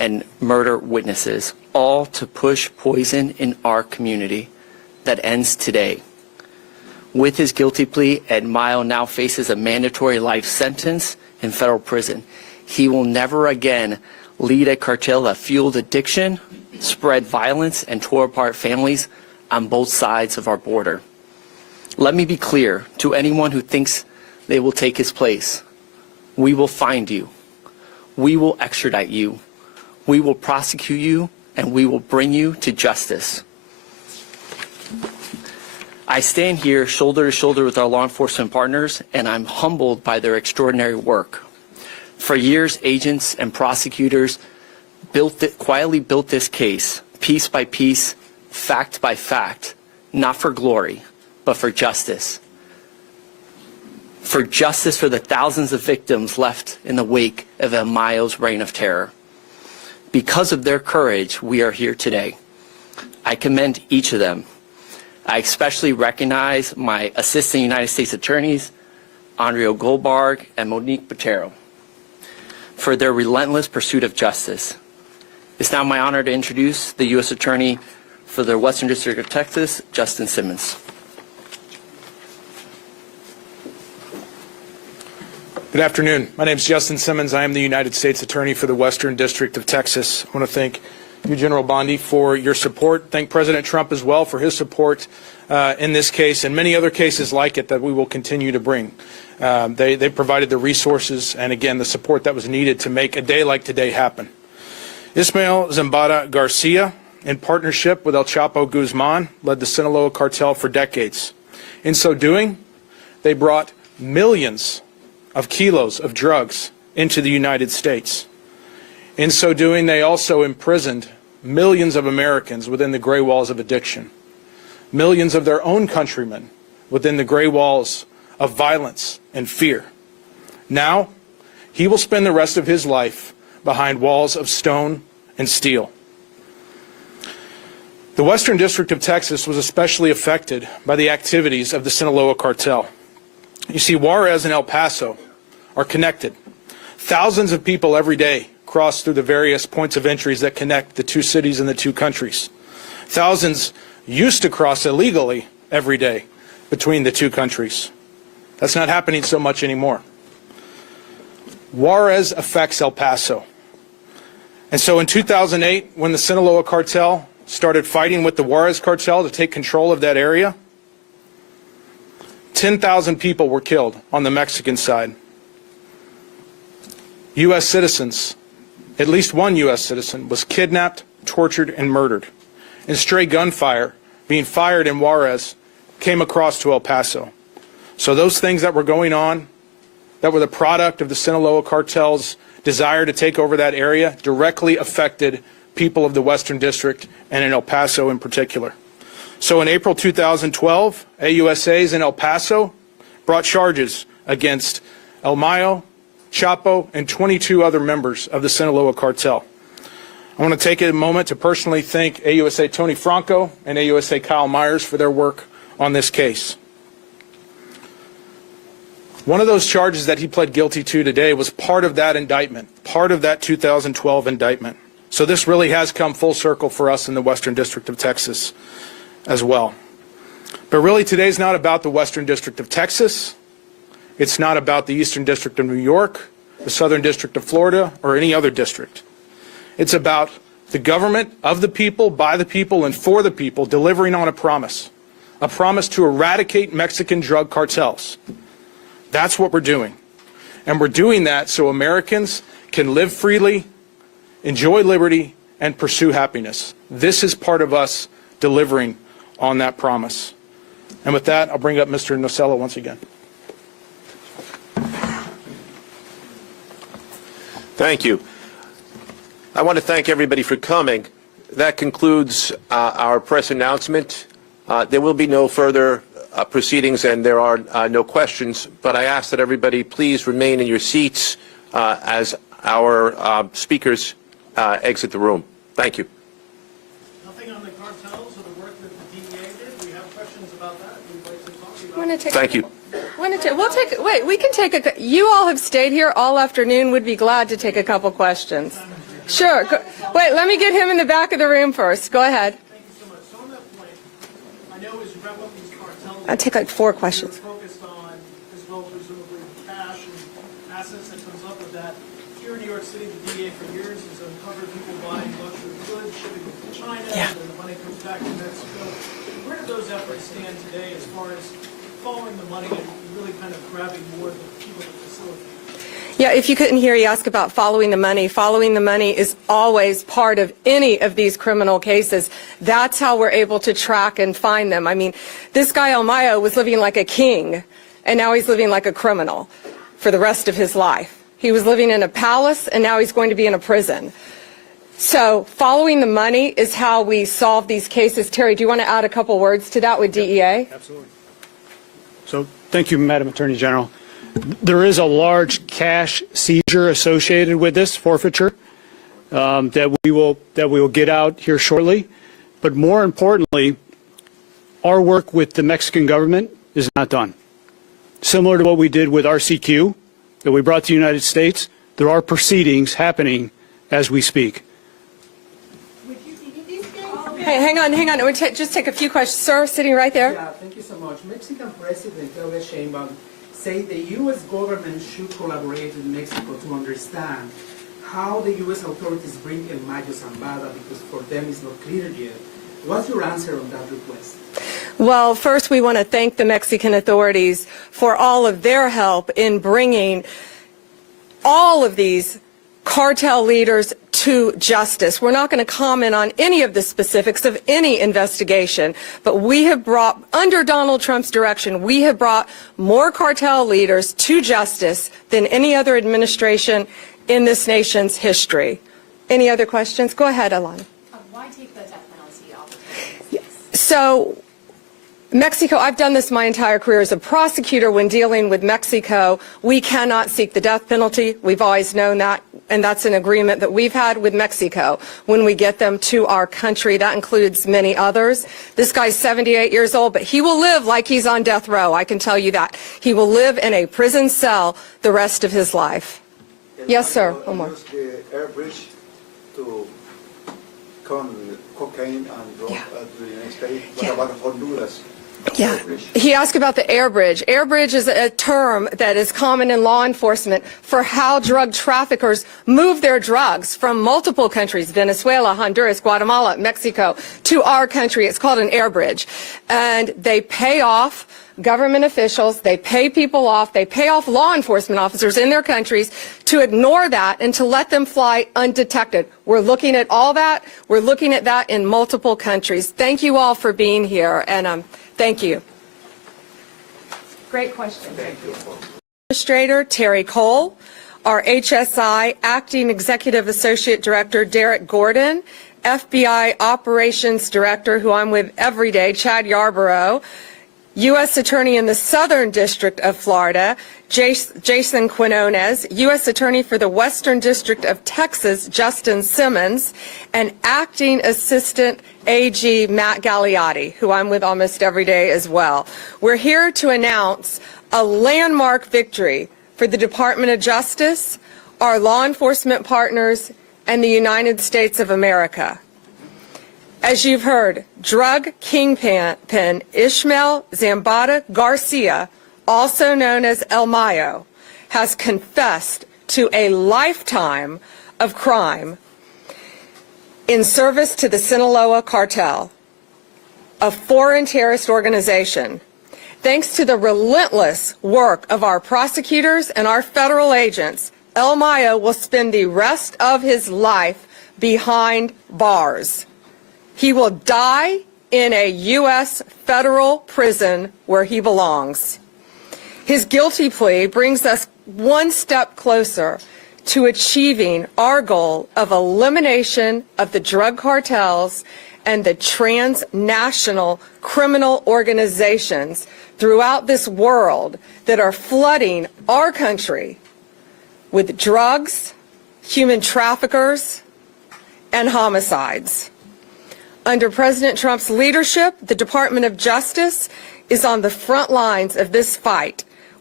and murder witnesses, all to push poison in our community that ends today. With his guilty plea, Ed Mayo now faces a mandatory life sentence in federal prison. He will never again lead a cartel that fueled addiction, spread violence, and tore apart families on both sides of our border. Let me be clear to anyone who thinks they will take his place. We will find you. We will extradite you. We will prosecute you, and we will bring you to justice. I stand here shoulder to shoulder with our law enforcement partners, and I'm humbled by their extraordinary work. For years, agents and prosecutors quietly built this case, piece by piece, fact by fact, not for glory, but for justice. For justice for the thousands of victims left in the wake of El Mayo's reign of terror. Because of their courage, we are here today. I commend each of them. I especially recognize my Assistant United States Attorneys, Andrea Goldberg and Monique Botero, for their relentless pursuit of justice. It's now my honor to introduce the U.S. Attorney for the Western District of Texas, Justin Simmons. Good afternoon. My name is Justin Simmons. I am the United States Attorney for the Western District of Texas. I want to thank you, General Bondi, for your support. Thank President Trump as well for his support in this case and many other cases like it that we will continue to bring. They provided the resources and, again, the support that was needed to make a day like today happen. Ismael Zambada Garcia, in partnership with El Chapo Guzman, led the Sinaloa cartel for decades. In so doing, they brought millions of kilos of drugs into the United States. In so doing, they also imprisoned millions of Americans within the gray walls of addiction, millions of their own countrymen within the gray walls of violence and fear. Now, he will spend the rest of his life behind walls of stone and steel. The Western District of Texas was especially affected by the activities of the Sinaloa cartel. You see, Juarez and El Paso are connected. Thousands of people every day cross through the various points of entries that connect the two cities and the two countries. Thousands used to cross illegally every day between the two countries. That's not happening so much anymore. Juarez affects El Paso. And so in 2008, when the Sinaloa cartel started fighting with the Juarez cartel to take control of that area, 10,000 people were killed on the Mexican side. U.S. citizens, at least one U.S. citizen, was kidnapped, tortured, and murdered. And stray gunfire being fired in Juarez came across to El Paso. So those things that were going on, that were the product of the Sinaloa cartel's desire to take over that area, directly affected people of the Western District and in El Paso in particular. So in April 2012, AUSAs in El Paso brought charges against El Mayo, Chapo, and 22 other members of the Sinaloa cartel. I want to take a moment to personally thank AUSA Tony Franco and AUSA Kyle Myers for their work on this case. One of those charges that he pled guilty to today was part of that indictment, part of that 2012 indictment. So this really has come full circle for us in the Western District of Texas as well. But really today's not about the Western District of Texas. It's not about the Eastern District of New York, the Southern District of Florida, or any other district. It's about the government of the people, by the people, and for the people delivering on a promise to eradicate Mexican drug cartels. That's what we're doing. And we're doing that so Americans can live freely, enjoy liberty, and pursue happiness. This is part of us delivering on that promise. And with that, I'll bring up Mr. Nosella once again. Thank you. I want to thank everybody for coming. That concludes our press announcement. There will be no further proceedings and there are no questions, but I ask that everybody please remain in your seats as our speakers exit the room. Thank you. Nothing on the cartels or the work that the DEA did? We have questions about that. We'd like to talk about Thank you. We can take you all have stayed here all afternoon. We'd be glad to take a couple questions. Sure. Wait, let me get him in the back of the room first. Go ahead. Thank you so much. So on that point, I know as you wrap up these cartels, I'll take like 4 questions. you're focused on, as well, presumably, cash and assets that comes up with that. Here in New York City, the DEA for years has uncovered people buying luxury goods, shipping them to China, and then the money comes back to Mexico. Where do those efforts stand today as far as following the money and really kind of grabbing more of the people that facilitate? Yeah, if you couldn't hear, you ask about following the money. Following the money is always part of any of these criminal cases. That's how we're able to track and find them. I mean, this guy, Mayo, was living like a king, and now he's living like a criminal for the rest of his life. He was living in a palace, and now he's going to be in a prison. So following the money is how we solve these cases. Terry, do you want to add a couple words to that with DEA? Absolutely. So thank you, Madam Attorney General. There is a large cash seizure associated with this forfeiture that we will get out here shortly. But more importantly, our work with the Mexican government is not done. Similar to what we did with RCQ that we brought to the United States, there are proceedings happening as we speak. Hey, hang on. We'll just take a few questions. Sir, sitting right there. Yeah, thank you so much. Mexican President Claudia Sheinbaum say the U.S. government should collaborate with Mexico to understand how the U.S. authorities bring El Mayo Zambada, because for them it's not clear yet. What's your answer on that request? Well, first we want to thank the Mexican authorities for all of their help in bringing all of these cartel leaders to justice. We're not going to comment on any of the specifics of any investigation, but we have brought, under Donald Trump's direction, we have brought more cartel leaders to justice than any other administration in this nation's history. Any other questions? Go ahead, Alana. Why take the death penalty off? So, Mexico, I've done this my entire career as a prosecutor. When dealing with Mexico, we cannot seek the death penalty. We've always known that, and that's an agreement that we've had with Mexico when we get them to our country. That includes many others. This guy's 78 years old, but he will live like he's on death row, I can tell you that. He will live in a prison cell the rest of his life. Yes, sir. One more. Use the air bridge to con cocaine and drug to the United States. What about Honduras? Yeah. He asked about the air bridge. Air bridge is a term that is common in law enforcement for how drug traffickers move their drugs from multiple countries, Venezuela, Honduras, Guatemala, Mexico, to our country. It's called an air bridge. And they pay off government officials, they pay people off, they pay off law enforcement officers in their countries to ignore that and to let them fly undetected. We're looking at all that. We're looking at that in multiple countries. Thank you all for being here, and thank you. Great question. Thank you. Administrator Terry Cole, our HSI Acting Executive Associate Director Derek Gordon, FBI Operations Director, who I'm with every day, Chad Yarborough, U.S. Attorney in the Southern District of Florida, Jason Quinones, U.S. Attorney for the Western District of Texas, Justin Simmons, and Acting Assistant AG Matt Galiotti, who I'm with almost every day as well. We're here to announce a landmark victory for the Department of Justice, our law enforcement partners, and the United States of America. As you've heard, drug kingpin Ismael Zambada Garcia, also known as El Mayo, has confessed to a lifetime of crime in service to the Sinaloa Cartel, a foreign terrorist organization. Thanks to the relentless work of our prosecutors and our federal agents, El Mayo will spend the rest of his life behind bars. He will die in a U.S. federal prison where he belongs. His guilty plea brings us one step closer to achieving our goal of elimination of the drug cartels and the transnational criminal organizations throughout this world that are flooding our country with drugs, human traffickers, and homicides. Under President Trump's leadership, the Department of Justice is on the front lines of this fight.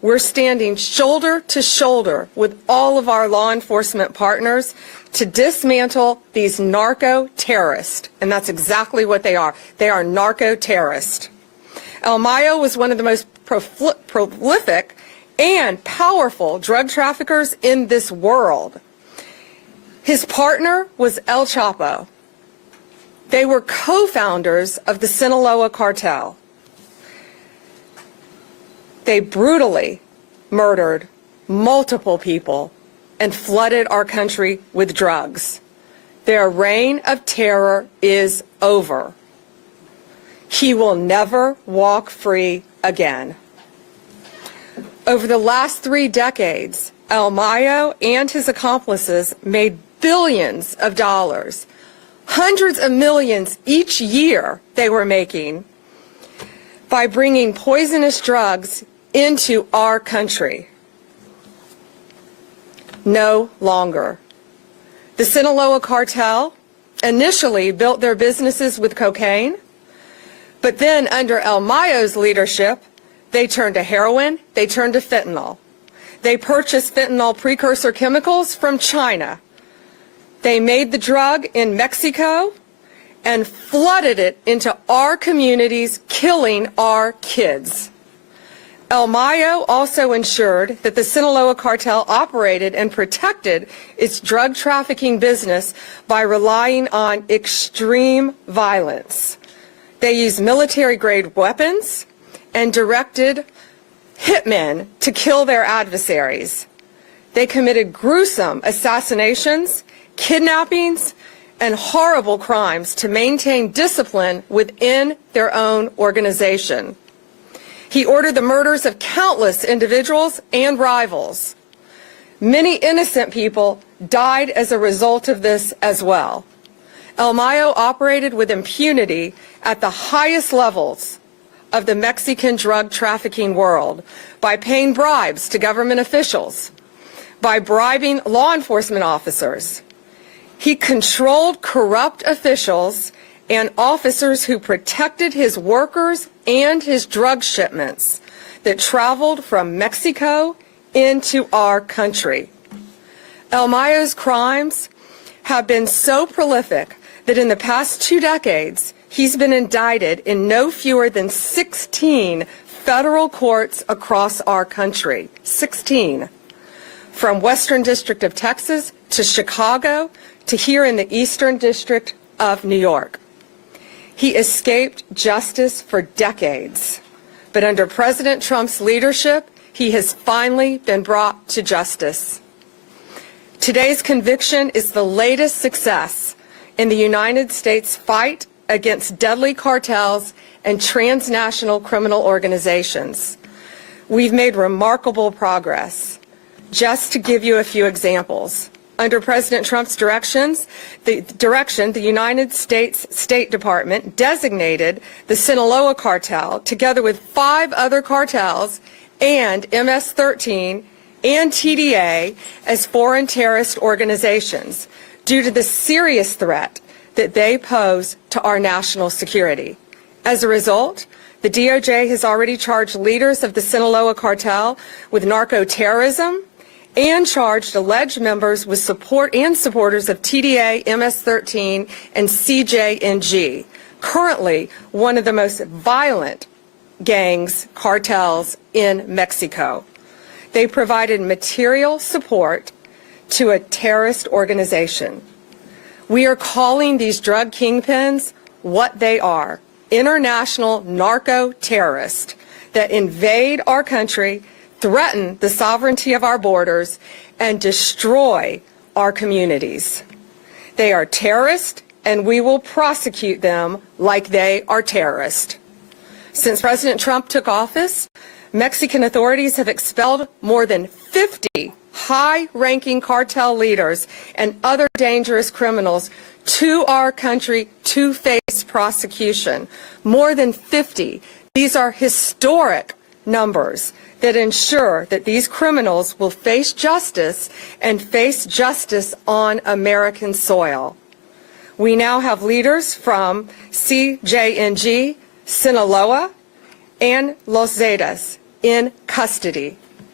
we're standing shoulder to shoulder with all of our law enforcement partners to dismantle these narco-terrorists. And that's exactly what they are. They are narco-terrorists. El Mayo was one of the most prolific and powerful drug traffickers in this world. His partner was El Chapo. They were co-founders of the Sinaloa Cartel. They brutally murdered multiple people and flooded our country with drugs. Their reign of terror is over. He will never walk free again. Over the last 3 decades, El Mayo and his accomplices made billions of dollars, hundreds of millions each year they were making by bringing poisonous drugs into our country. No longer. The Sinaloa Cartel initially built their businesses with cocaine, but then under El Mayo's leadership, they turned to heroin, they turned to fentanyl. They purchased fentanyl precursor chemicals from China. They made the drug in Mexico and flooded it into our communities, killing our kids. El Mayo also ensured that the Sinaloa Cartel operated and protected its drug trafficking business by relying on extreme violence. They used military-grade weapons and directed hitmen to kill their adversaries. They committed gruesome assassinations, kidnappings, and horrible crimes to maintain discipline within their own organization. He ordered the murders of countless individuals and rivals. Many innocent people died as a result of this as well. El Mayo operated with impunity at the highest levels of the Mexican drug trafficking world by paying bribes to government officials, by bribing law enforcement officers. He controlled corrupt officials and officers who protected his workers and his drug shipments that traveled from Mexico into our country. El Mayo's crimes have been so prolific that in the past 2 decades, he's been indicted in no fewer than 16 federal courts across our country. 16. From Western District of Texas to Chicago to here in the Eastern District of New York. He escaped justice for decades, but under President Trump's leadership, he has finally been brought to justice. Today's conviction is the latest success in the United States fight against deadly cartels and transnational criminal organizations. We've made remarkable progress. Just to give you a few examples, under President Trump's direction, the United States State Department designated the Sinaloa Cartel, together with 5 other cartels and MS-13 and TDA, as foreign terrorist organizations due to the serious threat that they pose to our national security. As a result, the DOJ has already charged leaders of the Sinaloa Cartel with narco-terrorism and charged alleged members with support and supporters of TDA, MS-13, and CJNG, currently one of the most violent gangs, cartels in Mexico. They provided material support to a terrorist organization. We are calling these drug kingpins what they are: international narco-terrorists that invade our country, threaten the sovereignty of our borders, and destroy our communities. They are terrorists, and we will prosecute them like they are terrorists. Since President Trump took office, Mexican authorities have expelled more than 50 high-ranking cartel leaders and other dangerous criminals to our country to face prosecution. More than 50. These are historic numbers that ensure that these criminals will face justice and face justice on American soil. We now have leaders from CJNG, Sinaloa, and Los Zetas in custody.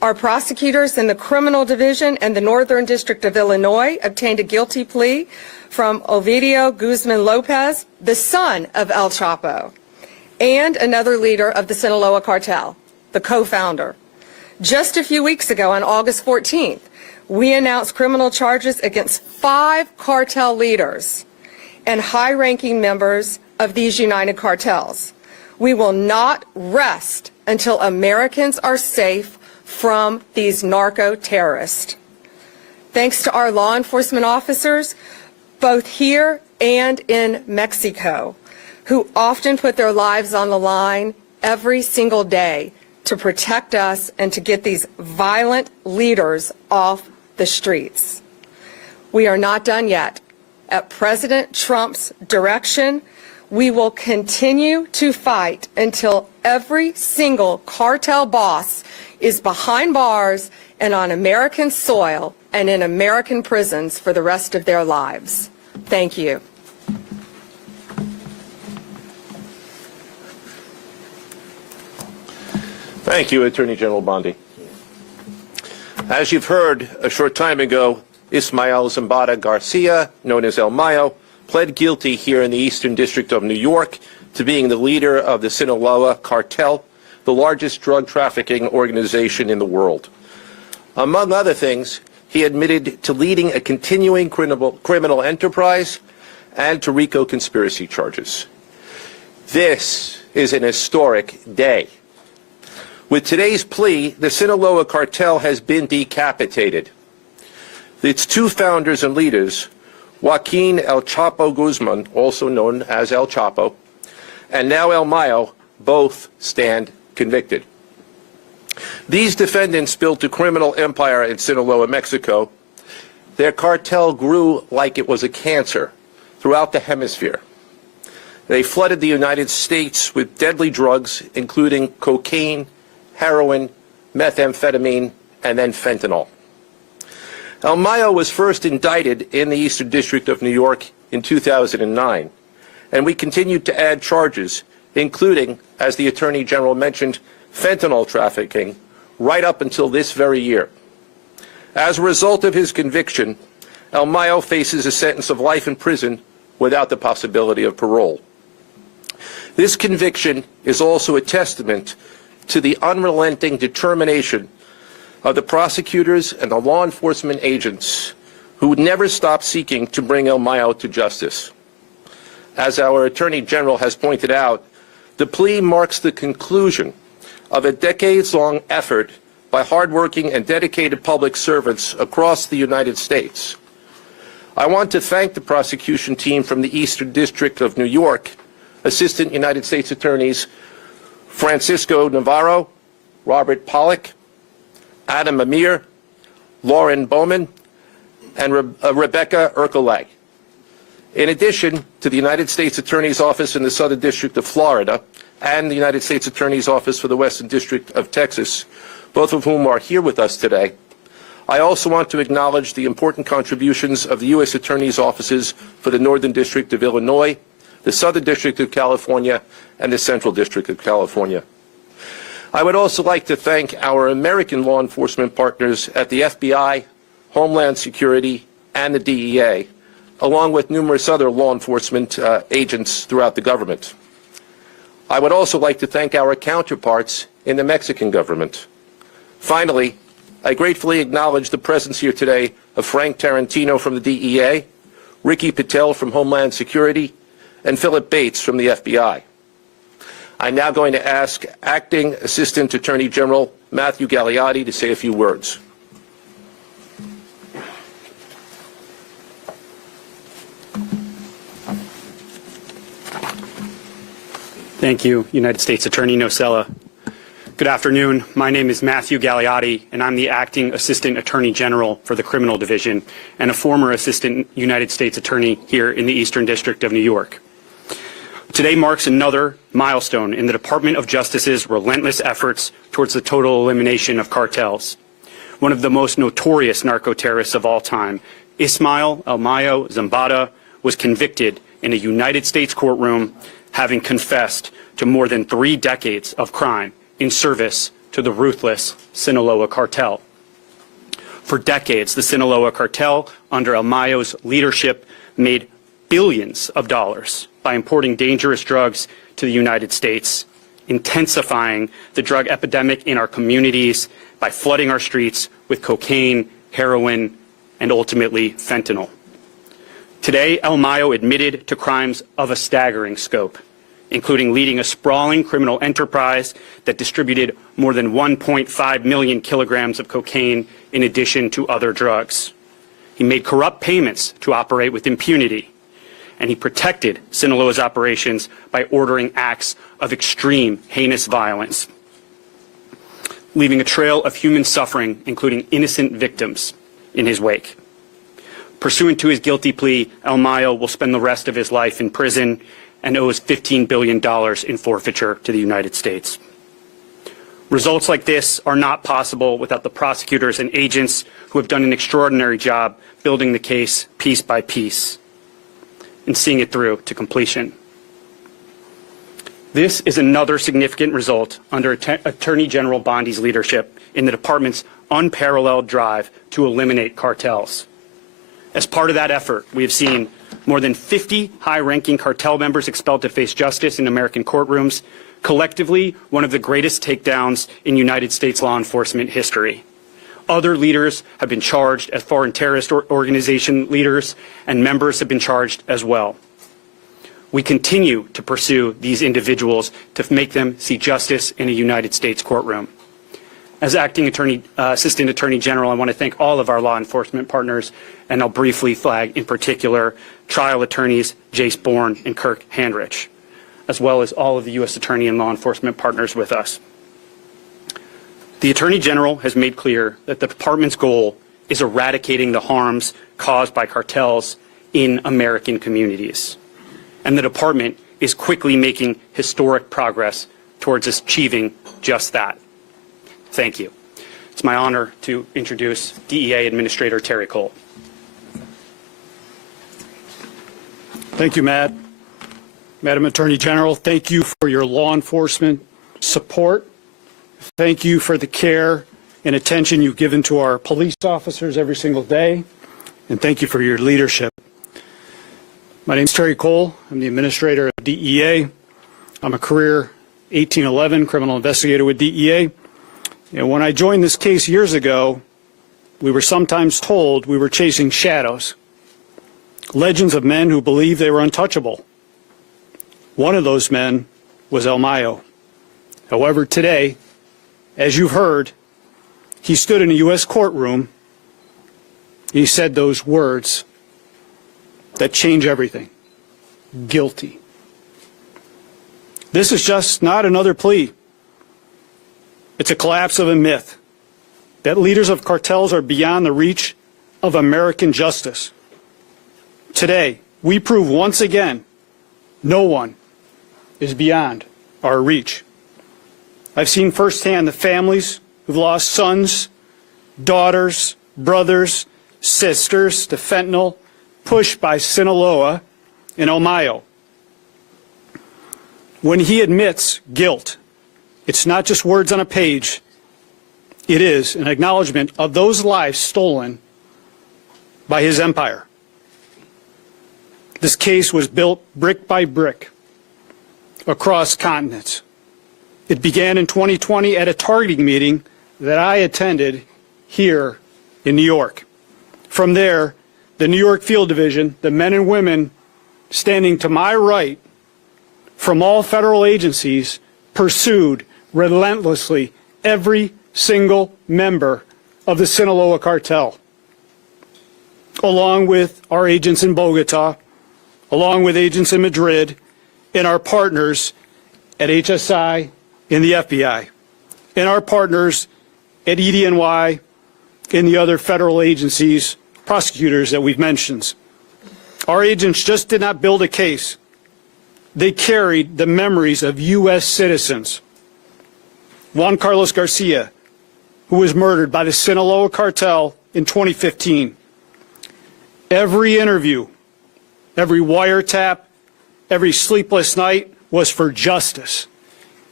Our prosecutors in the Criminal Division and the Northern District of Illinois obtained a guilty plea from Ovidio Guzman Lopez, the son of El Chapo, and another leader of the Sinaloa cartel, the co-founder. Just a few weeks ago, on August 14th, we announced criminal charges against 5 cartel leaders and high-ranking members of these united cartels. We will not rest until Americans are safe from these narco-terrorists. Thanks to our law enforcement officers, both here and in Mexico, who often put their lives on the line every single day to protect us and to get these violent leaders off the streets. We are not done yet. At President Trump's direction, we will continue to fight until every single cartel boss is behind bars and on American soil and in American prisons for the rest of their lives. Thank you. Thank you, Attorney General Bondi. As you've heard, a short time ago, Ismael Zambada Garcia, known as El Mayo, pled guilty here in the Eastern District of New York to being the leader of the Sinaloa Cartel, the largest drug trafficking organization in the world. Among other things, he admitted to leading a continuing criminal enterprise and to RICO conspiracy charges. This is an historic day. With today's plea, the Sinaloa cartel has been decapitated. Its 2 founders and leaders, Joaquin El Chapo Guzman, also known as El Chapo, and now El Mayo, both stand convicted. These defendants built a criminal empire in Sinaloa, Mexico. Their cartel grew like it was a cancer throughout the hemisphere. They flooded the United States with deadly drugs, including cocaine, heroin, methamphetamine, and then fentanyl. El Mayo was first indicted in the Eastern District of New York in 2009, and we continued to add charges, including, as the Attorney General mentioned, fentanyl trafficking, right up until this very year. As a result of his conviction, El Mayo faces a sentence of life in prison without the possibility of parole. This conviction is also a testament to the unrelenting determination of the prosecutors and the law enforcement agents who would never stop seeking to bring El Mayo to justice. As our Attorney General has pointed out, the plea marks the conclusion of a decades-long effort by hardworking and dedicated public servants across the United States. I want to thank the prosecution team from the Eastern District of New York, Assistant United States Attorneys Francisco Navarro, Robert Pollack, Adam Amir, Lauren Bowman, and Rebecca Ercolay. In addition to the United States Attorney's Office in the Southern District of Florida and the United States Attorney's Office for the Western District of Texas, both of whom are here with us today, I also want to acknowledge the important contributions of the U.S. Attorney's Offices for the Northern District of Illinois, the Southern District of California, and the Central District of California. I would also like to thank our American law enforcement partners at the FBI, Homeland Security, and the DEA, along with numerous other law enforcement agents throughout the government. I would also like to thank our counterparts in the Mexican government. Finally, I gratefully acknowledge the presence here today of Frank Tarantino from the DEA, Ricky Patel from Homeland Security, and Philip Bates from the FBI. I'm now going to ask Acting Assistant Attorney General Matthew Galiotti to say a few words. Thank you, United States Attorney Nosella. Good afternoon. My name is Matthew Galiotti, and I'm the Acting Assistant Attorney General for the Criminal Division and a former Assistant United States Attorney here in the Eastern District of New York. Today marks another milestone in the Department of Justice's relentless efforts towards the total elimination of cartels. One of the most notorious narco-terrorists of all time, Ismael El Mayo Zambada, was convicted in a United States courtroom, having confessed to more than 3 decades of crime in service to the ruthless Sinaloa cartel. For decades, the Sinaloa cartel, under El Mayo's leadership, made billions of dollars by importing dangerous drugs to the United States, intensifying the drug epidemic in our communities by flooding our streets with cocaine, heroin, and ultimately fentanyl. Today, El Mayo admitted to crimes of a staggering scope, including leading a sprawling criminal enterprise that distributed more than 1.5 million kilograms of cocaine in addition to other drugs. He made corrupt payments to operate with impunity, and he protected Sinaloa's operations by ordering acts of extreme, heinous violence, leaving a trail of human suffering, including innocent victims, in his wake. Pursuant to his guilty plea, El Mayo will spend the rest of his life in prison and owes $15 billion in forfeiture to the United States. Results like this are not possible without the prosecutors and agents who have done an extraordinary job building the case piece by piece and seeing it through to completion. This is another significant result under Attorney General Bondi's leadership in the department's unparalleled drive to eliminate cartels. As part of that effort, we have seen more than 50 high-ranking cartel members expelled to face justice in American courtrooms, collectively one of the greatest takedowns in United States law enforcement history. Other leaders have been charged as foreign terrorist organization leaders, and members have been charged as well. We continue to pursue these individuals to make them see justice in a United States courtroom. As Acting Assistant Attorney General, I want to thank all of our law enforcement partners, and I'll briefly flag in particular trial attorneys Jace Bourne and Kirk Handrich, as well as all of the U.S. Attorney and law enforcement partners with us. The Attorney General has made clear that the department's goal is eradicating the harms caused by cartels in American communities, and the department is quickly making historic progress towards achieving just that. Thank you. It's my honor to introduce DEA Administrator Terry Cole. Thank you, Matt. Madam Attorney General, thank you for your law enforcement support. Thank you for the care and attention you've given to our police officers every single day. And thank you for your leadership. My name is Terry Cole. I'm the Administrator of DEA. I'm a career 1811 criminal investigator with DEA. And when I joined this case years ago, we were sometimes told we were chasing shadows, legends of men who believed they were untouchable. One of those men was El Mayo. However, today, as you've heard, he stood in a U.S. courtroom. He said those words that change everything. Guilty. This is just not another plea. It's a collapse of a myth that leaders of cartels are beyond the reach of American justice. Today, we prove once again no one is beyond our reach. I've seen firsthand the families who've lost sons, daughters, brothers, sisters to fentanyl, pushed by Sinaloa and El Mayo. When he admits guilt, it's not just words on a page. It is an acknowledgement of those lives stolen by his empire. This case was built brick by brick across continents. It began in 2020 at a targeting meeting that I attended here in New York. From there, the New York Field Division, the men and women standing to my right from all federal agencies, pursued relentlessly every single member of the Sinaloa cartel, along with our agents in Bogota, along with agents in Madrid, and our partners at HSI and the FBI, and our partners at EDNY and the other federal agencies, prosecutors that we've mentioned. Our agents just did not build a case. They carried the memories of U.S. citizens. Juan Carlos Garcia, who was murdered by the Sinaloa cartel in 2015. Every interview, every wiretap, every sleepless night was for justice.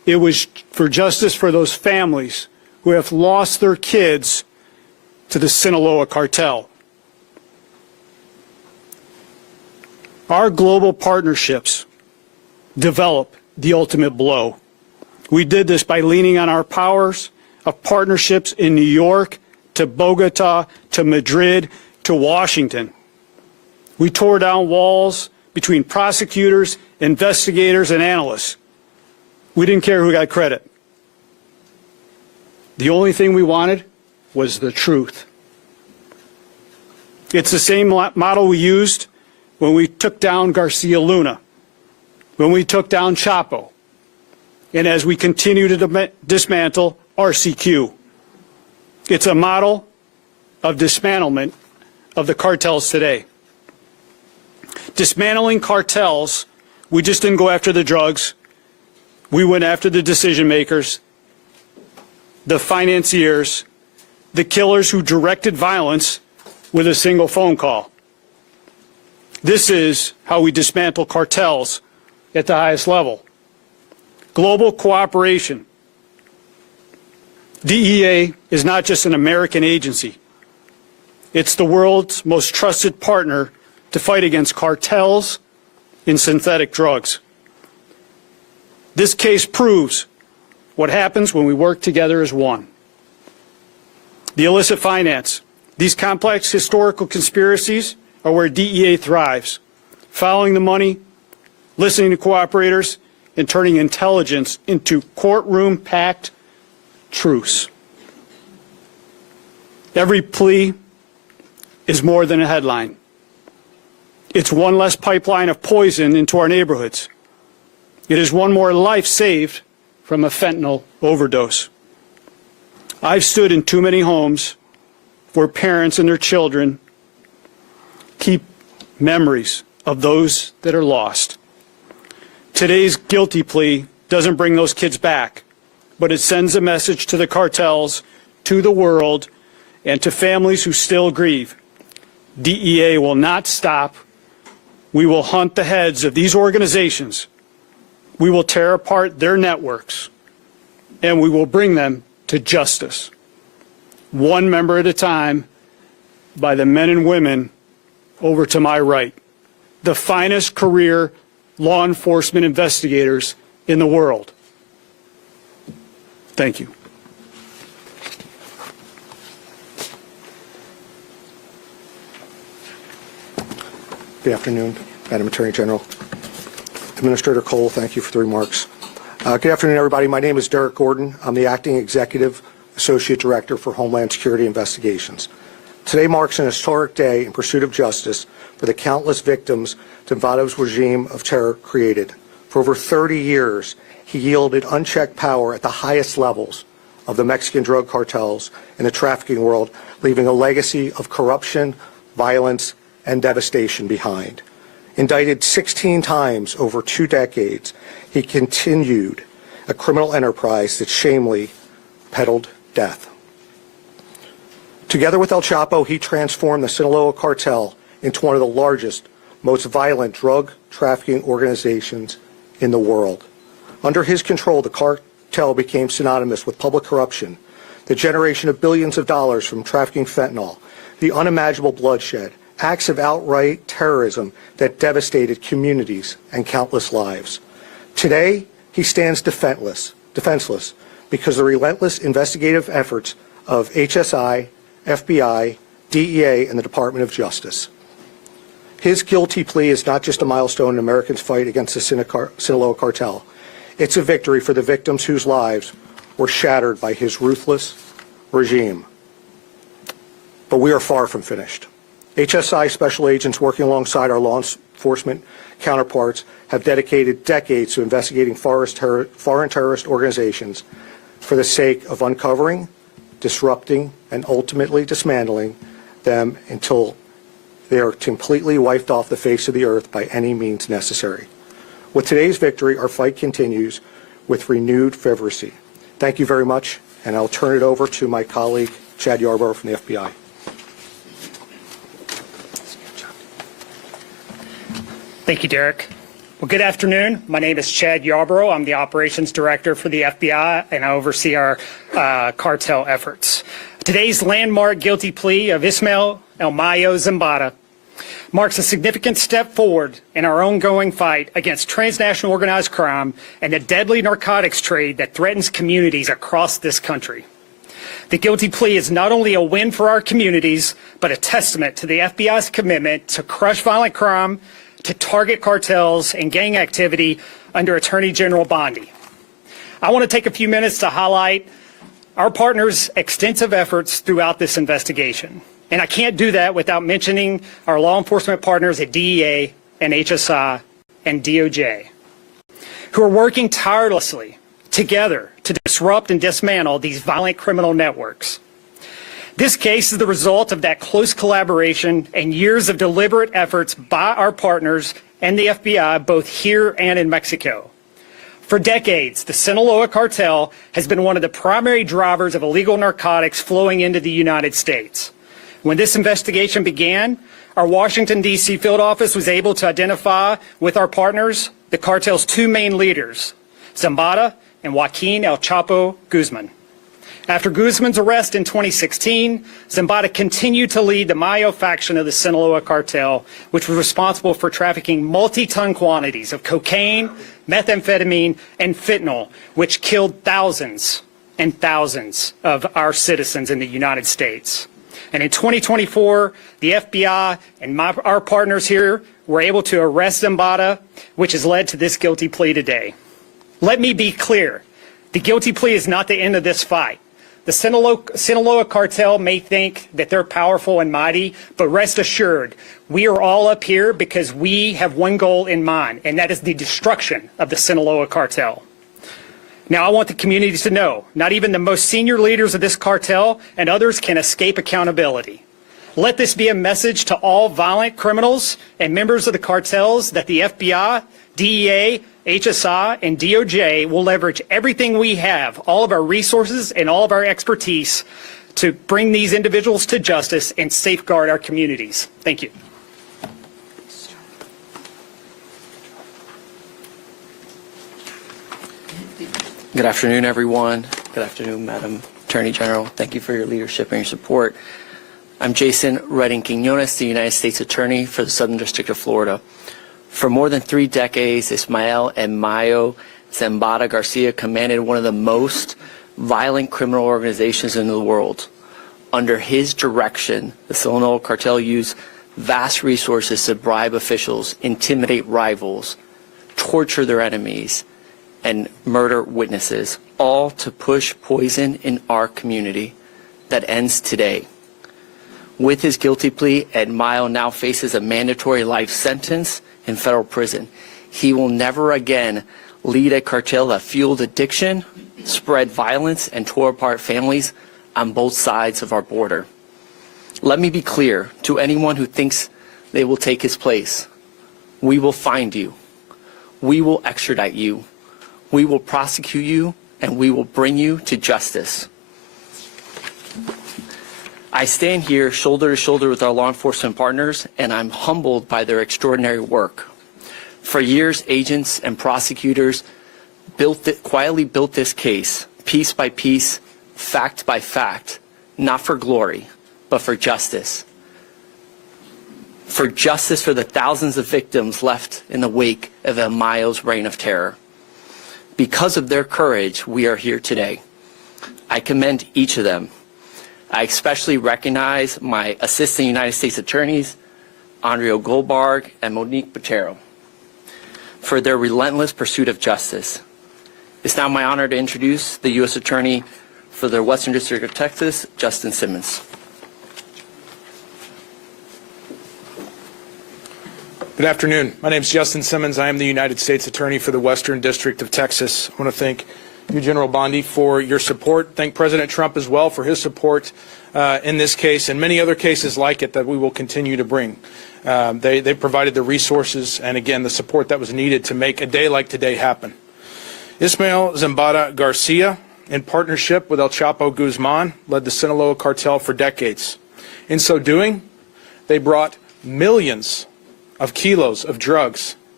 It was for justice for those families who have lost their kids to the Sinaloa cartel. Our global partnerships develop the ultimate blow. We did this by leaning on our powers of partnerships in New York, to Bogota, to Madrid, to Washington. We tore down walls between prosecutors, investigators, and analysts. We didn't care who got credit. The only thing we wanted was the truth. It's the same model we used when we took down Garcia Luna, when we took down Chapo, and as we continue to dismantle RCQ. It's a model of dismantlement of the cartels today. Dismantling cartels, we just didn't go after the drugs. We went after the decision makers, the financiers, the killers who directed violence with a single phone call. This is how we dismantle cartels at the highest level. Global cooperation. DEA is not just an American agency. It's the world's most trusted partner to fight against cartels in synthetic drugs. This case proves what happens when we work together as one. The illicit finance. These complex historical conspiracies are where DEA thrives, following the money, listening to cooperators, and turning intelligence into courtroom-packed truths. Every plea is more than a headline. It's one less pipeline of poison into our neighborhoods. It is one more life saved from a fentanyl overdose. I've stood in too many homes where parents and their children keep memories of those that are lost. Today's guilty plea doesn't bring those kids back, but it sends a message to the cartels, to the world, and to families who still grieve. DEA will not stop. We will hunt the heads of these organizations. We will tear apart their networks, and we will bring them to justice, one member at a time, by the men and women over to my right, the finest career law enforcement investigators in the world. Thank you. Good afternoon, Madam Attorney General. Administrator Cole, thank you for the remarks. Good afternoon, everybody. My name is Derek Gordon. I'm the Acting Executive Associate Director for Homeland Security Investigations. Today marks an historic day in pursuit of justice for the countless victims Zambada's regime of terror created. For over 30 years, he yielded unchecked power at the highest levels of the Mexican drug cartels and the trafficking world, leaving a legacy of corruption, violence, and devastation behind. Indicted 16 times over 2 decades, he continued a criminal enterprise that shamefully peddled death. Together with El Chapo, he transformed the Sinaloa cartel into one of the largest, most violent drug trafficking organizations in the world. Under his control, the cartel became synonymous with public corruption, the generation of billions of dollars from trafficking fentanyl, the unimaginable bloodshed, acts of outright terrorism that devastated communities and countless lives. Today, he stands defenseless because the relentless investigative efforts of HSI, FBI, DEA, and the Department of Justice. His guilty plea is not just a milestone in Americans' fight against the Sinaloa cartel. It's a victory for the victims whose lives were shattered by his ruthless regime. But we are far from finished. HSI special agents working alongside our law enforcement counterparts have dedicated decades to investigating foreign terrorist organizations for the sake of uncovering, disrupting, and ultimately dismantling them until they are completely wiped off the face of the earth by any means necessary. With today's victory, our fight continues with renewed fervency. Thank you very much, and I'll turn it over to my colleague, Chad Yarborough from the FBI. Thank you, Derek. Well, good afternoon. My name is Chad Yarborough. I'm the operations director for the FBI, and I oversee our cartel efforts. Today's landmark guilty plea of Ismael Mayo Zambada marks a significant step forward in our ongoing fight against transnational organized crime and the deadly narcotics trade that threatens communities across this country. The guilty plea is not only a win for our communities, but a testament to the FBI's commitment to crush violent crime, to target cartels and gang activity under Attorney General Bondi. I want to take a few minutes to highlight our partners' extensive efforts throughout this investigation. And I can't do that without mentioning our law enforcement partners at DEA and HSI and DOJ, who are working tirelessly together to disrupt and dismantle these violent criminal networks. This case is the result of that close collaboration and years of deliberate efforts by our partners and the FBI, both here and in Mexico. For decades, the Sinaloa cartel has been one of the primary drivers of illegal narcotics flowing into the United States. When this investigation began, our Washington, D.C. field office was able to identify with our partners the cartel's two main leaders, Zambada and Joaquin El Chapo Guzman. After Guzman's arrest in 2016, Zambada continued to lead the Mayo faction of the Sinaloa cartel, which was responsible for trafficking multi-ton quantities of cocaine, methamphetamine, and fentanyl, which killed thousands and thousands of our citizens in the United States. And in 2024, the FBI and our partners here were able to arrest Zambada, which has led to this guilty plea today. Let me be clear. The guilty plea is not the end of this fight. The Sinaloa cartel may think that they're powerful and mighty, but rest assured, we are all up here because we have one goal in mind, and that is the destruction of the Sinaloa cartel. Now, I want the community to know, not even the most senior leaders of this cartel and others can escape accountability. Let this be a message to all violent criminals and members of the cartels that the FBI, DEA, HSI, and DOJ will leverage everything we have, all of our resources and all of our expertise to bring these individuals to justice and safeguard our communities. Thank you. Good afternoon, everyone. Good afternoon, Madam Attorney General. Thank you for your leadership and your support. I'm Jason Redding Quiñones, the United States Attorney for the Southern District of Florida. For more than 3 decades, Ismael and Mayo Zambada Garcia commanded one of the most violent criminal organizations in the world. Under his direction, the Sinaloa cartel used vast resources to bribe officials, intimidate rivals, torture their enemies, and murder witnesses, all to push poison in our community that ends today. With his guilty plea, Ed Mayo now faces a mandatory life sentence in federal prison. He will never again lead a cartel that fueled addiction, spread violence, and tore apart families on both sides of our border. Let me be clear to anyone who thinks they will take his place. We will find you. We will extradite you. We will prosecute you, and we will bring you to justice. I stand here shoulder to shoulder with our law enforcement partners, and I'm humbled by their extraordinary work. For years, agents and prosecutors quietly built this case, piece by piece, fact by fact, not for glory, but for justice. For justice for the thousands of victims left in the wake of El Mayo's reign of terror. Because of their courage, we are here today. I commend each of them. I especially recognize my Assistant United States Attorneys, Andrea Goldberg and Monique Botero, for their relentless pursuit of justice. It's now my honor to introduce the U.S. Attorney for the Western District of Texas, Justin Simmons. Good afternoon. My name is Justin Simmons. I am the United States Attorney for the Western District of Texas. I want to thank you, General Bondi, for your support. Thank President Trump as well for his support in this case and many other cases like it that we will continue to bring. They provided the resources and, again, the support that was needed to make a day like today happen. Ismael Zambada Garcia, in partnership with El Chapo Guzman, led the Sinaloa cartel for decades. In so doing, they brought millions of kilos of drugs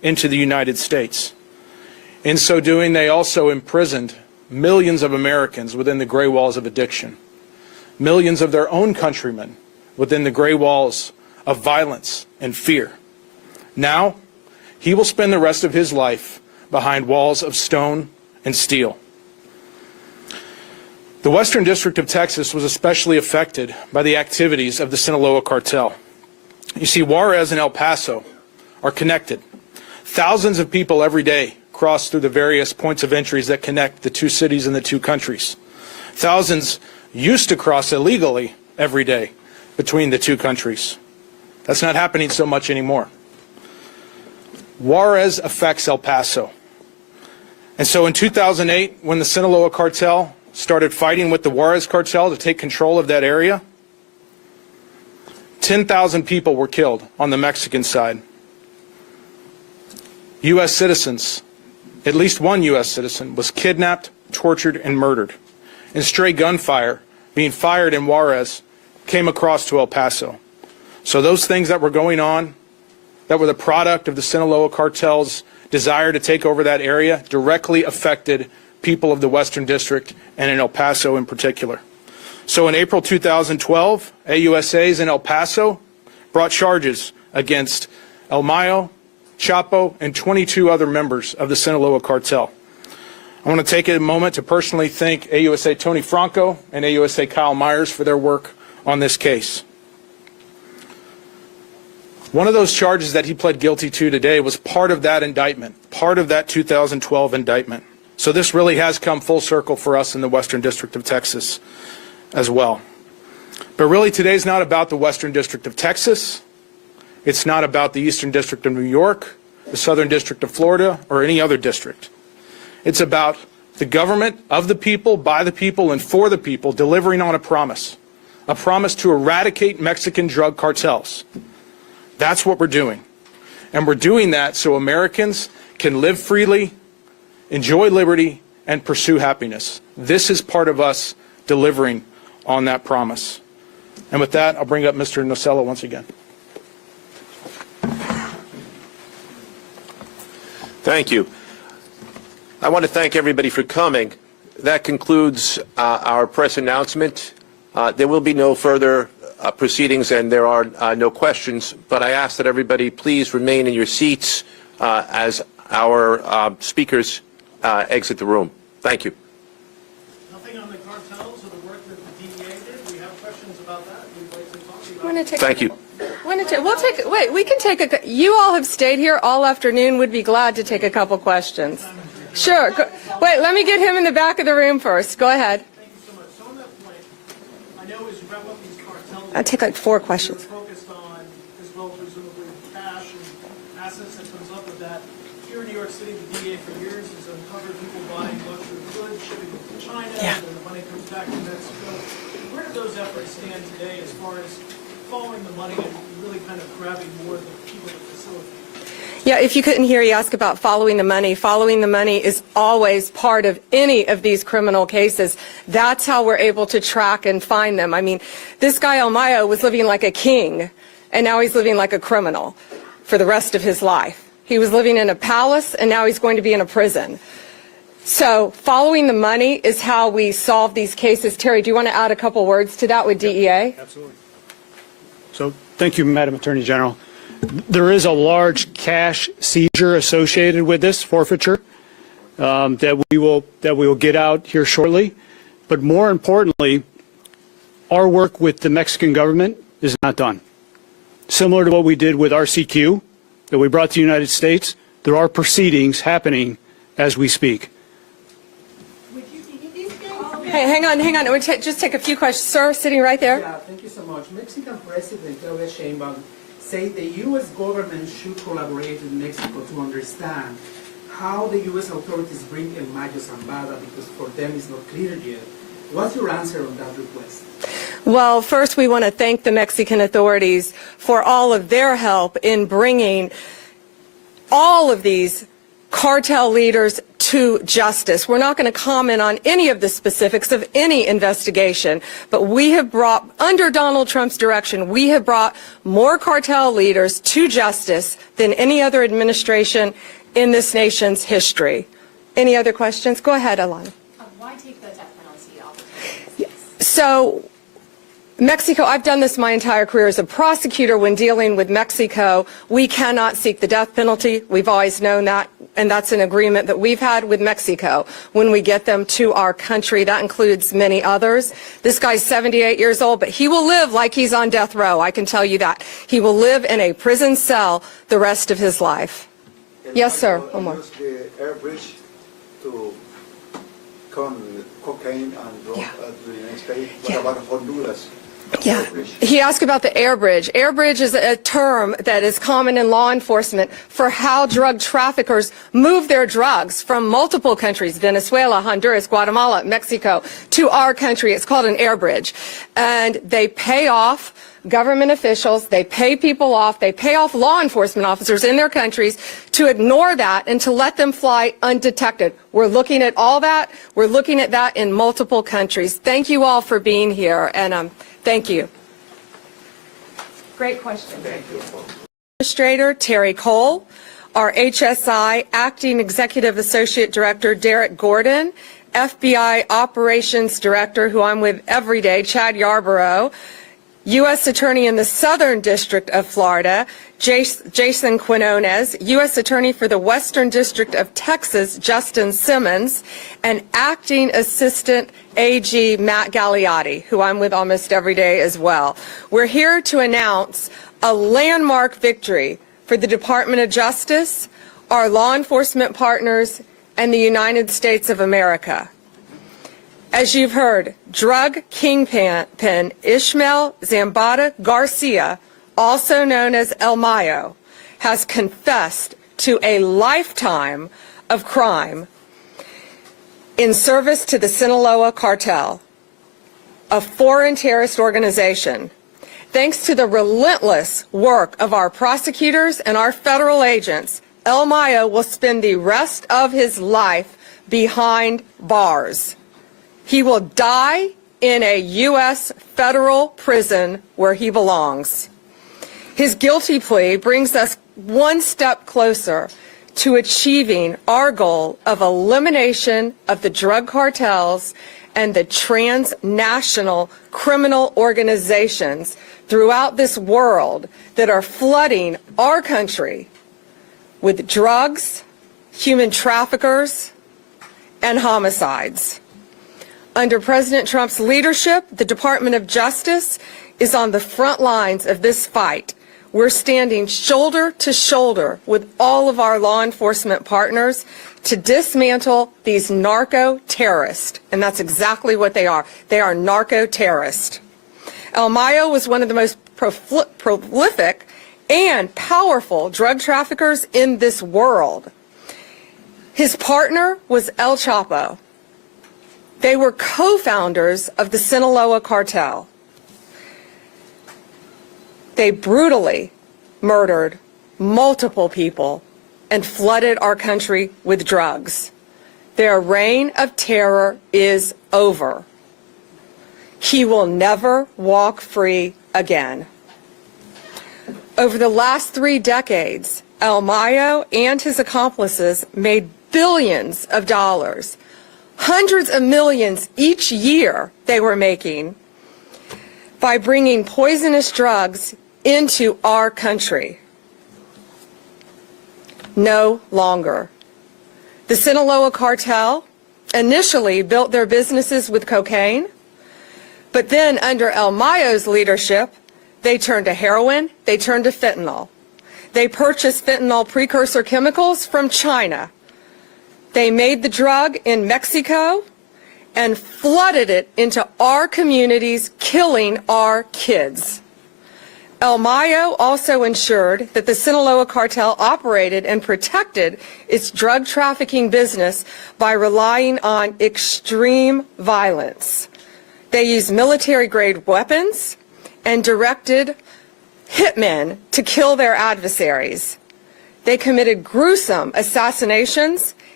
into the United States. In so doing, they also imprisoned millions of Americans within the gray walls of addiction, millions of their own countrymen within the gray walls of violence and fear. Now, he will spend the rest of his life behind walls of stone and steel. The Western District of Texas was especially affected by the activities of the Sinaloa cartel. You see, Juarez and El Paso are connected. Thousands of people every day cross through the various points of entries that connect the two cities and the two countries. Thousands used to cross illegally every day between the two countries. That's not happening so much anymore. Juarez affects El Paso. And so in 2008, when the Sinaloa cartel started fighting with the Juarez cartel to take control of that area, 10,000 people were killed on the Mexican side. U.S. citizens, at least one U.S. citizen, was kidnapped, tortured, and murdered. And stray gunfire being fired in Juarez came across to El Paso. So those things that were going on, that were the product of the Sinaloa cartel's desire to take over that area, directly affected people of the Western District and in El Paso in particular. So in April 2012, AUSAs in El Paso brought charges against El Mayo, Chapo, and 22 other members of the Sinaloa cartel. I want to take a moment to personally thank AUSA Tony Franco and AUSA Kyle Myers for their work on this case. One of those charges that he pled guilty to today was part of that indictment, part of that 2012 indictment. So this really has come full circle for us in the Western District of Texas as well. But really today's not about the Western District of Texas. It's not about the Eastern District of New York, the Southern District of Florida, or any other district. It's about the government of the people, by the people, and for the people delivering on a promise to eradicate Mexican drug cartels. That's what we're doing. And we're doing that so Americans can live freely, enjoy liberty, and pursue happiness. This is part of us delivering on that promise. And with that, I'll bring up Mr. Nosella once again. Thank you. I want to thank everybody for coming. That concludes our press announcement. There will be no further proceedings and there are no questions, but I ask that everybody please remain in your seats as our speakers exit the room. Thank you. Nothing on the cartels or the work that the DEA did? We have questions about that. We'd like to talk about it. Thank you. We can take you all have stayed here all afternoon. Would be glad to take a couple questions. Sure. Wait, let me get him in the back of the room first. Go ahead. Thank you so much. So on that point, I know as you wrap up these cartels, I'll take like 4 questions. you're focused on, as well presumably, cash and assets that comes up with that. Here in New York City, the DEA for years has uncovered people buying luxury goods, shipping them to China, and then the money comes back to Mexico. Where do those efforts stand today as far as following the money and really kind of grabbing more of the people that facilitate? Yeah, if you couldn't hear, you ask about following the money. Following the money is always part of any of these criminal cases. That's how we're able to track and find them. I mean, this guy El Mayo was living like a king, and now he's living like a criminal for the rest of his life. He was living in a palace, and now he's going to be in a prison. So following the money is how we solve these cases. Terry, do you want to add a couple words to that with DEA? Absolutely. So thank you, Madam Attorney General. There is a large cash seizure associated with this forfeiture that we will get out here shortly. But more importantly, our work with the Mexican government is not done. Similar to what we did with RCQ that we brought to the United States, there are proceedings happening as we speak. Hey, hang on. We'll just take a few questions. Sir, sitting right there. Yeah, thank you so much. Mexican President Claudia Sheinbaum said the U.S. government should collaborate with Mexico to understand how the U.S. authorities bring El Mayo Zambada, because for them it's not clear yet. What's your answer on that request? Well, first we want to thank the Mexican authorities for all of their help in bringing all of these cartel leaders to justice. We're not going to comment on any of the specifics of any investigation, but we have brought, under Donald Trump's direction, we have brought more cartel leaders to justice than any other administration in this nation's history. Any other questions? Go ahead, Alana. Why take the death penalty off? So, Mexico, I've done this my entire career as a prosecutor. When dealing with Mexico, we cannot seek the death penalty. We've always known that, and that's an agreement that we've had with Mexico when we get them to our country. That includes many others. This guy's 78 years old, but he will live like he's on death row. I can tell you that. He will live in a prison cell the rest of his life. Yes, sir. Omar. Use the air bridge to con cocaine and drug to the United States. What about Honduras? Yeah, he asked about the air bridge. Air bridge is a term that is common in law enforcement for how drug traffickers move their drugs from multiple countries, Venezuela, Honduras, Guatemala, Mexico, to our country. It's called an air bridge. And they pay off government officials, they pay people off, they pay off law enforcement officers in their countries to ignore that and to let them fly undetected. We're looking at all that. We're looking at that in multiple countries. Thank you all for being here, and thank you. Great question. Thank you. Administrator Terry Cole, our HSI Acting Executive Associate Director Derek Gordon, FBI Operations Director, who I'm with every day, Chad Yarborough, U.S. Attorney in the Southern District of Florida, Jason Quinones, U.S. Attorney for the Western District of Texas, Justin Simmons, and Acting Assistant AG Matt Galiotti, who I'm with almost every day as well. We're here to announce a landmark victory for the Department of Justice, our law enforcement partners, and the United States of America. As you've heard, drug kingpin Ismael Zambada Garcia, also known as El Mayo, has confessed to a lifetime of crime in service to the Sinaloa Cartel, a foreign terrorist organization. Thanks to the relentless work of our prosecutors and our federal agents, El Mayo will spend the rest of his life behind bars. He will die in a U.S. federal prison where he belongs. His guilty plea brings us one step closer to achieving our goal of elimination of the drug cartels and the transnational criminal organizations throughout this world that are flooding our country with drugs, human traffickers, and homicides. Under President Trump's leadership, the Department of Justice is on the front lines of this fight. We're standing shoulder to shoulder with all of our law enforcement partners to dismantle these narco-terrorists. And that's exactly what they are. They are narco-terrorists. El Mayo was one of the most prolific and powerful drug traffickers in this world. His partner was El Chapo. They were co-founders of the Sinaloa Cartel. They brutally murdered multiple people and flooded our country with drugs. Their reign of terror is over. He will never walk free again. Over the last 3 decades, El Mayo and his accomplices made billions of dollars. Hundreds of millions each year they were making by bringing poisonous drugs into our country. No longer. The Sinaloa Cartel initially built their businesses with cocaine, but then under El Mayo's leadership, they turned to heroin, they turned to fentanyl. They purchased fentanyl precursor chemicals from China. They made the drug in Mexico and flooded it into our communities, killing our kids. El Mayo also ensured that the Sinaloa Cartel operated and protected its drug trafficking business by relying on extreme violence. They used military-grade weapons and directed hitmen to kill their adversaries. They committed gruesome assassinations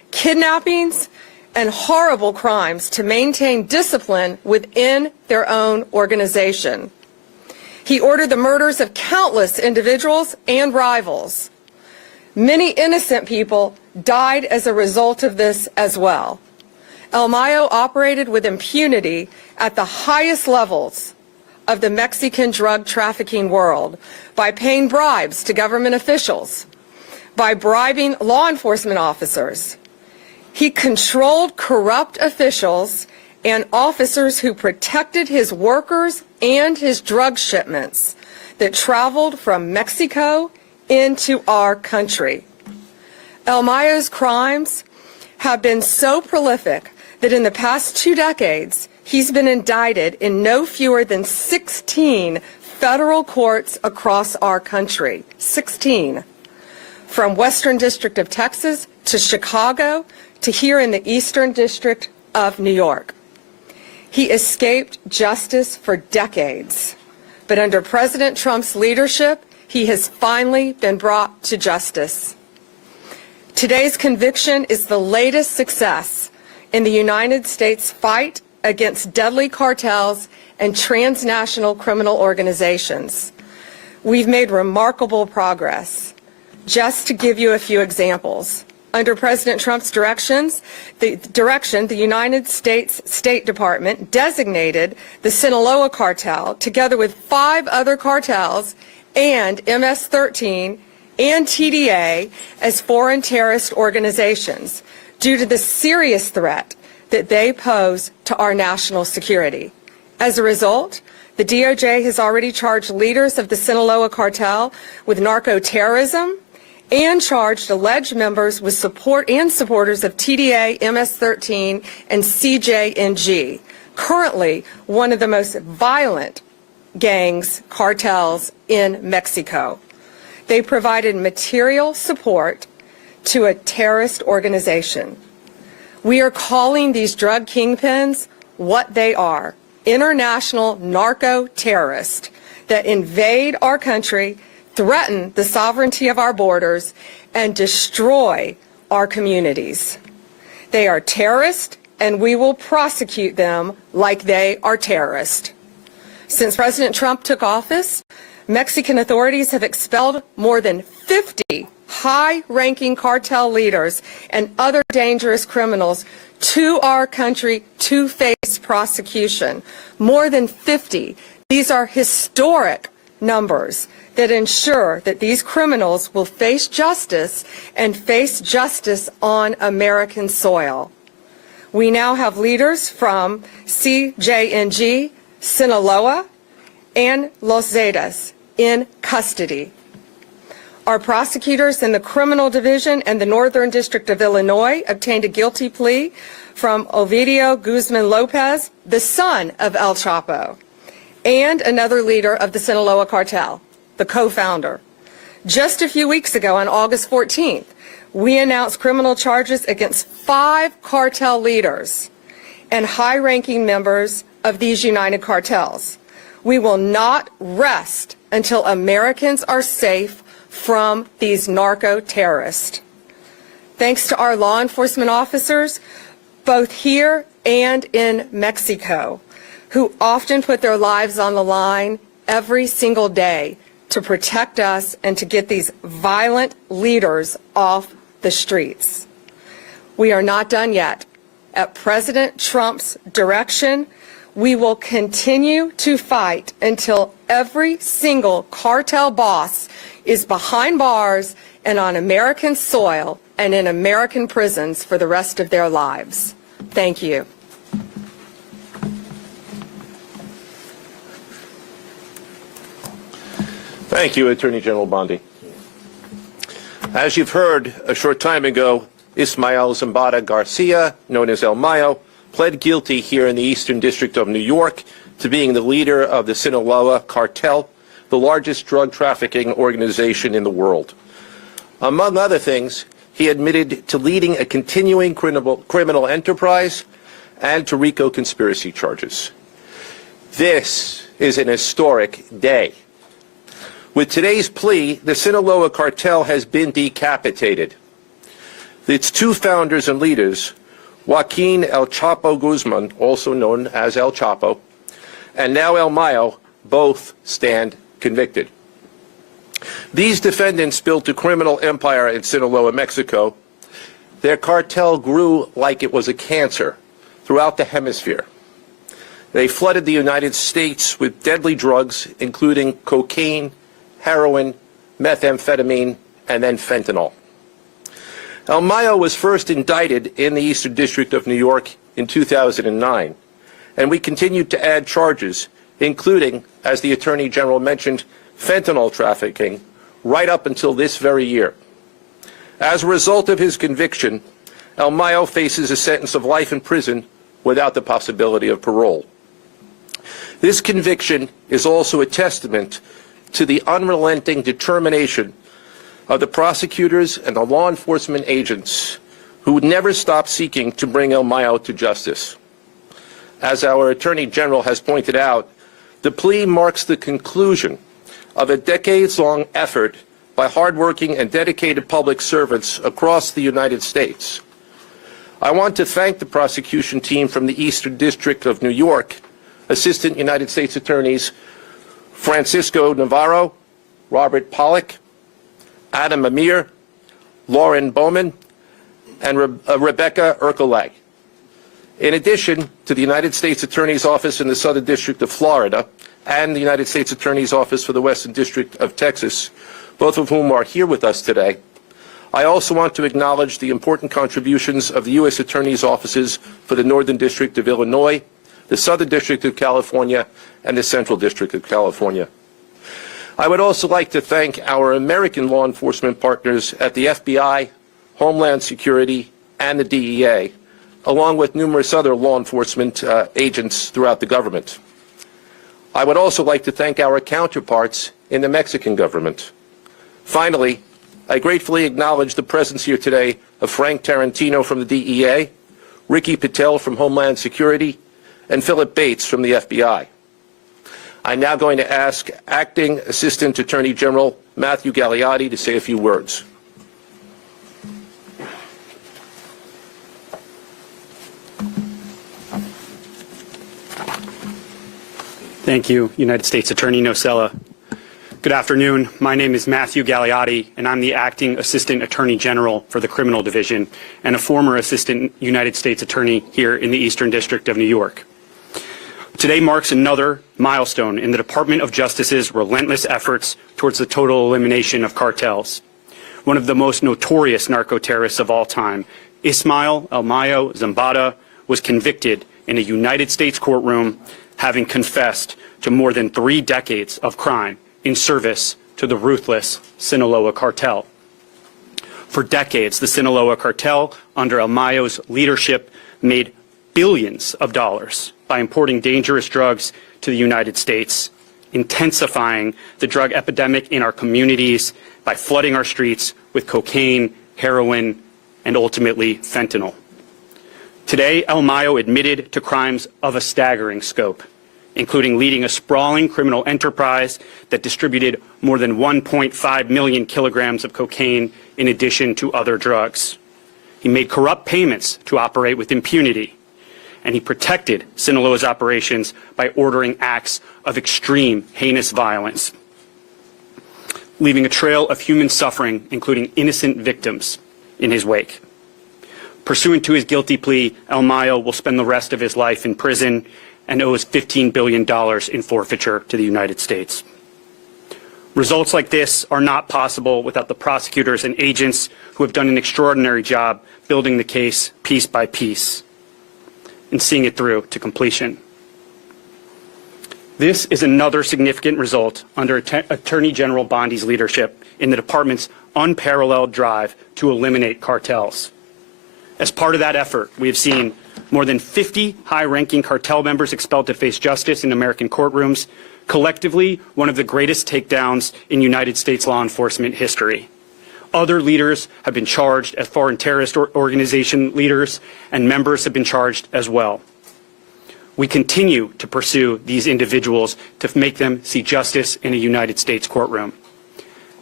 kidnappings, and horrible crimes to maintain discipline within their own organization. He ordered the murders of countless individuals and rivals. Many innocent people died as a result of this as well. El Mayo operated with impunity at the highest levels of the Mexican drug trafficking world by paying bribes to government officials, by bribing law enforcement officers. He controlled corrupt officials and officers who protected his workers and his drug shipments that traveled from Mexico into our country. El Mayo's crimes have been so prolific that in the past 2 decades, he's been indicted in no fewer than 16 federal courts across our country. 16. From Western District of Texas to Chicago to here in the Eastern District of New York. He escaped justice for decades, but under President Trump's leadership, he has finally been brought to justice. Today's conviction is the latest success in the United States fight against deadly cartels and transnational criminal organizations. We've made remarkable progress. Just to give you a few examples, under President Trump's direction, the United States State Department designated the Sinaloa cartel, together with 5 other cartels, and MS-13 and TDA as foreign terrorist organizations due to the serious threat that they pose to our national security. As a result, the DOJ has already charged leaders of the Sinaloa cartel with narco-terrorism and charged alleged members with support and supporters of TDA, MS-13, and CJNG, currently one of the most violent cartels in Mexico. They provided material support to a terrorist organization. We are calling these drug kingpins what they are: international narco-terrorists that invade our country, threaten the sovereignty of our borders, and destroy our communities. They are terrorists, and we will prosecute them like they are terrorists. Since President Trump took office, Mexican authorities have expelled more than 50 high-ranking cartel leaders and other dangerous criminals to our country to face prosecution. More than 50. These are historic numbers that ensure that these criminals will face justice and face justice on American soil. We now have leaders from CJNG, Sinaloa, and Los Zetas in custody. Our prosecutors in the Criminal Division and the Northern District of Illinois obtained a guilty plea from Ovidio Guzman Lopez, the son of El Chapo, and another leader of the Sinaloa cartel, the co-founder. Just a few weeks ago, on August 14th, we announced criminal charges against 5 cartel leaders and high-ranking members of these united cartels. We will not rest until Americans are safe from these narco-terrorists. Thanks to our law enforcement officers, both here and in Mexico, who often put their lives on the line every single day to protect us and to get these violent leaders off the streets. We are not done yet. At President Trump's direction, we will continue to fight until every single cartel boss is behind bars and on American soil and in American prisons for the rest of their lives. Thank you. Thank you, Attorney General Bondi. As you've heard, a short time ago, Ismael Zambada Garcia, known as El Mayo, pled guilty here in the Eastern District of New York to being the leader of the Sinaloa cartel, the largest drug trafficking organization in the world. Among other things, he admitted to leading a continuing criminal enterprise and to RICO conspiracy charges. This is an historic day. With today's plea, the Sinaloa cartel has been decapitated. Its two founders and leaders, Joaquin El Chapo Guzman, also known as El Chapo, and now El Mayo, both stand convicted. These defendants built a criminal empire in Sinaloa, Mexico. Their cartel grew like it was a cancer throughout the hemisphere. They flooded the United States with deadly drugs, including cocaine, heroin, methamphetamine, and then fentanyl. El Mayo was first indicted in the Eastern District of New York in 2009, and we continued to add charges, including, as the Attorney General mentioned, fentanyl trafficking, right up until this very year. As a result of his conviction, El Mayo faces a sentence of life in prison without the possibility of parole. This conviction is also a testament to the unrelenting determination of the prosecutors and the law enforcement agents who would never stop seeking to bring El Mayo to justice. As our Attorney General has pointed out, the plea marks the conclusion of a decades-long effort by hardworking and dedicated public servants across the United States. I want to thank the prosecution team from the Eastern District of New York, Assistant United States Attorneys Francisco Navarro, Robert Pollack, Adam Amir, Lauren Bowman, and Rebecca Ercolag. In addition to the United States Attorney's Office in the Southern District of Florida and the United States Attorney's Office for the Western District of Texas, both of whom are here with us today, I also want to acknowledge the important contributions of the U.S. Attorney's Offices for the Northern District of Illinois, the Southern District of California, and the Central District of California. I would also like to thank our American law enforcement partners at the FBI, Homeland Security, and the DEA, along with numerous other law enforcement agents throughout the government. I would also like to thank our counterparts in the Mexican government. Finally, I gratefully acknowledge the presence here today of Frank Tarantino from the DEA, Ricky Patel from Homeland Security, and Philip Bates from the FBI. I'm now going to ask Acting Assistant Attorney General Matthew Galiotti to say a few words. Thank you, United States Attorney Nosella. Good afternoon. My name is Matthew Galiotti, and I'm the Acting Assistant Attorney General for the Criminal Division and a former Assistant United States Attorney here in the Eastern District of New York. Today marks another milestone in the Department of Justice's relentless efforts towards the total elimination of cartels. One of the most notorious narco-terrorists of all time, Ismael El Mayo Zambada, was convicted in a United States courtroom, having confessed to more than 3 decades of crime in service to the ruthless Sinaloa cartel. For decades, the Sinaloa cartel, under El Mayo's leadership, made billions of dollars by importing dangerous drugs to the United States, intensifying the drug epidemic in our communities by flooding our streets with cocaine, heroin, and ultimately fentanyl. Today, El Mayo admitted to crimes of a staggering scope, including leading a sprawling criminal enterprise that distributed more than 1.5 million kilograms of cocaine in addition to other drugs. He made corrupt payments to operate with impunity, and he protected Sinaloa's operations by ordering acts of extreme, heinous violence, leaving a trail of human suffering, including innocent victims, in his wake. Pursuant to his guilty plea, El Mayo will spend the rest of his life in prison and owes $15 billion in forfeiture to the United States. Results like this are not possible without the prosecutors and agents who have done an extraordinary job building the case piece by piece and seeing it through to completion. This is another significant result under Attorney General Bondi's leadership in the department's unparalleled drive to eliminate cartels. As part of that effort, we have seen more than 50 high-ranking cartel members expelled to face justice in American courtrooms, collectively one of the greatest takedowns in United States law enforcement history. Other leaders have been charged as foreign terrorist organization leaders, and members have been charged as well. We continue to pursue these individuals to make them see justice in a United States courtroom.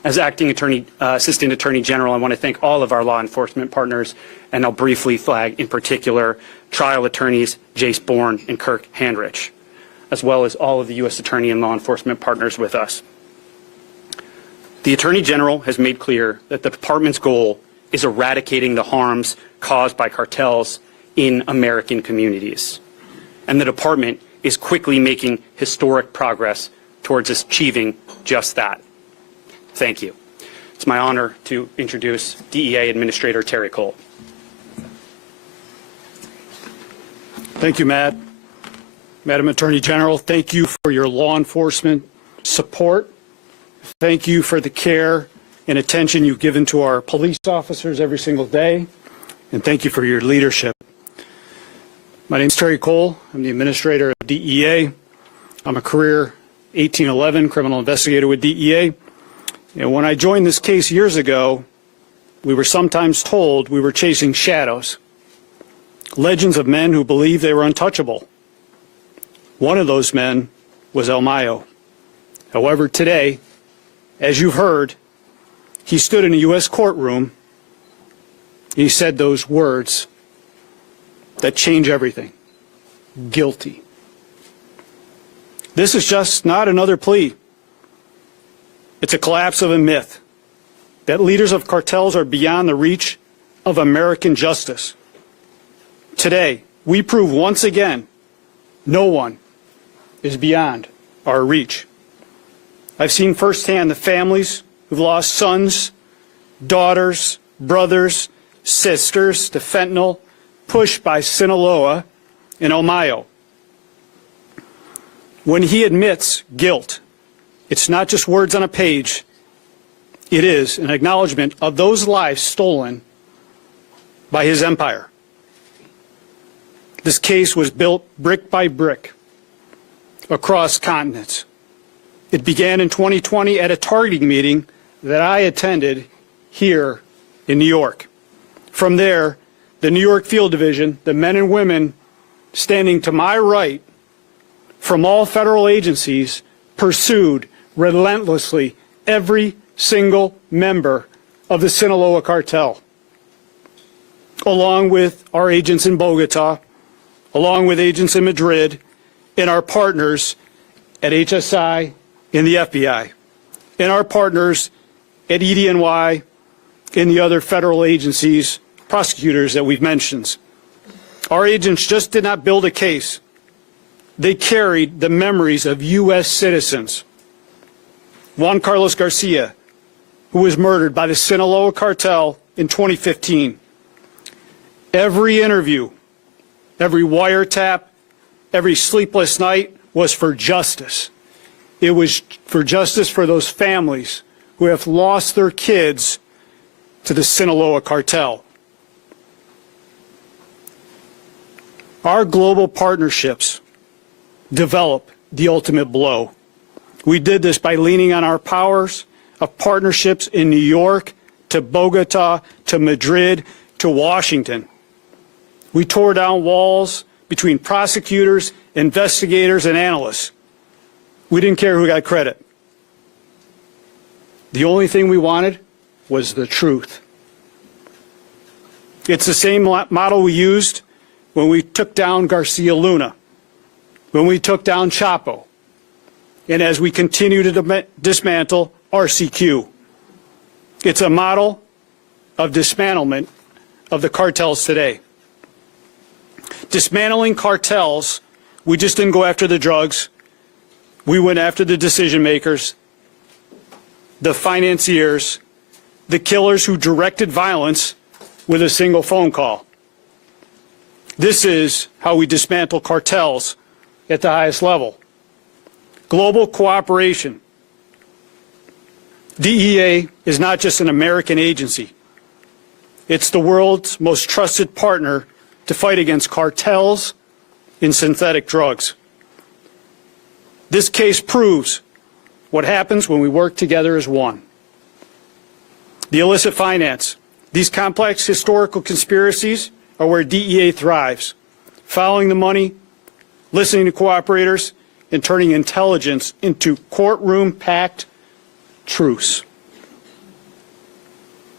As Acting Assistant Attorney General, I want to thank all of our law enforcement partners, and I'll briefly flag in particular trial attorneys Jace Bourne and Kirk Handrich, as well as all of the U.S. Attorney and law enforcement partners with us. The Attorney General has made clear that the Department's goal is eradicating the harms caused by cartels in American communities. And the Department is quickly making historic progress towards achieving just that. Thank you. It's my honor to introduce DEA Administrator Terry Cole. Thank you, Matt. Madam Attorney General, thank you for your law enforcement support. Thank you for the care and attention you've given to our police officers every single day. And thank you for your leadership. My name is Terry Cole. I'm the administrator of DEA. I'm a career 1811 criminal investigator with DEA. And when I joined this case years ago, we were sometimes told we were chasing shadows, legends of men who believed they were untouchable. One of those men was Mayo. However, today, as you've heard, he stood in a U.S. courtroom. He said those words that change everything. Guilty. This is just not another plea. It's a collapse of a myth that leaders of cartels are beyond the reach of American justice. Today, we prove once again no one is beyond our reach. I've seen firsthand the families who've lost sons, daughters, brothers, sisters to fentanyl, pushed by Sinaloa and Mayo. When he admits guilt, it's not just words on a page. It is an acknowledgement of those lives stolen by his empire. This case was built brick by brick across continents. It began in 2020 at a targeting meeting that I attended here in New York. From there, the New York Field Division, the men and women standing to my right from all federal agencies, pursued relentlessly every single member of the Sinaloa cartel, along with our agents in Bogota, along with agents in Madrid, and our partners at HSI and the FBI, and our partners at EDNY and the other federal agencies, prosecutors that we've mentioned. Our agents just did not build a case. They carried the memories of U.S. citizens. Juan Carlos Garcia, who was murdered by the Sinaloa cartel in 2015. Every interview, every wiretap, every sleepless night was for justice. It was for justice for those families who have lost their kids to the Sinaloa cartel. Our global partnerships develop the ultimate blow. We did this by leaning on our powers of partnerships in New York, to Bogota, to Madrid, to Washington. We tore down walls between prosecutors, investigators, and analysts. We didn't care who got credit. The only thing we wanted was the truth. It's the same model we used when we took down Garcia Luna, when we took down Chapo, and as we continue to dismantle RCQ. It's a model of dismantlement of the cartels today. Dismantling cartels, we just didn't go after the drugs. We went after the decision makers, the financiers, the killers who directed violence with a single phone call. This is how we dismantle cartels at the highest level. Global cooperation. DEA is not just an American agency. It's the world's most trusted partner to fight against cartels in synthetic drugs. This case proves what happens when we work together as one. The illicit finance. These complex historical conspiracies are where DEA thrives, following the money, listening to cooperators, and turning intelligence into courtroom-packed truths.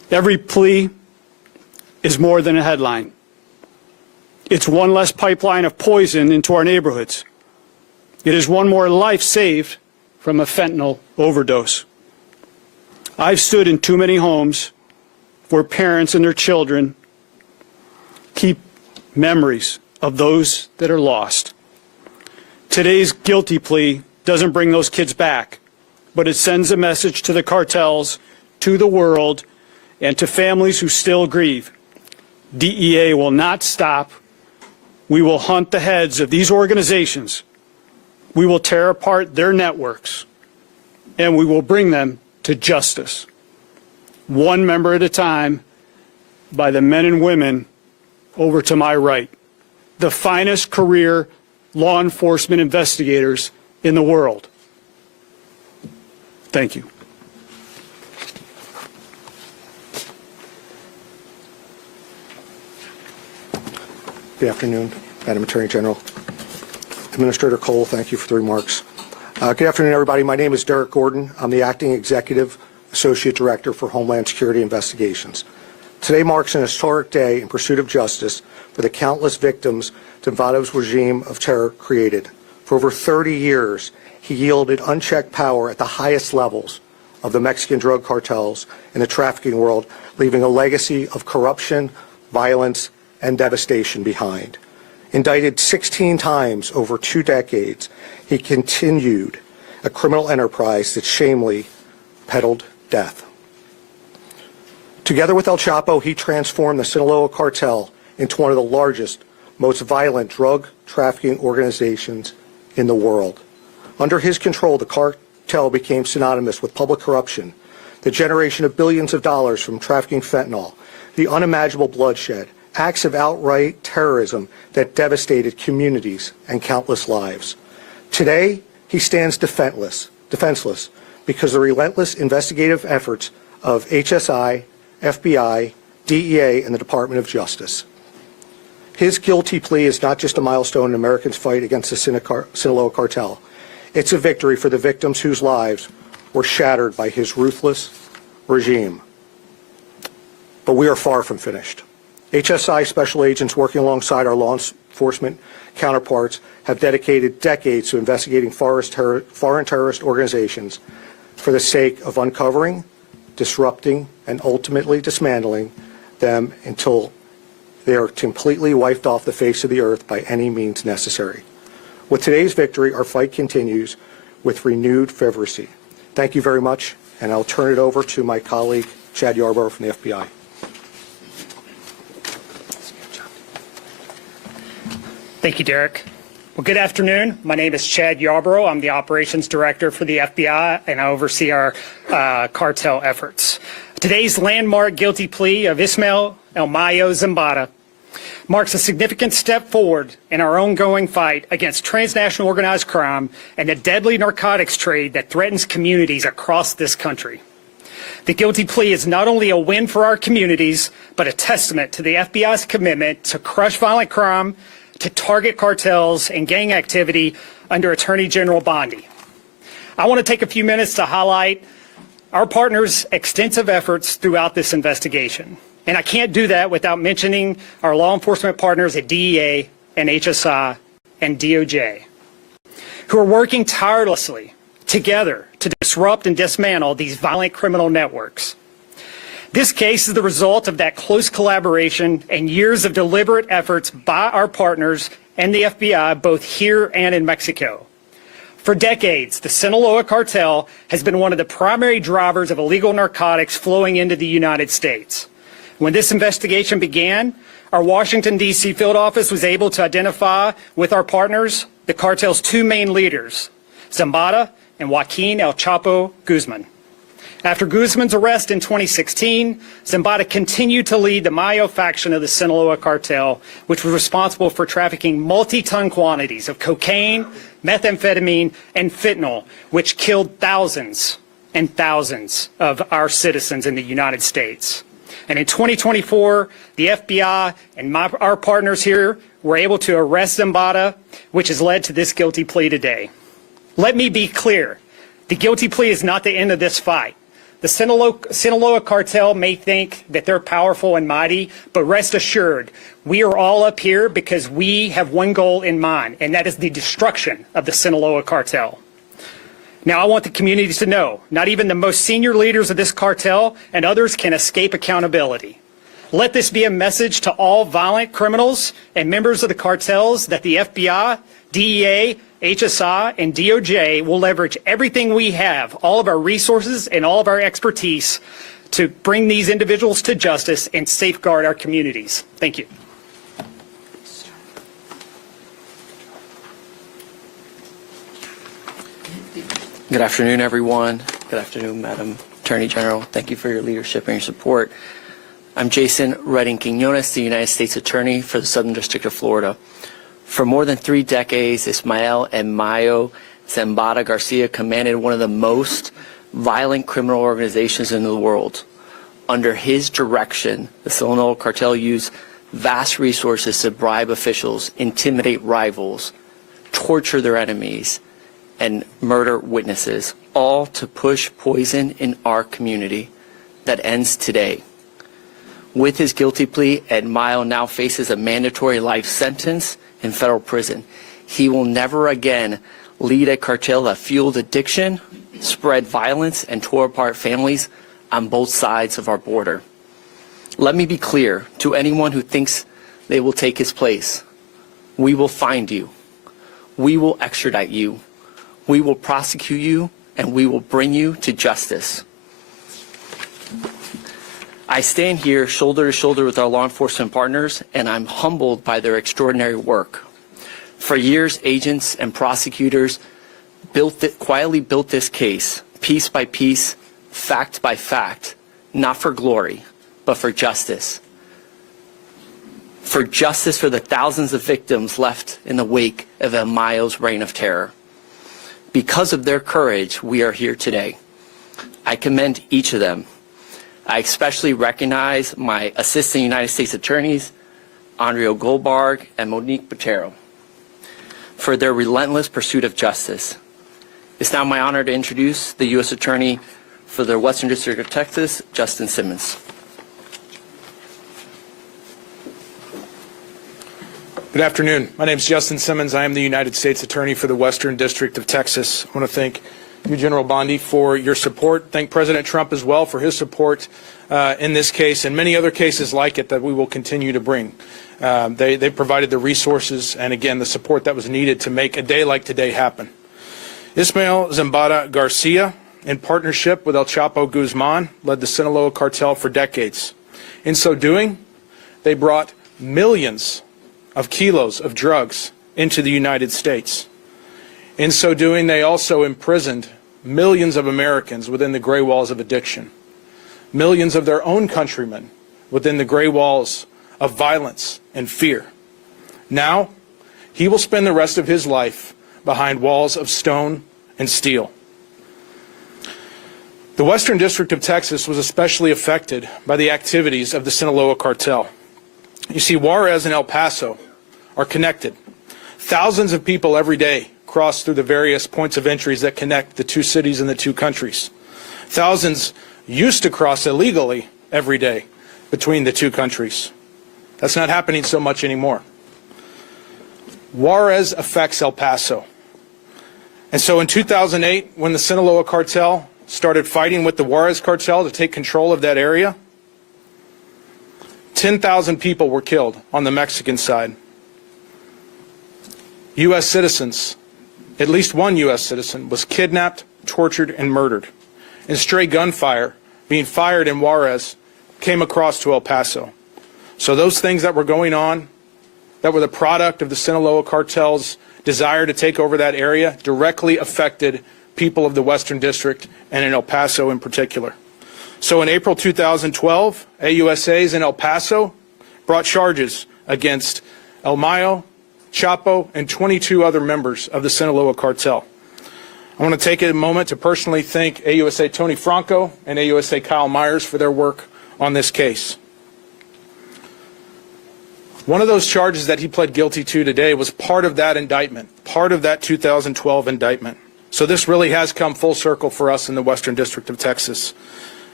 Every plea is more than a headline. It's one less pipeline of poison into our neighborhoods. It is one more life saved from a fentanyl overdose. I've stood in too many homes where parents and their children keep memories of those that are lost. Today's guilty plea doesn't bring those kids back, but it sends a message to the cartels, to the world, and to families who still grieve. DEA will not stop. We will hunt the heads of these organizations. We will tear apart their networks, and we will bring them to justice, one member at a time, by the men and women over to my right, the finest career law enforcement investigators in the world. Thank you. Good afternoon, Madam Attorney General. Administrator Cole, thank you for the remarks. Good afternoon, everybody. My name is Derek Gordon. I'm the Acting Executive Associate Director for Homeland Security Investigations. Today marks an historic day in pursuit of justice for the countless victims Zambada's regime of terror created. For over 30 years, he yielded unchecked power at the highest levels of the Mexican drug cartels and the trafficking world, leaving a legacy of corruption, violence, and devastation behind. Indicted 16 times over 2 decades, he continued a criminal enterprise that shamefully peddled death. Together with El Chapo, he transformed the Sinaloa cartel into one of the largest, most violent drug trafficking organizations in the world. Under his control, the cartel became synonymous with public corruption, the generation of billions of dollars from trafficking fentanyl, the unimaginable bloodshed, acts of outright terrorism that devastated communities and countless lives. Today, he stands defenseless because the relentless investigative efforts of HSI, FBI, DEA, and the Department of Justice. His guilty plea is not just a milestone in Americans' fight against the Sinaloa cartel. It's a victory for the victims whose lives were shattered by his ruthless regime. But we are far from finished. HSI special agents working alongside our law enforcement counterparts have dedicated decades to investigating foreign terrorist organizations for the sake of uncovering, disrupting, and ultimately dismantling them until they are completely wiped off the face of the earth by any means necessary. With today's victory, our fight continues with renewed fervency. Thank you very much, and I'll turn it over to my colleague, Chad Yarborough from the FBI. Thank you, Derek. Well, good afternoon. My name is Chad Yarborough. I'm the Operations Director for the FBI, and I oversee our cartel efforts. Today's landmark guilty plea of Ismael El Mayo Zambada marks a significant step forward in our ongoing fight against transnational organized crime and the deadly narcotics trade that threatens communities across this country. The guilty plea is not only a win for our communities, but a testament to the FBI's commitment to crush violent crime, to target cartels and gang activity under Attorney General Bondi. I want to take a few minutes to highlight our partners' extensive efforts throughout this investigation. And I can't do that without mentioning our law enforcement partners at DEA and HSI and DOJ, who are working tirelessly together to disrupt and dismantle these violent criminal networks. This case is the result of that close collaboration and years of deliberate efforts by our partners and the FBI, both here and in Mexico. For decades, the Sinaloa cartel has been one of the primary drivers of illegal narcotics flowing into the United States. When this investigation began, our Washington, D.C. field office was able to identify with our partners the cartel's 2 main leaders, Zambada and Joaquin El Chapo Guzman. After Guzman's arrest in 2016, Zambada continued to lead the Mayo faction of the Sinaloa cartel, which was responsible for trafficking multi-ton quantities of cocaine, methamphetamine, and fentanyl, which killed thousands and thousands of our citizens in the United States. And in 2024, the FBI and our partners here were able to arrest Zambada, which has led to this guilty plea today. Let me be clear. The guilty plea is not the end of this fight. The Sinaloa cartel may think that they're powerful and mighty, but rest assured, we are all up here because we have one goal in mind, and that is the destruction of the Sinaloa cartel. Now, I want the community to know, not even the most senior leaders of this cartel and others can escape accountability. Let this be a message to all violent criminals and members of the cartels that the FBI, DEA, HSI, and DOJ will leverage everything we have, all of our resources and all of our expertise to bring these individuals to justice and safeguard our communities. Thank you. Good afternoon, everyone. Good afternoon, Madam Attorney General. Thank you for your leadership and your support. I'm Jason Redding Quiñones, the United States Attorney for the Southern District of Florida. For more than 3 decades, Ismael and Mayo Zambada Garcia commanded one of the most violent criminal organizations in the world. Under his direction, the Sinaloa cartel used vast resources to bribe officials, intimidate rivals, torture their enemies, and murder witnesses, all to push poison in our community that ends today. With his guilty plea, Ed Mayo now faces a mandatory life sentence in federal prison. He will never again lead a cartel that fueled addiction, spread violence, and tore apart families on both sides of our border. Let me be clear to anyone who thinks they will take his place. We will find you. We will extradite you. We will prosecute you, and we will bring you to justice. I stand here shoulder to shoulder with our law enforcement partners, and I'm humbled by their extraordinary work. For years, agents and prosecutors quietly built this case, piece by piece, fact by fact, not for glory, but for justice. For justice for the thousands of victims left in the wake of El Mayo's reign of terror. Because of their courage, we are here today. I commend each of them. I especially recognize my Assistant United States Attorneys, Andrea Goldberg and Monique Botero, for their relentless pursuit of justice. It's now my honor to introduce the U.S. Attorney for the Western District of Texas, Justin Simmons. Good afternoon. My name is Justin Simmons. I am the United States Attorney for the Western District of Texas. I want to thank you, General Bondi, for your support. Thank President Trump as well for his support in this case and many other cases like it that we will continue to bring. They provided the resources and, again, the support that was needed to make a day like today happen. Ismael Zambada Garcia, in partnership with El Chapo Guzman, led the Sinaloa cartel for decades. In so doing, they brought millions of kilos of drugs into the United States. In so doing, they also imprisoned millions of Americans within the gray walls of addiction, millions of their own countrymen within the gray walls of violence and fear. Now, he will spend the rest of his life behind walls of stone and steel. The Western District of Texas was especially affected by the activities of the Sinaloa cartel. You see, Juarez and El Paso are connected. Thousands of people every day cross through the various points of entries that connect the two cities and the two countries. Thousands used to cross illegally every day between the two countries. That's not happening so much anymore. Juarez affects El Paso. And so in 2008, when the Sinaloa cartel started fighting with the Juarez cartel to take control of that area, 10,000 people were killed on the Mexican side. U.S. citizens, at least one U.S. citizen, was kidnapped, tortured, and murdered. And stray gunfire being fired in Juarez came across to El Paso. So those things that were going on, that were the product of the Sinaloa cartel's desire to take over that area, directly affected people of the Western District and in El Paso in particular. So in April 2012, AUSAs in El Paso brought charges against El Mayo, Chapo, and 22 other members of the Sinaloa cartel. I want to take a moment to personally thank AUSA Tony Franco and AUSA Kyle Myers for their work on this case. One of those charges that he pled guilty to today was part of that indictment, part of that 2012 indictment. So this really has come full circle for us in the Western District of Texas.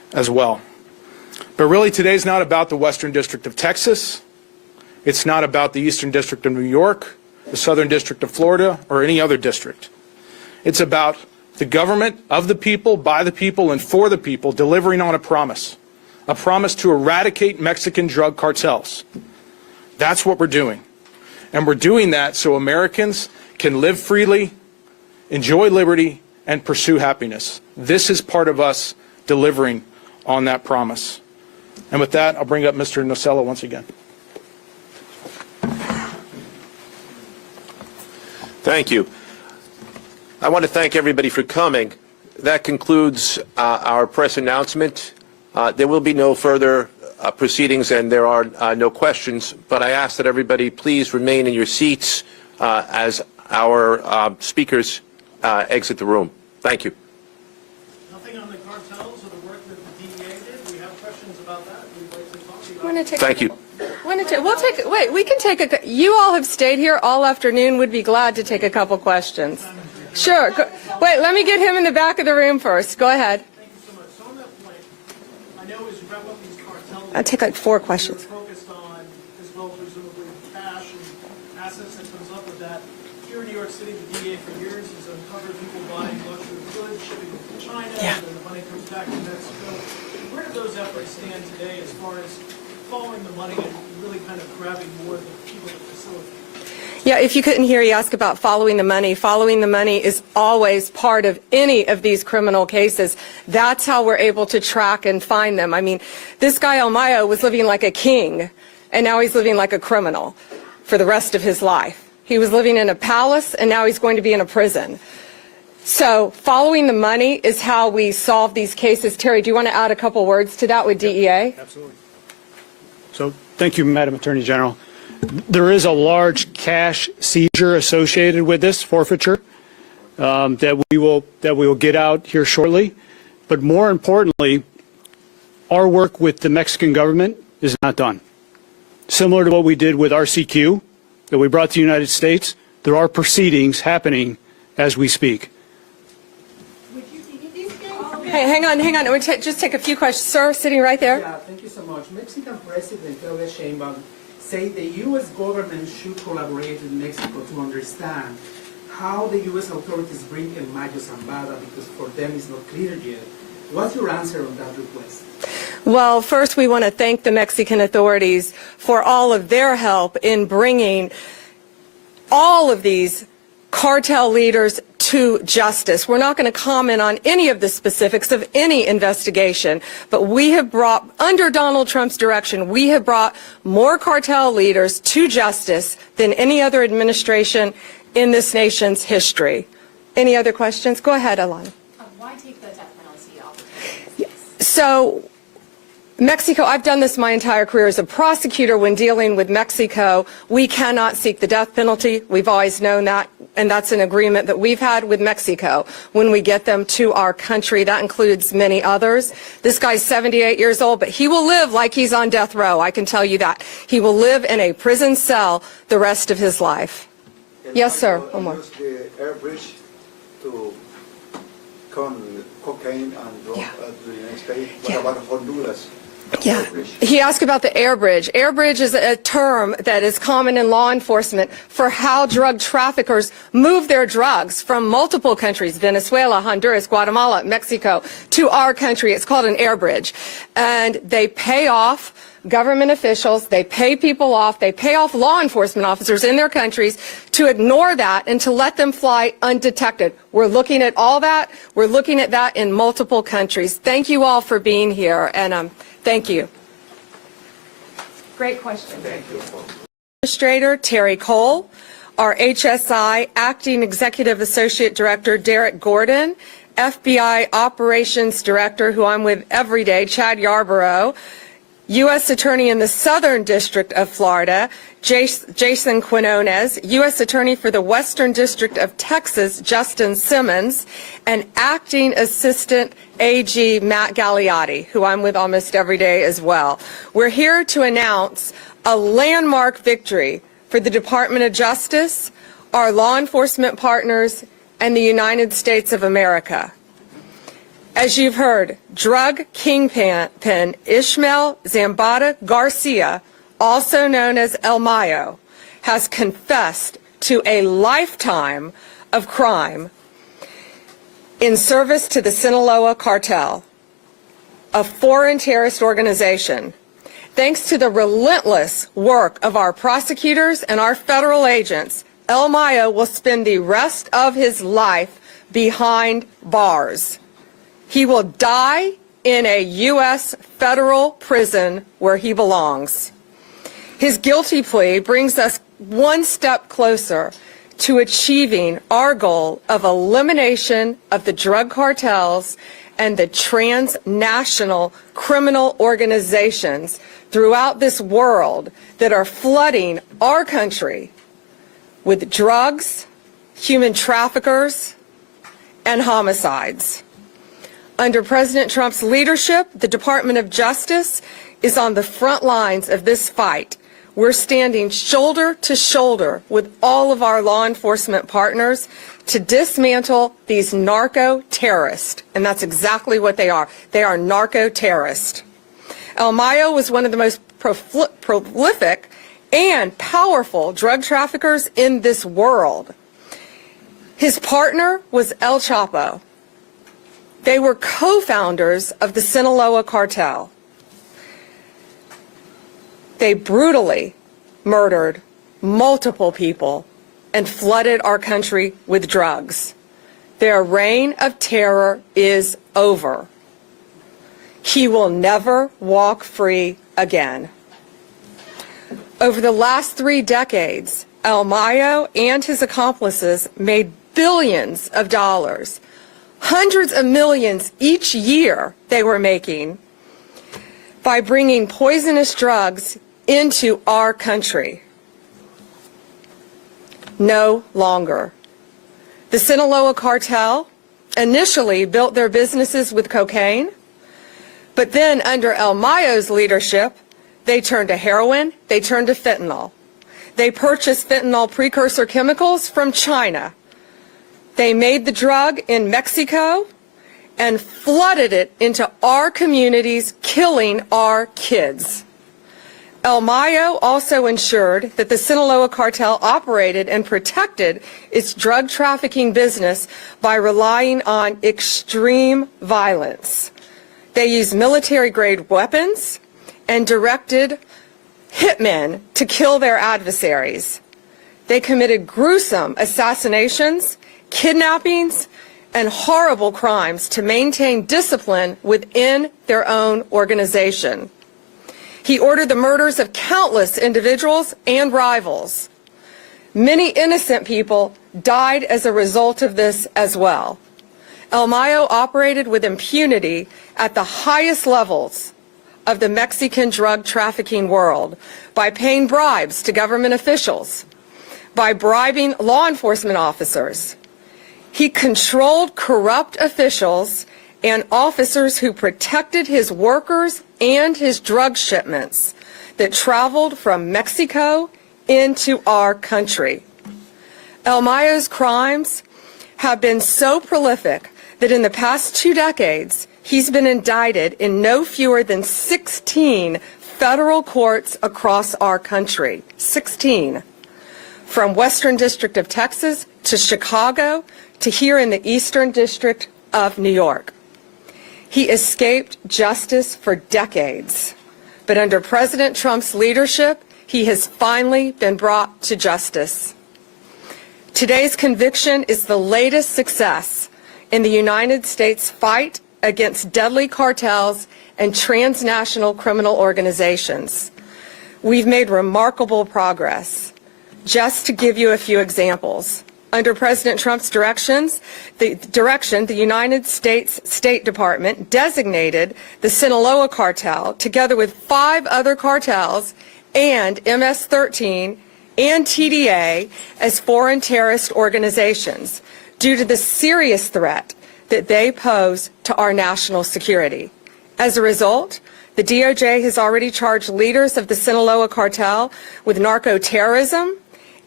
as well. But really, today's not about the Western District of Texas. It's not about the Eastern District of New York, the Southern District of Florida, or any other district. It's about the government of the people, by the people, and for the people delivering on a promise to eradicate Mexican drug cartels. That's what we're doing. And we're doing that so Americans can live freely, enjoy liberty, and pursue happiness. This is part of us delivering on that promise. And with that, I'll bring up Mr. Nosella once again. Thank you. I want to thank everybody for coming. That concludes our press announcement. There will be no further proceedings and there are no questions, but I ask that everybody please remain in your seats as our speakers exit the room. Thank you. Nothing on the cartels or the work that the DEA did? We have questions about that. We'd like to talk to you about it. Thank you. We can take you all have stayed here all afternoon. Would be glad to take a couple questions. Sure. Wait, let me get him in the back of the room first. Go ahead. Thank you so much. So on that point, I know as you wrap up these cartels, I'll take like 4 questions. you're focused on, as well presumably, cash and assets that comes up with that. Here in New York City, the DEA for years has uncovered people buying luxury goods, shipping them to China, and then the money comes back to Mexico. Where do those efforts stand today as far as following the money and really kind of grabbing more of the people that facilitate? Yeah, if you couldn't hear, you ask about following the money. Following the money is always part of any of these criminal cases. That's how we're able to track and find them. I mean, this guy, Mayo, was living like a king, and now he's living like a criminal for the rest of his life. He was living in a palace, and now he's going to be in a prison. So following the money is how we solve these cases. Terry, do you want to add a couple words to that with DEA? Absolutely. So thank you, Madam Attorney General. There is a large cash seizure associated with this forfeiture that we will get out here shortly. But more importantly, our work with the Mexican government is not done. Similar to what we did with RCQ that we brought to the United States, there are proceedings happening as we speak. Hey, hang on. We'll just take a few questions. Sir, sitting right there. Yeah, thank you so much. Mexican President Claudia Sheinbaum said the U.S. government should collaborate with Mexico to understand how the U.S. authorities bring in Mayo Zambada, because for them it's not clear yet. What's your answer on that request? Well, first we want to thank the Mexican authorities for all of their help in bringing all of these cartel leaders to justice. We're not going to comment on any of the specifics of any investigation, but we have brought, under Donald Trump's direction, we have brought more cartel leaders to justice than any other administration in this nation's history. Any other questions? Go ahead, Alana. Why take the death penalty off? So, Mexico, I've done this my entire career as a prosecutor. When dealing with Mexico, we cannot seek the death penalty. We've always known that, and that's an agreement that we've had with Mexico when we get them to our country. That includes many others. This guy's 78 years old, but he will live like he's on death row, I can tell you that. He will live in a prison cell the rest of his life. Yes, sir. One more. Use the air bridge to con cocaine and drug to the United States. What about Honduras? Yeah, he asked about the air bridge. Air bridge is a term that is common in law enforcement for how drug traffickers move their drugs from multiple countries, Venezuela, Honduras, Guatemala, Mexico, to our country. It's called an air bridge. And they pay off government officials, they pay people off, they pay off law enforcement officers in their countries to ignore that and to let them fly undetected. We're looking at all that. We're looking at that in multiple countries. Thank you all for being here, and thank you. Great question. Thank you. Administrator Terry Cole, our HSI Acting Executive Associate Director Derek Gordon, FBI Operations Director, who I'm with every day, Chad Yarborough, U.S. Attorney in the Southern District of Florida, Jason Quinones, U.S. Attorney for the Western District of Texas, Justin Simmons, and Acting Assistant AG Matt Galiotti, who I'm with almost every day as well. We're here to announce a landmark victory for the Department of Justice, our law enforcement partners, and the United States of America. As you've heard, drug kingpin Ismael Zambada Garcia, also known as El Mayo, has confessed to a lifetime of crime in service to the Sinaloa Cartel, a foreign terrorist organization. Thanks to the relentless work of our prosecutors and our federal agents, El Mayo will spend the rest of his life behind bars. He will die in a U.S. federal prison where he belongs. His guilty plea brings us one step closer to achieving our goal of elimination of the drug cartels and the transnational criminal organizations throughout this world that are flooding our country with drugs, human traffickers, and homicides. Under President Trump's leadership, the Department of Justice is on the front lines of this fight. We're standing shoulder to shoulder with all of our law enforcement partners to dismantle these narco-terrorists, and that's exactly what they are. They are narco-terrorists. El Mayo was one of the most prolific and powerful drug traffickers in this world. His partner was El Chapo. They were co-founders of the Sinaloa Cartel. They brutally murdered multiple people and flooded our country with drugs. Their reign of terror is over. He will never walk free again. Over the last 3 decades, El Mayo and his accomplices made billions of dollars, hundreds of millions each year they were making by bringing poisonous drugs into our country. No longer. The Sinaloa Cartel initially built their businesses with cocaine, but then under El Mayo's leadership, they turned to heroin, they turned to fentanyl. They purchased fentanyl precursor chemicals from China. They made the drug in Mexico and flooded it into our communities, killing our kids. El Mayo also ensured that the Sinaloa Cartel operated and protected its drug trafficking business by relying on extreme violence. They used military-grade weapons and directed hitmen to kill their adversaries. They committed gruesome assassinations, kidnappings, and horrible crimes to maintain discipline within their own organization. He ordered the murders of countless individuals and rivals. Many innocent people died as a result of this as well. El Mayo operated with impunity at the highest levels of the Mexican drug trafficking world by paying bribes to government officials, by bribing law enforcement officers. He controlled corrupt officials and officers who protected his workers and his drug shipments that traveled from Mexico into our country. El Mayo's crimes have been so prolific that in the past 2 decades, he's been indicted in no fewer than 16 federal courts across our country. 16. From Western District of Texas to Chicago to here in the Eastern District of New York. He escaped justice for decades, but under President Trump's leadership, he has finally been brought to justice. Today's conviction is the latest success in the United States fight against deadly cartels and transnational criminal organizations. We've made remarkable progress. Just to give you a few examples, under President Trump's direction, the United States State Department designated the Sinaloa Cartel, together with 5 other cartels and MS-13 and TDA, as foreign terrorist organizations due to the serious threat that they pose to our national security. As a result, the DOJ has already charged leaders of the Sinaloa Cartel with narco-terrorism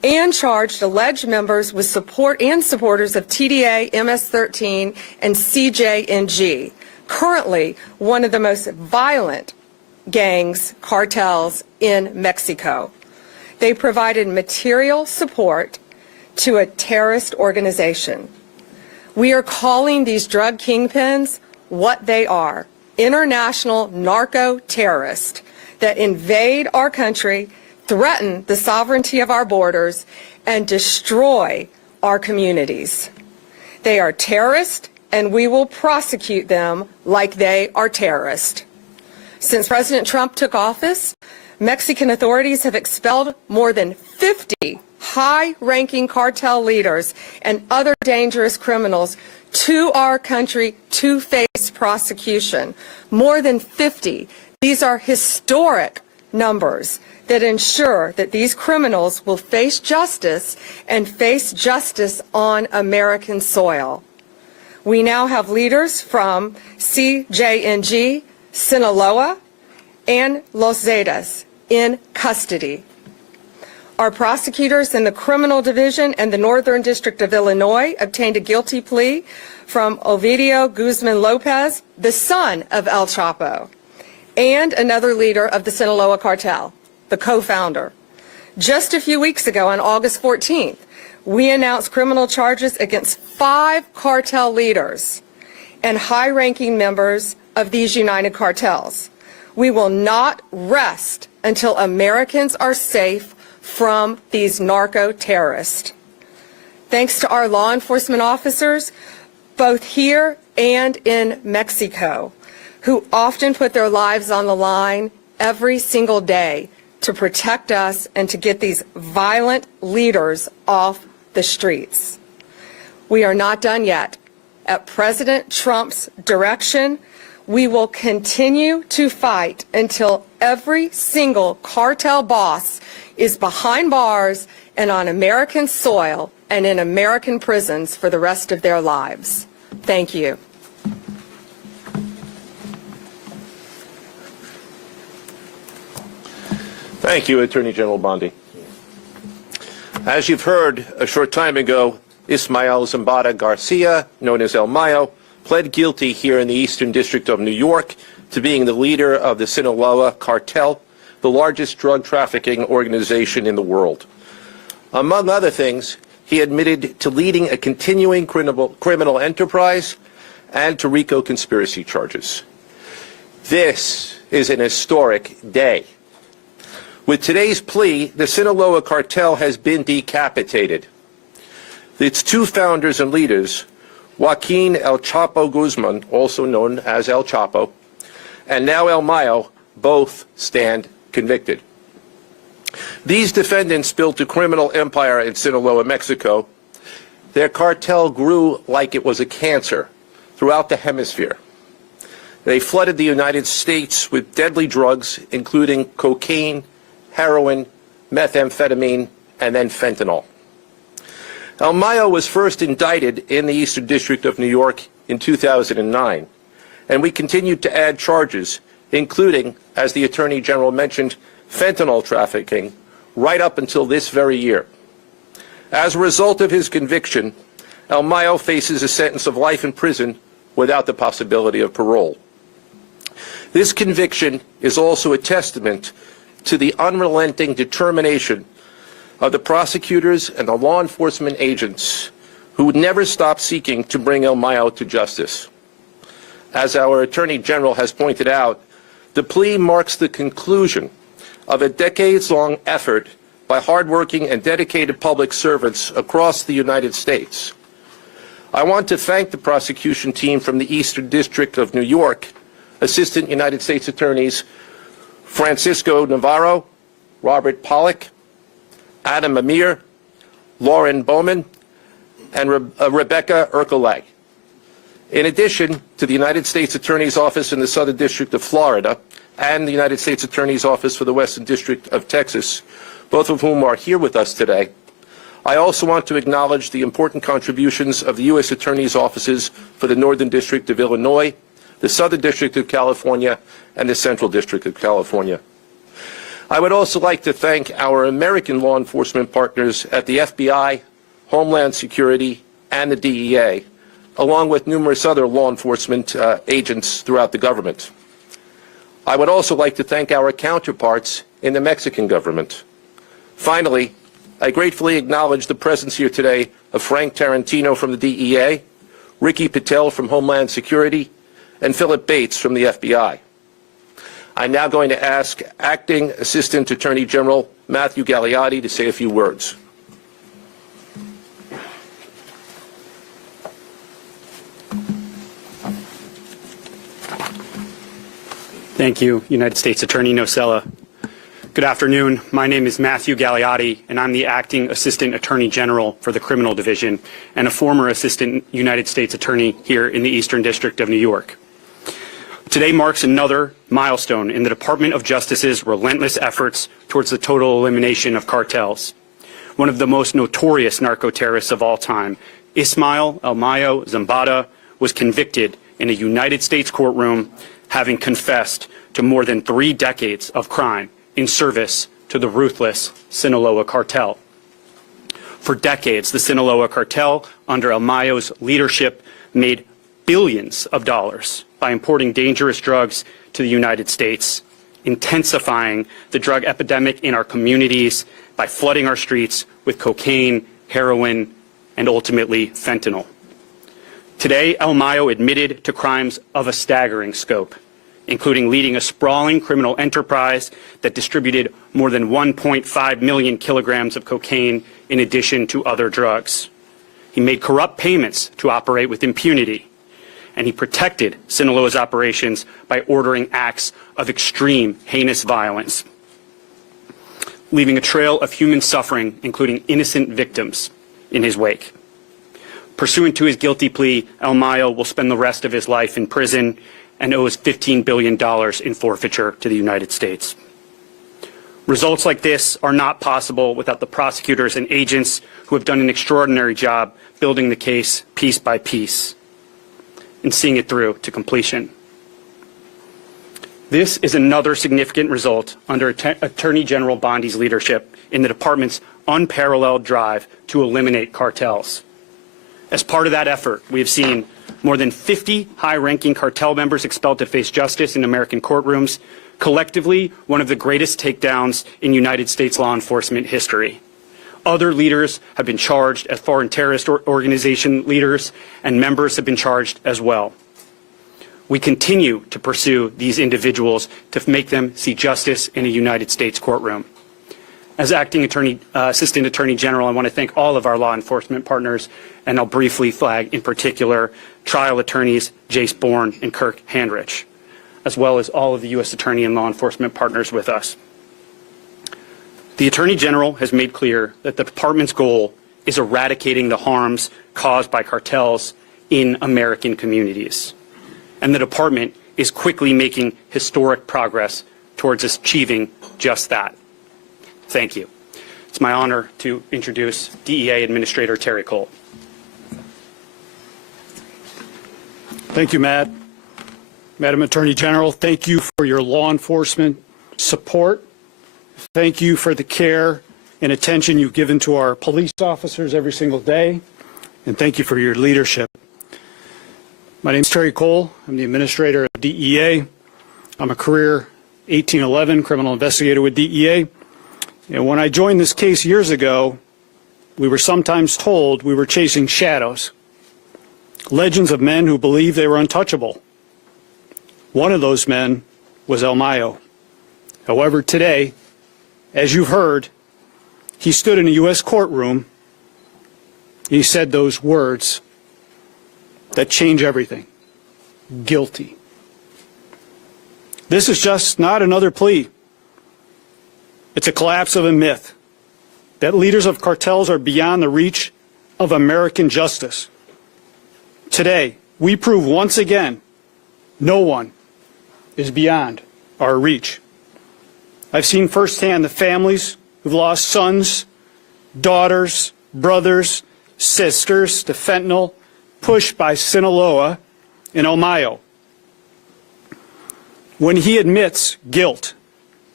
and charged alleged members with supporters of TDA, MS-13, and CJNG, currently one of the most violent cartels in Mexico. They provided material support to a terrorist organization. We are calling these drug kingpins what they are: international narco-terrorists that invade our country, threaten the sovereignty of our borders, and destroy our communities. They are terrorists, and we will prosecute them like they are terrorists. Since President Trump took office, Mexican authorities have expelled more than 50 high-ranking cartel leaders and other dangerous criminals to our country to face prosecution. More than 50. These are historic numbers that ensure that these criminals will face justice and face justice on American soil. We now have leaders from CJNG, Sinaloa, and Los Zetas in custody. Our prosecutors in the Criminal Division and the Northern District of Illinois obtained a guilty plea from Ovidio Guzman Lopez, the son of El Chapo, and another leader of the Sinaloa cartel, the co-founder. Just a few weeks ago, on August 14th, we announced criminal charges against 5 cartel leaders and high-ranking members of these united cartels. We will not rest until Americans are safe from these narco-terrorists. Thanks to our law enforcement officers, both here and in Mexico, who often put their lives on the line every single day to protect us and to get these violent leaders off the streets. We are not done yet. At President Trump's direction, we will continue to fight until every single cartel boss is behind bars and on American soil and in American prisons for the rest of their lives. Thank you. Thank you, Attorney General Bondi. As you've heard, a short time ago, Ismael Zambada Garcia, known as El Mayo, pled guilty here in the Eastern District of New York to being the leader of the Sinaloa Cartel, the largest drug trafficking organization in the world. Among other things, he admitted to leading a continuing criminal enterprise and to RICO conspiracy charges. This is an historic day. With today's plea, the Sinaloa Cartel has been decapitated. Its 2 founders and leaders, Joaquin El Chapo Guzman, also known as El Chapo, and now El Mayo, both stand convicted. These defendants built a criminal empire in Sinaloa, Mexico. Their cartel grew like it was a cancer throughout the hemisphere. They flooded the United States with deadly drugs, including cocaine, heroin, methamphetamine, and then fentanyl. El Mayo was first indicted in the Eastern District of New York in 2009, and we continued to add charges, including, as the Attorney General mentioned, fentanyl trafficking, right up until this very year. As a result of his conviction, El Mayo faces a sentence of life in prison without the possibility of parole. This conviction is also a testament to the unrelenting determination of the prosecutors and the law enforcement agents who would never stop seeking to bring El Mayo to justice. As our Attorney General has pointed out, the plea marks the conclusion of a decades-long effort by hardworking and dedicated public servants across the United States. I want to thank the prosecution team from the Eastern District of New York, Assistant United States Attorneys Francisco Navarro, Robert Pollack, Adam Amir, Lauren Bowman, and Rebecca Ercolay. In addition to the United States Attorney's Office in the Southern District of Florida and the United States Attorney's Office for the Western District of Texas, both of whom are here with us today, I also want to acknowledge the important contributions of the U.S. Attorney's Offices for the Northern District of Illinois, the Southern District of California, and the Central District of California. I would also like to thank our American law enforcement partners at the FBI, Homeland Security, and the DEA, along with numerous other law enforcement agents throughout the government. I would also like to thank our counterparts in the Mexican government. Finally, I gratefully acknowledge the presence here today of Frank Tarantino from the DEA, Ricky Patel from Homeland Security, and Philip Bates from the FBI. I'm now going to ask Acting Assistant Attorney General Matthew Galiotti to say a few words. Thank you, United States Attorney Nosella. Good afternoon. My name is Matthew Galiotti, and I'm the Acting Assistant Attorney General for the Criminal Division and a former Assistant United States Attorney here in the Eastern District of New York. Today marks another milestone in the Department of Justice's relentless efforts towards the total elimination of cartels. One of the most notorious narco-terrorists of all time, Ismael Mayo Zambada, was convicted in a United States courtroom, having confessed to more than 3 decades of crime in service to the ruthless Sinaloa cartel. For decades, the Sinaloa cartel, under El Mayo's leadership, made billions of dollars by importing dangerous drugs to the United States, intensifying the drug epidemic in our communities by flooding our streets with cocaine, heroin, and ultimately fentanyl. Today, El Mayo admitted to crimes of a staggering scope, including leading a sprawling criminal enterprise that distributed more than 1.5 million kilograms of cocaine in addition to other drugs. He made corrupt payments to operate with impunity, and he protected Sinaloa's operations by ordering acts of extreme, heinous violence, leaving a trail of human suffering, including innocent victims, in his wake. Pursuant to his guilty plea, El Mayo will spend the rest of his life in prison and owes $15 billion in forfeiture to the United States. Results like this are not possible without the prosecutors and agents who have done an extraordinary job building the case piece by piece and seeing it through to completion. This is another significant result under Attorney General Bondi's leadership in the department's unparalleled drive to eliminate cartels. As part of that effort, we have seen more than 50 high-ranking cartel members expelled to face justice in American courtrooms, collectively one of the greatest takedowns in United States law enforcement history. Other leaders have been charged as foreign terrorist organization leaders, and members have been charged as well. We continue to pursue these individuals to make them see justice in a United States courtroom. As Acting Assistant Attorney General, I want to thank all of our law enforcement partners, and I'll briefly flag in particular trial attorneys Jace Bourne and Kirk Handrich, as well as all of the U.S. Attorney and law enforcement partners with us. The Attorney General has made clear that the department's goal is eradicating the harms caused by cartels in American communities. And the department is quickly making historic progress towards achieving just that. Thank you. It's my honor to introduce DEA Administrator Terry Cole. Thank you, Matt. Madam Attorney General, thank you for your law enforcement support. Thank you for the care and attention you've given to our police officers every single day. And thank you for your leadership. My name is Terry Cole. I'm the administrator of DEA. I'm a career 1811 criminal investigator with DEA. And when I joined this case years ago, we were sometimes told we were chasing shadows, legends of men who believed they were untouchable. One of those men was El Mayo. However, today, as you've heard, he stood in a U.S. courtroom. He said those words that change everything. Guilty. This is just not another plea. It's a collapse of a myth that leaders of cartels are beyond the reach of American justice. Today, we prove once again no one is beyond our reach. I've seen firsthand the families who've lost sons, daughters, brothers, sisters to fentanyl, pushed by Sinaloa and El Mayo. When he admits guilt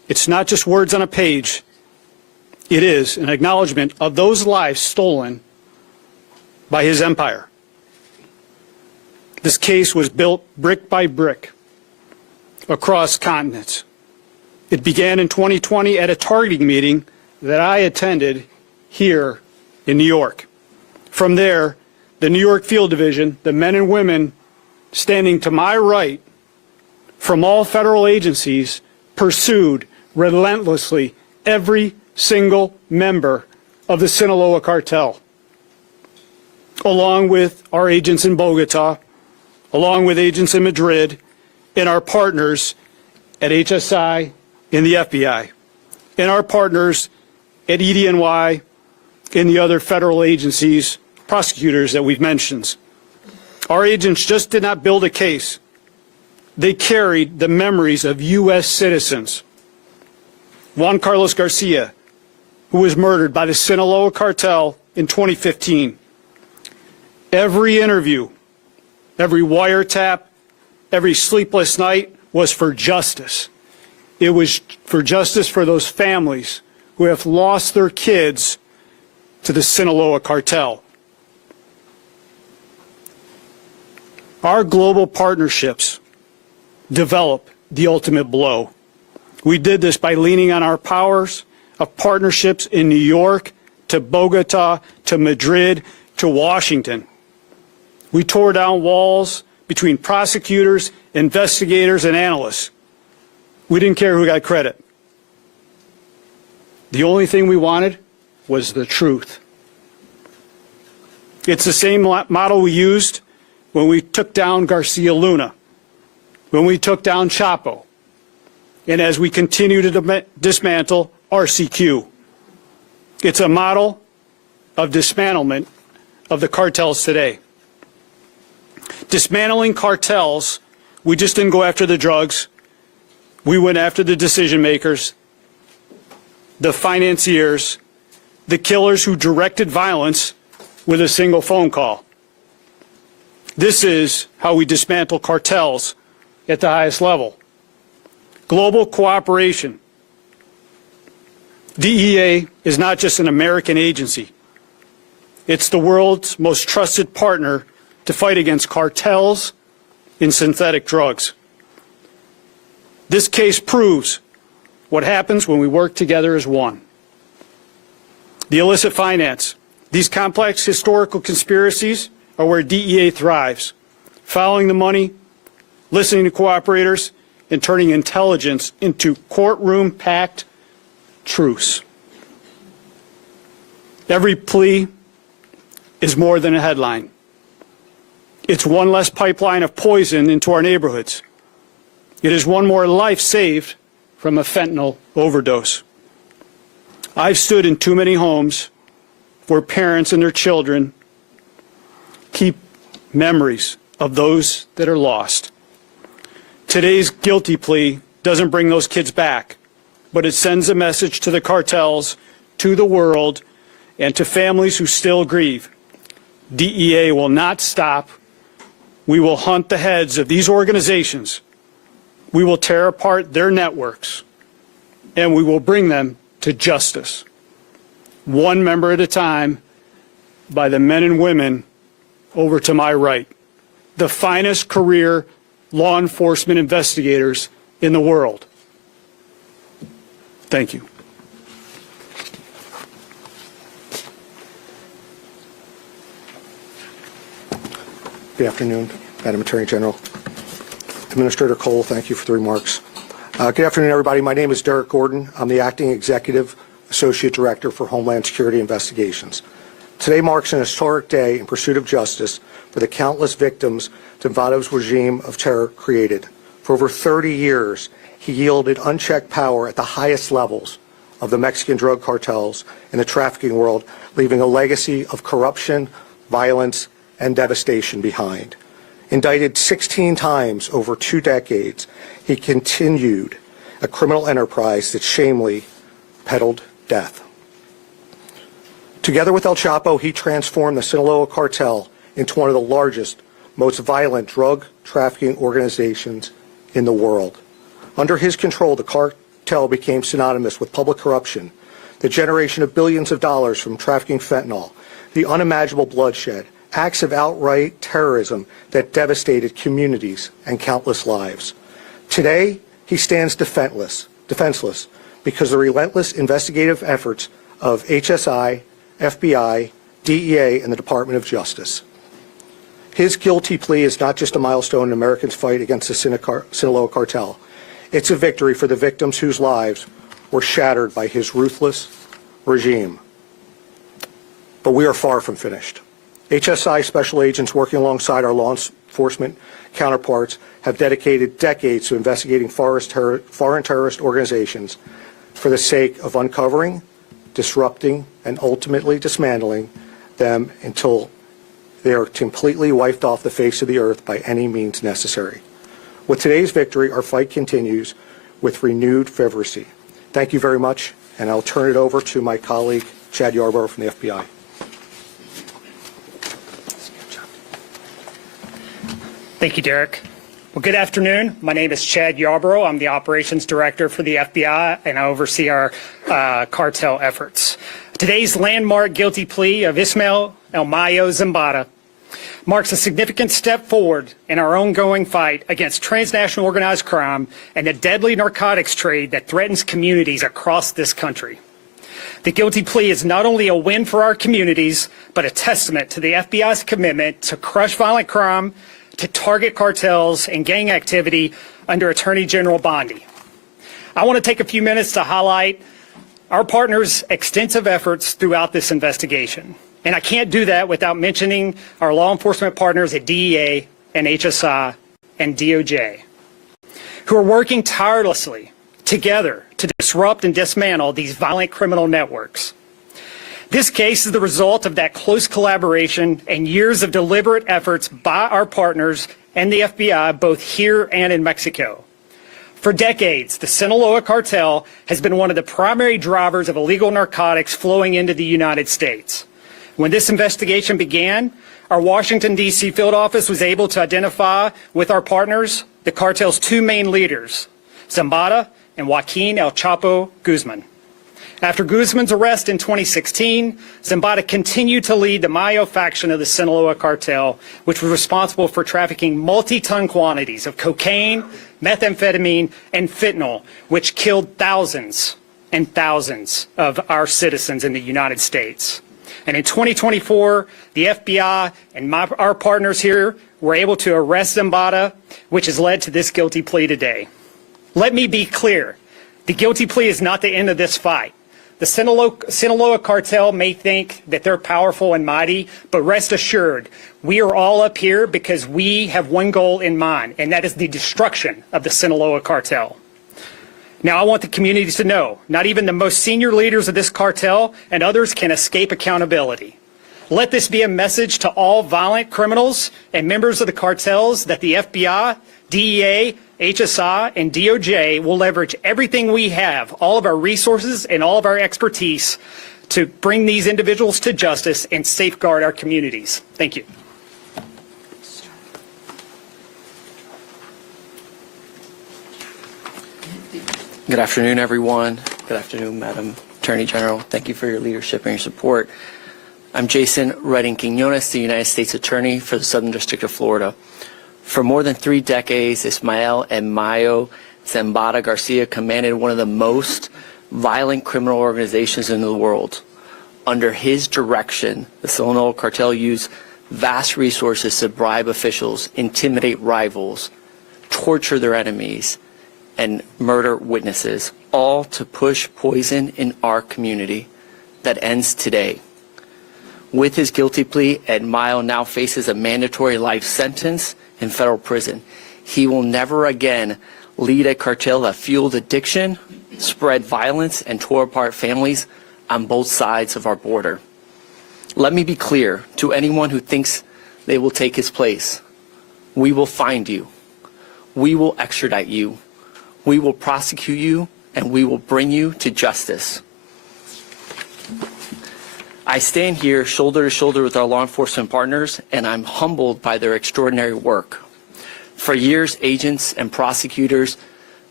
It's not just words on a page. It is an acknowledgement of those lives stolen by his empire. This case was built brick by brick across continents. It began in 2020 at a targeting meeting that I attended here in New York. From there, the New York Field Division, the men and women standing to my right from all federal agencies, pursued relentlessly every single member of the Sinaloa cartel, along with our agents in Bogota, along with agents in Madrid, and our partners at HSI in the FBI, and our partners at EDNY and the other federal agencies, prosecutors that we've mentioned. Our agents just did not build a case. They carried the memories of U.S. citizens. Juan Carlos Garcia, who was murdered by the Sinaloa cartel in 2015. Every interview, every wiretap, every sleepless night was for justice. It was for justice for those families who have lost their kids to the Sinaloa cartel. Our global partnerships develop the ultimate blow. We did this by leaning on our powers of partnerships in New York, to Bogota, to Madrid, to Washington. We tore down walls between prosecutors, investigators, and analysts. We didn't care who got credit. The only thing we wanted was the truth. It's the same model we used when we took down Garcia Luna, when we took down Chapo, and as we continue to dismantle RCQ. It's a model of dismantlement of the cartels today. Dismantling cartels, we just didn't go after the drugs. We went after the decision makers, the financiers, the killers who directed violence with a single phone call. This is how we dismantle cartels at the highest level. Global cooperation. DEA is not just an American agency. It's the world's most trusted partner to fight against cartels in synthetic drugs. This case proves what happens when we work together as one. The illicit finance. These complex historical conspiracies are where DEA thrives, following the money, listening to cooperators, and turning intelligence into courtroom-packed truths. Every plea is more than a headline. It's one less pipeline of poison into our neighborhoods. It is one more life saved from a fentanyl overdose. I've stood in too many homes where parents and their children keep memories of those that are lost. Today's guilty plea doesn't bring those kids back, but it sends a message to the cartels, to the world, and to families who still grieve. DEA will not stop. We will hunt the heads of these organizations. We will tear apart their networks, and we will bring them to justice, one member at a time, by the men and women over to my right, the finest career law enforcement investigators in the world. Thank you. Good afternoon, Madam Attorney General. Administrator Cole, thank you for the remarks. Good afternoon, everybody. My name is Derek Gordon. I'm the Acting Executive Associate Director for Homeland Security Investigations. Today marks an historic day in pursuit of justice for the countless victims Zambada's regime of terror created. For over 30 years, he yielded unchecked power at the highest levels of the Mexican drug cartels and the trafficking world, leaving a legacy of corruption, violence, and devastation behind. Indicted 16 times over 2 decades, he continued a criminal enterprise that shamefully peddled death. Together with El Chapo, he transformed the Sinaloa cartel into one of the largest, most violent drug trafficking organizations in the world. Under his control, the cartel cartel became synonymous with public corruption, the generation of billions of dollars from trafficking fentanyl, the unimaginable bloodshed, acts of outright terrorism that devastated communities and countless lives. Today, he stands defenseless because the relentless investigative efforts of HSI, FBI, DEA, and the Department of Justice. His guilty plea is not just a milestone in Americans' fight against the Sinaloa cartel. It's a victory for the victims whose lives were shattered by his ruthless regime. But we are far from finished. HSI special agents working alongside our law enforcement counterparts have dedicated decades to investigating foreign terrorist organizations for the sake of uncovering, disrupting, and ultimately dismantling them until they are completely wiped off the face of the earth by any means necessary. With today's victory, our fight continues with renewed fervency. Thank you very much, and I'll turn it over to my colleague, Chad Yarborough from the FBI. Thank you, Derek. Well, good afternoon. My name is Chad Yarborough. I'm the operations director for the FBI, and I oversee our cartel efforts. Today's landmark guilty plea of Ismael Mayo Zambada marks a significant step forward in our ongoing fight against transnational organized crime and the deadly narcotics trade that threatens communities across this country. The guilty plea is not only a win for our communities, but a testament to the FBI's commitment to crush violent crime, to target cartels and gang activity under Attorney General Bondi. I want to take a few minutes to highlight our partners' extensive efforts throughout this investigation. And I can't do that without mentioning our law enforcement partners at DEA and HSI and DOJ, who are working tirelessly together to disrupt and dismantle these violent criminal networks. This case is the result of that close collaboration and years of deliberate efforts by our partners and the FBI, both here and in Mexico. For decades, the Sinaloa cartel has been one of the primary drivers of illegal narcotics flowing into the United States. When this investigation began, our Washington, D.C. field office was able to identify with our partners the cartel's two main leaders, Zambada and Joaquin El Chapo Guzman. After Guzman's arrest in 2016, Zambada continued to lead the Mayo faction of the Sinaloa cartel, which was responsible for trafficking multi-ton quantities of cocaine, methamphetamine, and fentanyl, which killed thousands and thousands of our citizens in the United States. And in 2024, the FBI and our partners here were able to arrest Zambada, which has led to this guilty plea today. Let me be clear. The guilty plea is not the end of this fight. The Sinaloa cartel may think that they're powerful and mighty, but rest assured, we are all up here because we have one goal in mind, and that is the destruction of the Sinaloa cartel. Now, I want the community to know, not even the most senior leaders of this cartel and others can escape accountability. Let this be a message to all violent criminals and members of the cartels that the FBI, DEA, HSI, and DOJ will leverage everything we have, all of our resources and all of our expertise to bring these individuals to justice and safeguard our communities. Thank you. Good afternoon, everyone. Good afternoon, Madam Attorney General. Thank you for your leadership and your support. I'm Jason Redding Quinones, the United States Attorney for the Southern District of Florida. For more than 3 decades, Ismael and Mayo Zambada Garcia commanded one of the most violent criminal organizations in the world. Under his direction, the Sinaloa cartel used vast resources to bribe officials, intimidate rivals, torture their enemies, and murder witnesses, all to push poison in our community that ends today. With his guilty plea, Ed Mayo now faces a mandatory life sentence in federal prison. He will never again lead a cartel that fueled addiction, spread violence, and tore apart families on both sides of our border. Let me be clear to anyone who thinks they will take his place. We will find you. We will extradite you. We will prosecute you, and we will bring you to justice. I stand here shoulder to shoulder with our law enforcement partners, and I'm humbled by their extraordinary work. For years, agents and prosecutors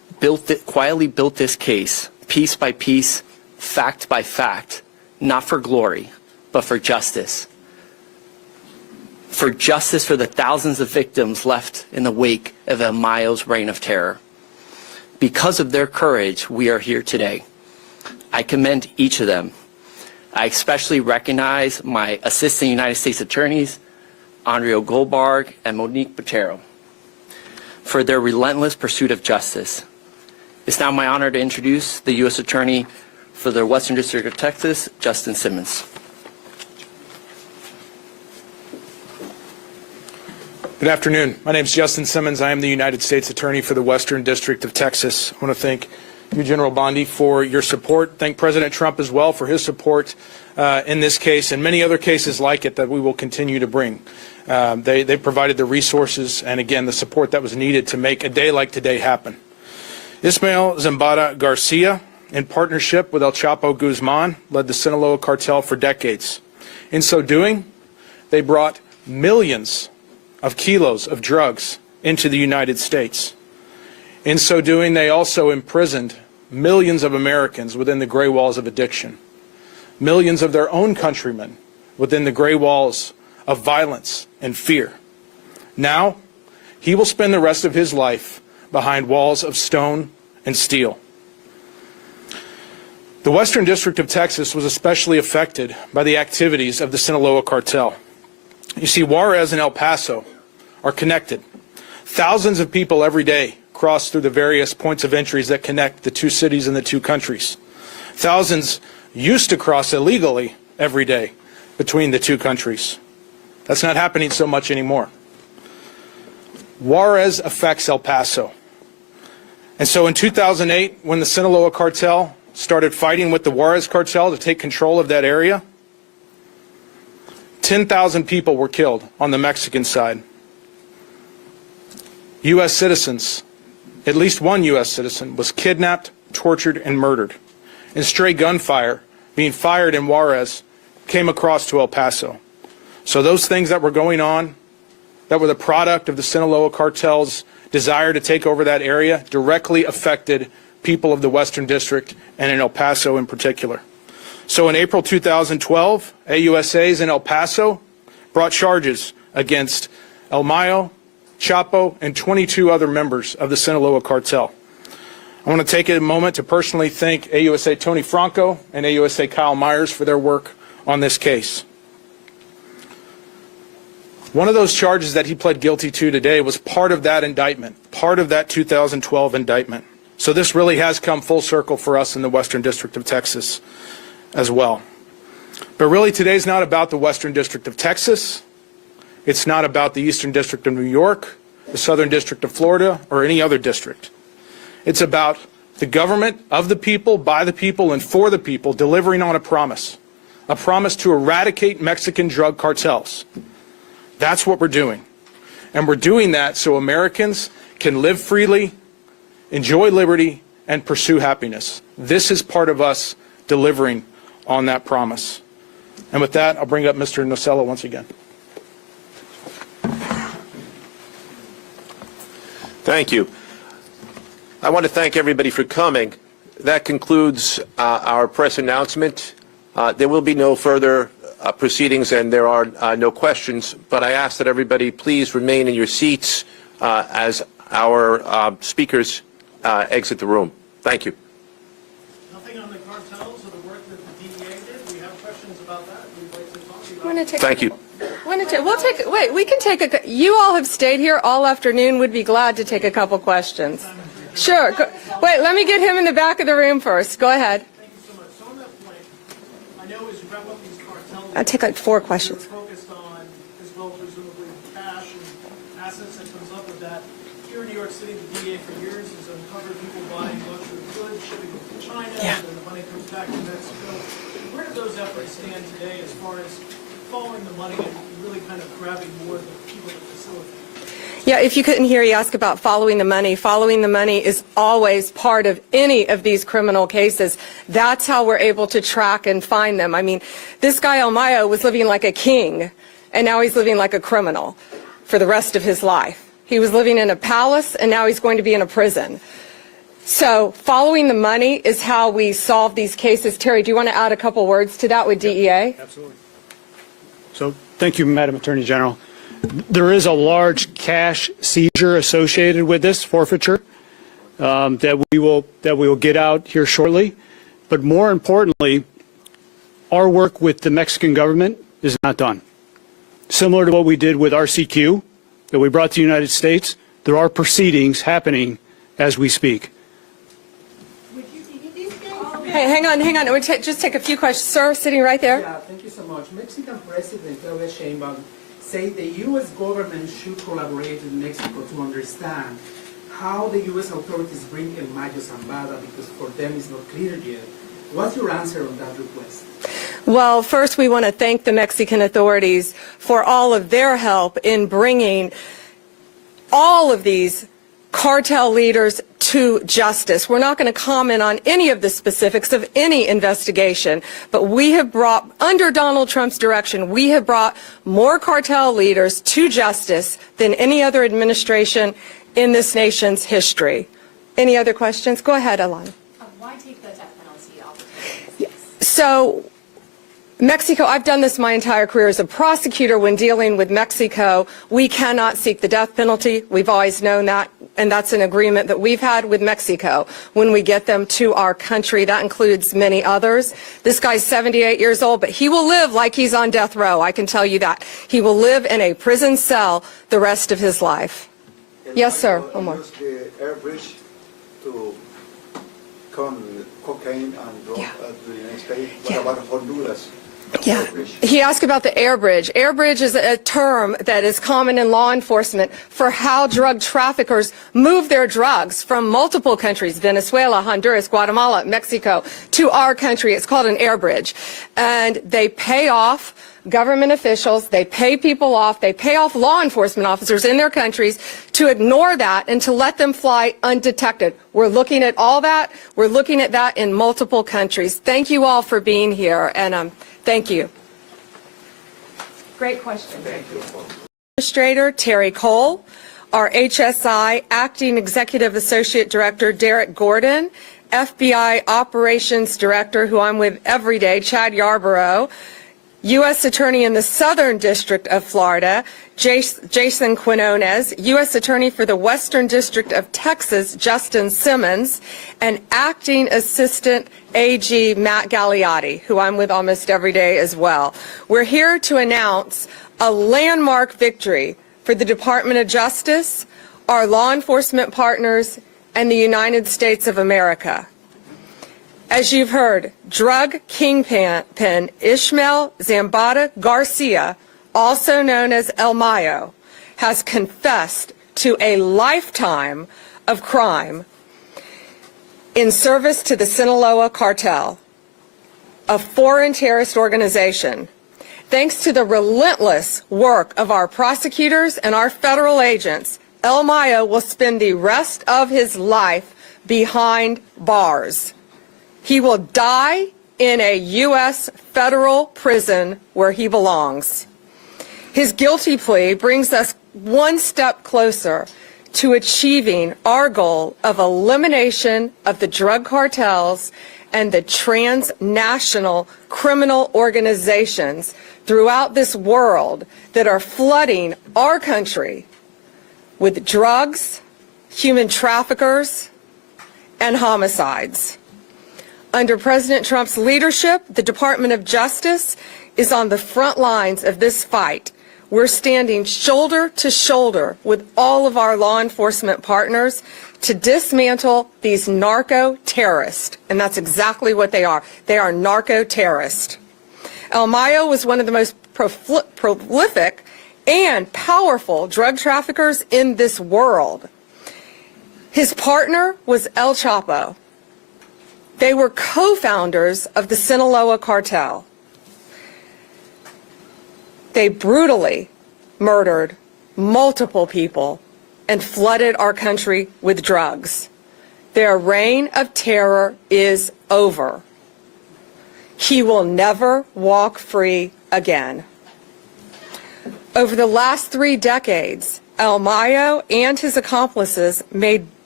quietly built this case, piece by piece, fact by fact, not for glory, but for justice. For justice for the thousands of victims left in the wake of Mayo's reign of terror. Because of their courage, we are here today. I commend each of them. I especially recognize my Assistant United States Attorneys, Andrea Goldberg and Monique Botero, for their relentless pursuit of justice. It's now my honor to introduce the U.S. Attorney for the Western District of Texas, Justin Simmons. Good afternoon. My name is Justin Simmons. I am the United States Attorney for the Western District of Texas. I want to thank you, General Bondi, for your support. Thank President Trump as well for his support in this case and many other cases like it that we will continue to bring. They provided the resources and, again, the support that was needed to make a day like today happen. Ismael Zambada Garcia, in partnership with El Chapo Guzman, led the Sinaloa cartel for decades. In so doing, they brought millions of kilos of drugs into the United States. In so doing, they also imprisoned millions of Americans within the gray walls of addiction, millions of their own countrymen within the gray walls of violence and fear. Now, he will spend the rest of his life behind walls of stone and steel. The Western District of Texas was especially affected by the activities of the Sinaloa cartel. You see, Juarez and El Paso are connected. Thousands of people every day cross through the various points of entries that connect the two cities and the two countries. Thousands used to cross illegally every day between the two countries. That's not happening so much anymore. Juarez affects El Paso. And so in 2008, when the Sinaloa cartel started fighting with the Juarez cartel to take control of that area, 10,000 people were killed on the Mexican side. U.S. citizens, at least one U.S. citizen, was kidnapped, tortured, and murdered. And stray gunfire being fired in Juarez came across to El Paso. So those things that were going on, that were the product of the Sinaloa cartel's desire to take over that area, directly affected people of the Western District and in El Paso in particular. So in April 2012, AUSAs in El Paso brought charges against El Mayo, Chapo, and 22 other members of the Sinaloa cartel. I want to take a moment to personally thank AUSA Tony Franco and AUSA Kyle Myers for their work on this case. One of those charges that he pled guilty to today was part of that indictment, part of that 2012 indictment. So this really has come full circle for us in the Western District of Texas as well. But really today's not about the Western District of Texas. It's not about the Eastern District of New York, the Southern District of Florida, or any other district. It's about the government of the people, by the people, and for the people delivering on a promise to eradicate Mexican drug cartels. That's what we're doing. And we're doing that so Americans can live freely, enjoy liberty, and pursue happiness. This is part of us delivering on that promise. And with that, I'll bring up Mr. Nosella once again. Thank you. I want to thank everybody for coming. That concludes our press announcement. There will be no further proceedings and there are no questions, but I ask that everybody please remain in your seats as our speakers exit the room. Thank you. Nothing on the cartels or the work that the DEA did? We have questions about that. We'd like to talk about. Thank you. We can take you all have stayed here all afternoon. Would be glad to take a couple questions. Sure. Wait, let me get him in the back of the room first. Go ahead. Thank you so much. So on that point, I know as you wrap up these cartels, I'll take like 4 questions. you're focused on, as well presumably, cash and assets that comes up with that. Here in New York City, the DEA for years has uncovered people buying luxury goods, shipping them to China, and then the money comes back to Mexico. Where do those efforts stand today as far as following the money and really kind of grabbing more of the people that facilitate? Yeah, if you couldn't hear, you asked about following the money. Following the money is always part of any of these criminal cases. That's how we're able to track and find them. I mean, this guy El Mayo was living like a king, and now he's living like a criminal for the rest of his life. He was living in a palace, and now he's going to be in a prison. So following the money is how we solve these cases. Terry, do you want to add a couple words to that with DEA? Absolutely. So thank you, Madam Attorney General. There is a large cash seizure associated with this forfeiture that we will get out here shortly. But more importantly, our work with the Mexican government is not done. Similar to what we did with RCQ that we brought to the United States, there are proceedings happening as we speak. Hey, hang on. We'll just take a few questions. Sir, sitting right there. Yeah, thank you so much. Mexican President Claudia Sheinbaum said the U.S. government should collaborate with Mexico to understand how the U.S. authorities bring El Mayo Zambada, because for them it's not clear yet. What's your answer on that request? Well, first we want to thank the Mexican authorities for all of their help in bringing all of these cartel leaders to justice. We're not going to comment on any of the specifics of any investigation, but we have brought, under Donald Trump's direction, we have brought more cartel leaders to justice than any other administration in this nation's history. Any other questions? Go ahead, Alana. Why take the death penalty off? So, Mexico, I've done this my entire career as a prosecutor. When dealing with Mexico, we cannot seek the death penalty. We've always known that, and that's an agreement that we've had with Mexico when we get them to our country. That includes many others. This guy's 78 years old, but he will live like he's on death row. I can tell you that. He will live in a prison cell the rest of his life. Yes, sir. One more. Use the air bridge to con cocaine and drug to the United States. What about Honduras? Yeah. He asked about the air bridge. Air bridge is a term that is common in law enforcement for how drug traffickers move their drugs from multiple countries, Venezuela, Honduras, Guatemala, Mexico, to our country. It's called an air bridge. And they pay off government officials, they pay people off, they pay off law enforcement officers in their countries to ignore that and to let them fly undetected. We're looking at all that. We're looking at that in multiple countries. Thank you all for being here, and thank you. Great question. Thank you. Administrator Terry Cole, our HSI Acting Executive Associate Director Derek Gordon, FBI Operations Director, who I'm with every day, Chad Yarborough, U.S. Attorney in the Southern District of Florida, Jason Quinones, U.S. Attorney for the Western District of Texas, Justin Simmons, and Acting Assistant AG Matt Galiotti, who I'm with almost every day as well. We're here to announce a landmark victory for the Department of Justice, our law enforcement partners, and the United States of America. As you've heard, drug kingpin Ismael Zambada Garcia, also known as El Mayo, has confessed to a lifetime of crime in service to the Sinaloa Cartel, a foreign terrorist organization. Thanks to the relentless work of our prosecutors and our federal agents, El Mayo will spend the rest of his life behind bars. He will die in a U.S. federal prison where he belongs. His guilty plea brings us one step closer to achieving our goal of elimination of the drug cartels and the transnational criminal organizations throughout this world that are flooding our country with drugs, human traffickers, and homicides. Under President Trump's leadership, the Department of Justice is on the front lines of this fight. We're standing shoulder to shoulder with all of our law enforcement partners to dismantle these narco-terrorists, and that's exactly what they are. They are narco-terrorists. El Mayo was one of the most prolific and powerful drug traffickers in this world. His partner was El Chapo. They were co-founders of the Sinaloa Cartel. They brutally murdered multiple people and flooded our country with drugs. Their reign of terror is over. He will never walk free again. Over the last 3 decades, El Mayo and his accomplices made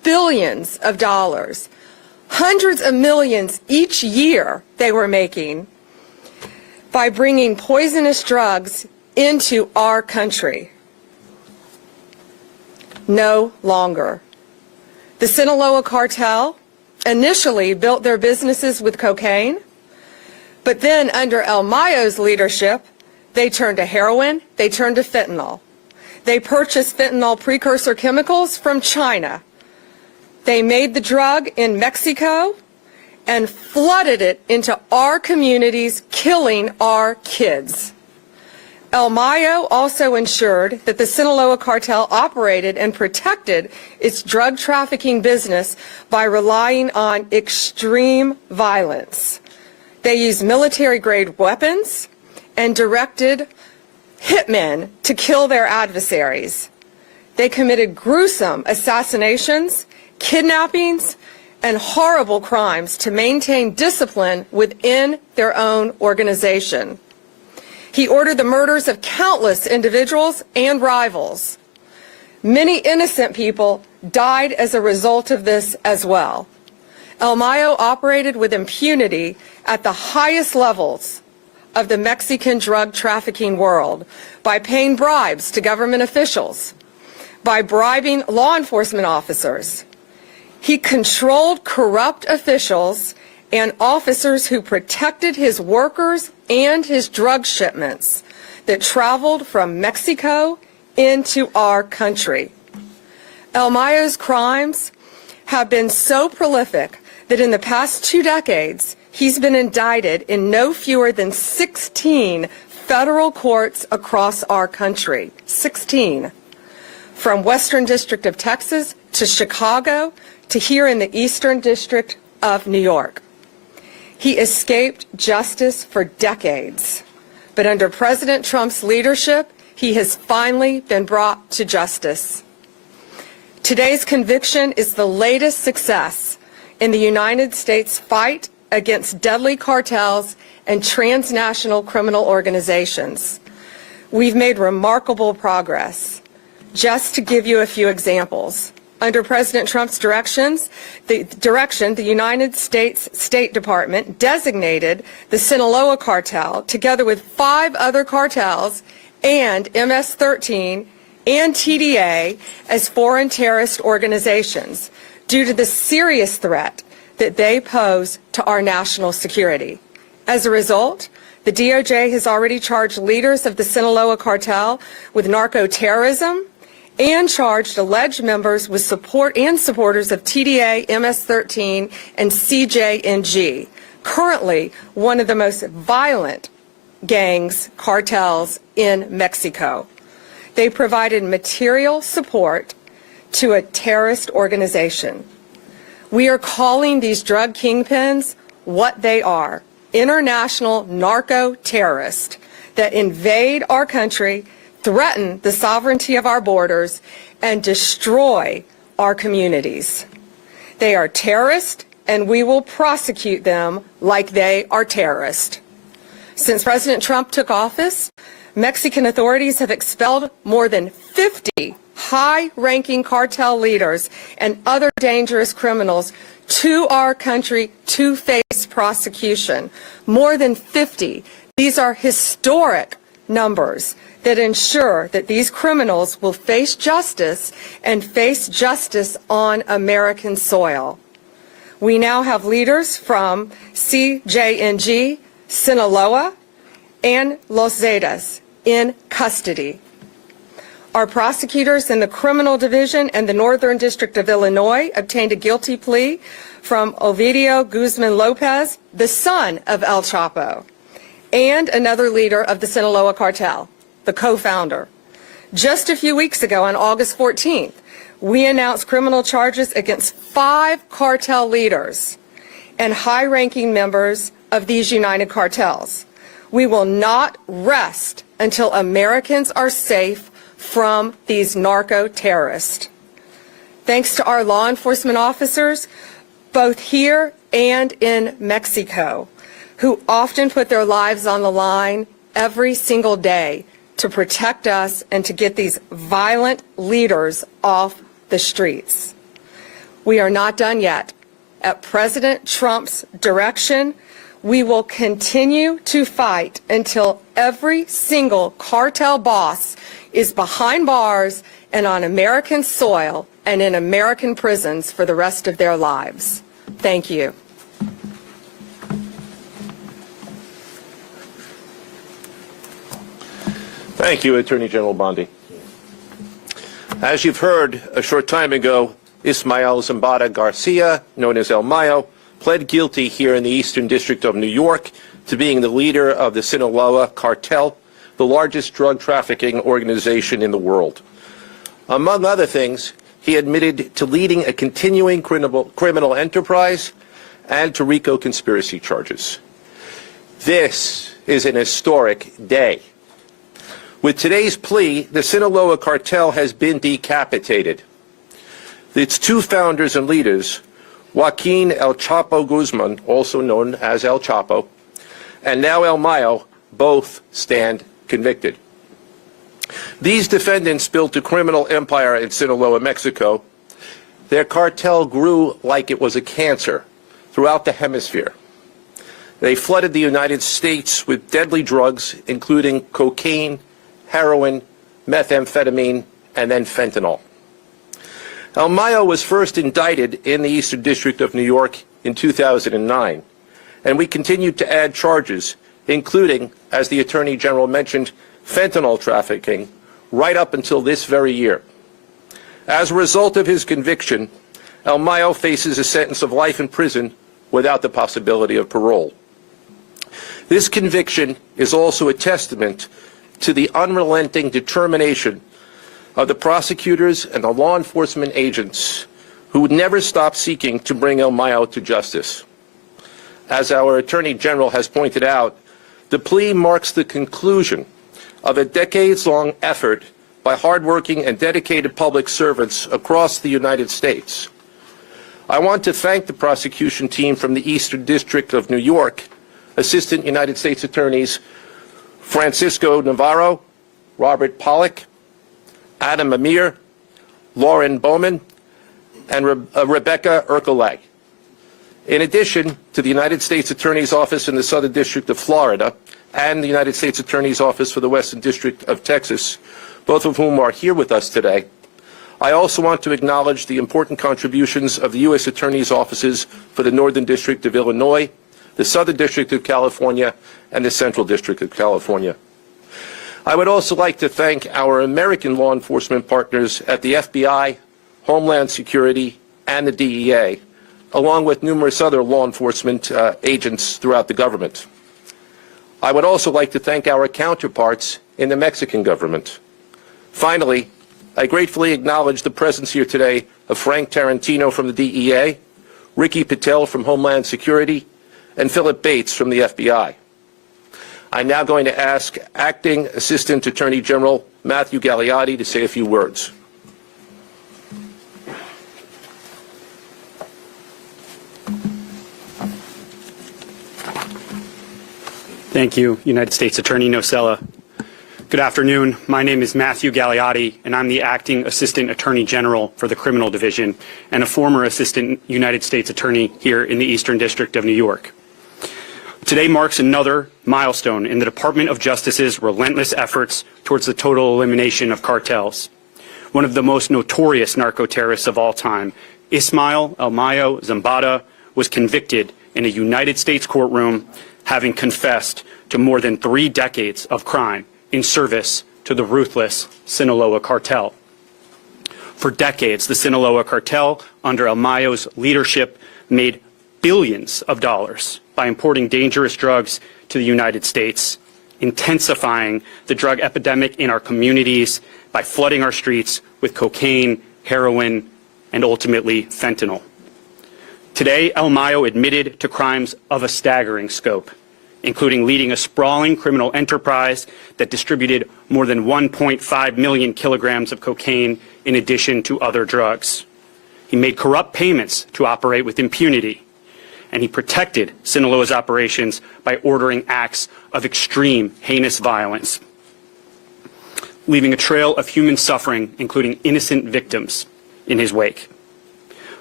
billions of dollars, hundreds of millions each year they were making by bringing poisonous drugs into our country. No longer. The Sinaloa cartel initially built their businesses with cocaine, but then under El Mayo's leadership, they turned to heroin, they turned to fentanyl. They purchased fentanyl precursor chemicals from China. They made the drug in Mexico and flooded it into our communities, killing our kids. El Mayo also ensured that the Sinaloa cartel operated and protected its drug trafficking business by relying on extreme violence. They used military-grade weapons and directed hitmen to kill their adversaries. They committed gruesome assassinations, kidnappings, and horrible crimes to maintain discipline within their own organization. He ordered the murders of countless individuals and rivals. Many innocent people died as a result of this as well. El Mayo operated with impunity at the highest levels of the Mexican drug trafficking world by paying bribes to government officials, by bribing law enforcement officers. He controlled corrupt officials and officers who protected his workers and his drug shipments that traveled from Mexico into our country. El Mayo's crimes have been so prolific that in the past 2 decades, he's been indicted in no fewer than 16 federal courts across our country. 16. From Western District of Texas to Chicago to here in the Eastern District of New York. He escaped justice for decades, but under President Trump's leadership, he has finally been brought to justice. Today's conviction is the latest success in the United States fight against deadly cartels and transnational criminal organizations. We've made remarkable progress. Just to give you a few examples, under President Trump's direction, the United States State Department designated the Sinaloa cartel, together with 5 other cartels and MS-13 and TDA, as foreign terrorist organizations due to the serious threat that they pose to our national security. As a result, the DOJ has already charged leaders of the Sinaloa cartel with narco-terrorism and charged alleged members with support and supporters of TDA, MS-13, and CJNG, currently one of the most violent cartels in Mexico. They provided material support to a terrorist organization. We are calling these drug kingpins what they are: international narco-terrorists that invade our country, threaten the sovereignty of our borders, and destroy our communities. They are terrorists, and we will prosecute them like they are terrorists. Since President Trump took office, Mexican authorities have expelled more than 50 high-ranking cartel leaders and other dangerous criminals to our country to face prosecution. More than 50. These are historic numbers that ensure that these criminals will face justice and face justice on American soil. We now have leaders from CJNG, Sinaloa, and Los Zetas in custody. Our prosecutors in the Criminal Division and the Northern District of Illinois obtained a guilty plea from Ovidio Guzman Lopez, the son of El Chapo, and another leader of the Sinaloa cartel, the co-founder. Just a few weeks ago, on August 14th, we announced criminal charges against 5 cartel leaders and high-ranking members of these united cartels. We will not rest until Americans are safe from these narco-terrorists. Thanks to our law enforcement officers, both here and in Mexico, who often put their lives on the line every single day to protect us and to get these violent leaders off the streets. We are not done yet. At President Trump's direction, we will continue to fight until every single cartel boss is behind bars and on American soil and in American prisons for the rest of their lives. Thank you. Thank you, Attorney General Bondi. As you've heard, a short time ago, Ismael Zambada Garcia, known as El Mayo, pled guilty here in the Eastern District of New York to being the leader of the Sinaloa Cartel, the largest drug trafficking organization in the world. Among other things, he admitted to leading a continuing criminal enterprise and to RICO conspiracy charges. This is an historic day. With today's plea, the Sinaloa Cartel has been decapitated. Its two founders and leaders, Joaquin El Chapo Guzman, also known as El Chapo, and now El Mayo, both stand convicted. These defendants built a criminal empire in Sinaloa, Mexico. Their cartel grew like it was a cancer throughout the hemisphere. They flooded the United States with deadly drugs, including cocaine, heroin, methamphetamine, and then fentanyl. El Mayo was first indicted in the Eastern District of New York in 2009, and we continued to add charges, including, as the Attorney General mentioned, fentanyl trafficking, right up until this very year. As a result of his conviction, El Mayo faces a sentence of life in prison without the possibility of parole. This conviction is also a testament to the unrelenting determination of the prosecutors and the law enforcement agents who would never stop seeking to bring El Mayo to justice. As our Attorney General has pointed out, the plea marks the conclusion of a decades-long effort by hardworking and dedicated public servants across the United States. I want to thank the prosecution team from the Eastern District of New York, Assistant United States Attorneys Francisco Navarro, Robert Pollack, Adam Amir, Lauren Bowman, and Rebecca Ercolay. In addition to the United States Attorney's Office in the Southern District of Florida and the United States Attorney's Office for the Western District of Texas, both of whom are here with us today, I also want to acknowledge the important contributions of the U.S. Attorney's Offices for the Northern District of Illinois, the Southern District of California, and the Central District of California. I would also like to thank our American law enforcement partners at the FBI, Homeland Security, and the DEA, along with numerous other law enforcement agents throughout the government. I would also like to thank our counterparts in the Mexican government. Finally, I gratefully acknowledge the presence here today of Frank Tarantino from the DEA, Ricky Patel from Homeland Security, and Philip Bates from the FBI. I'm now going to ask Acting Assistant Attorney General Matthew Galiotti to say a few words. Thank you, United States Attorney Nosella. Good afternoon. My name is Matthew Galiotti, and I'm the Acting Assistant Attorney General for the Criminal Division and a former Assistant United States Attorney here in the Eastern District of New York. Today marks another milestone in the Department of Justice's relentless efforts towards the total elimination of cartels. One of the most notorious narco-terrorists of all time, Ismael El Mayo Zambada, was convicted in a United States courtroom, having confessed to more than 3 decades of crime in service to the ruthless Sinaloa cartel. For decades, the Sinaloa cartel, under El Mayo's leadership, made billions of dollars by importing dangerous drugs to the United States, intensifying the drug epidemic in our communities by flooding our streets with cocaine, heroin, and ultimately fentanyl. Today, El Mayo admitted to crimes of a staggering scope, including leading a sprawling criminal enterprise that distributed more than 1.5 million kilograms of cocaine in addition to other drugs. He made corrupt payments to operate with impunity, and he protected Sinaloa's operations by ordering acts of extreme, heinous violence, leaving a trail of human suffering, including innocent victims, in his wake.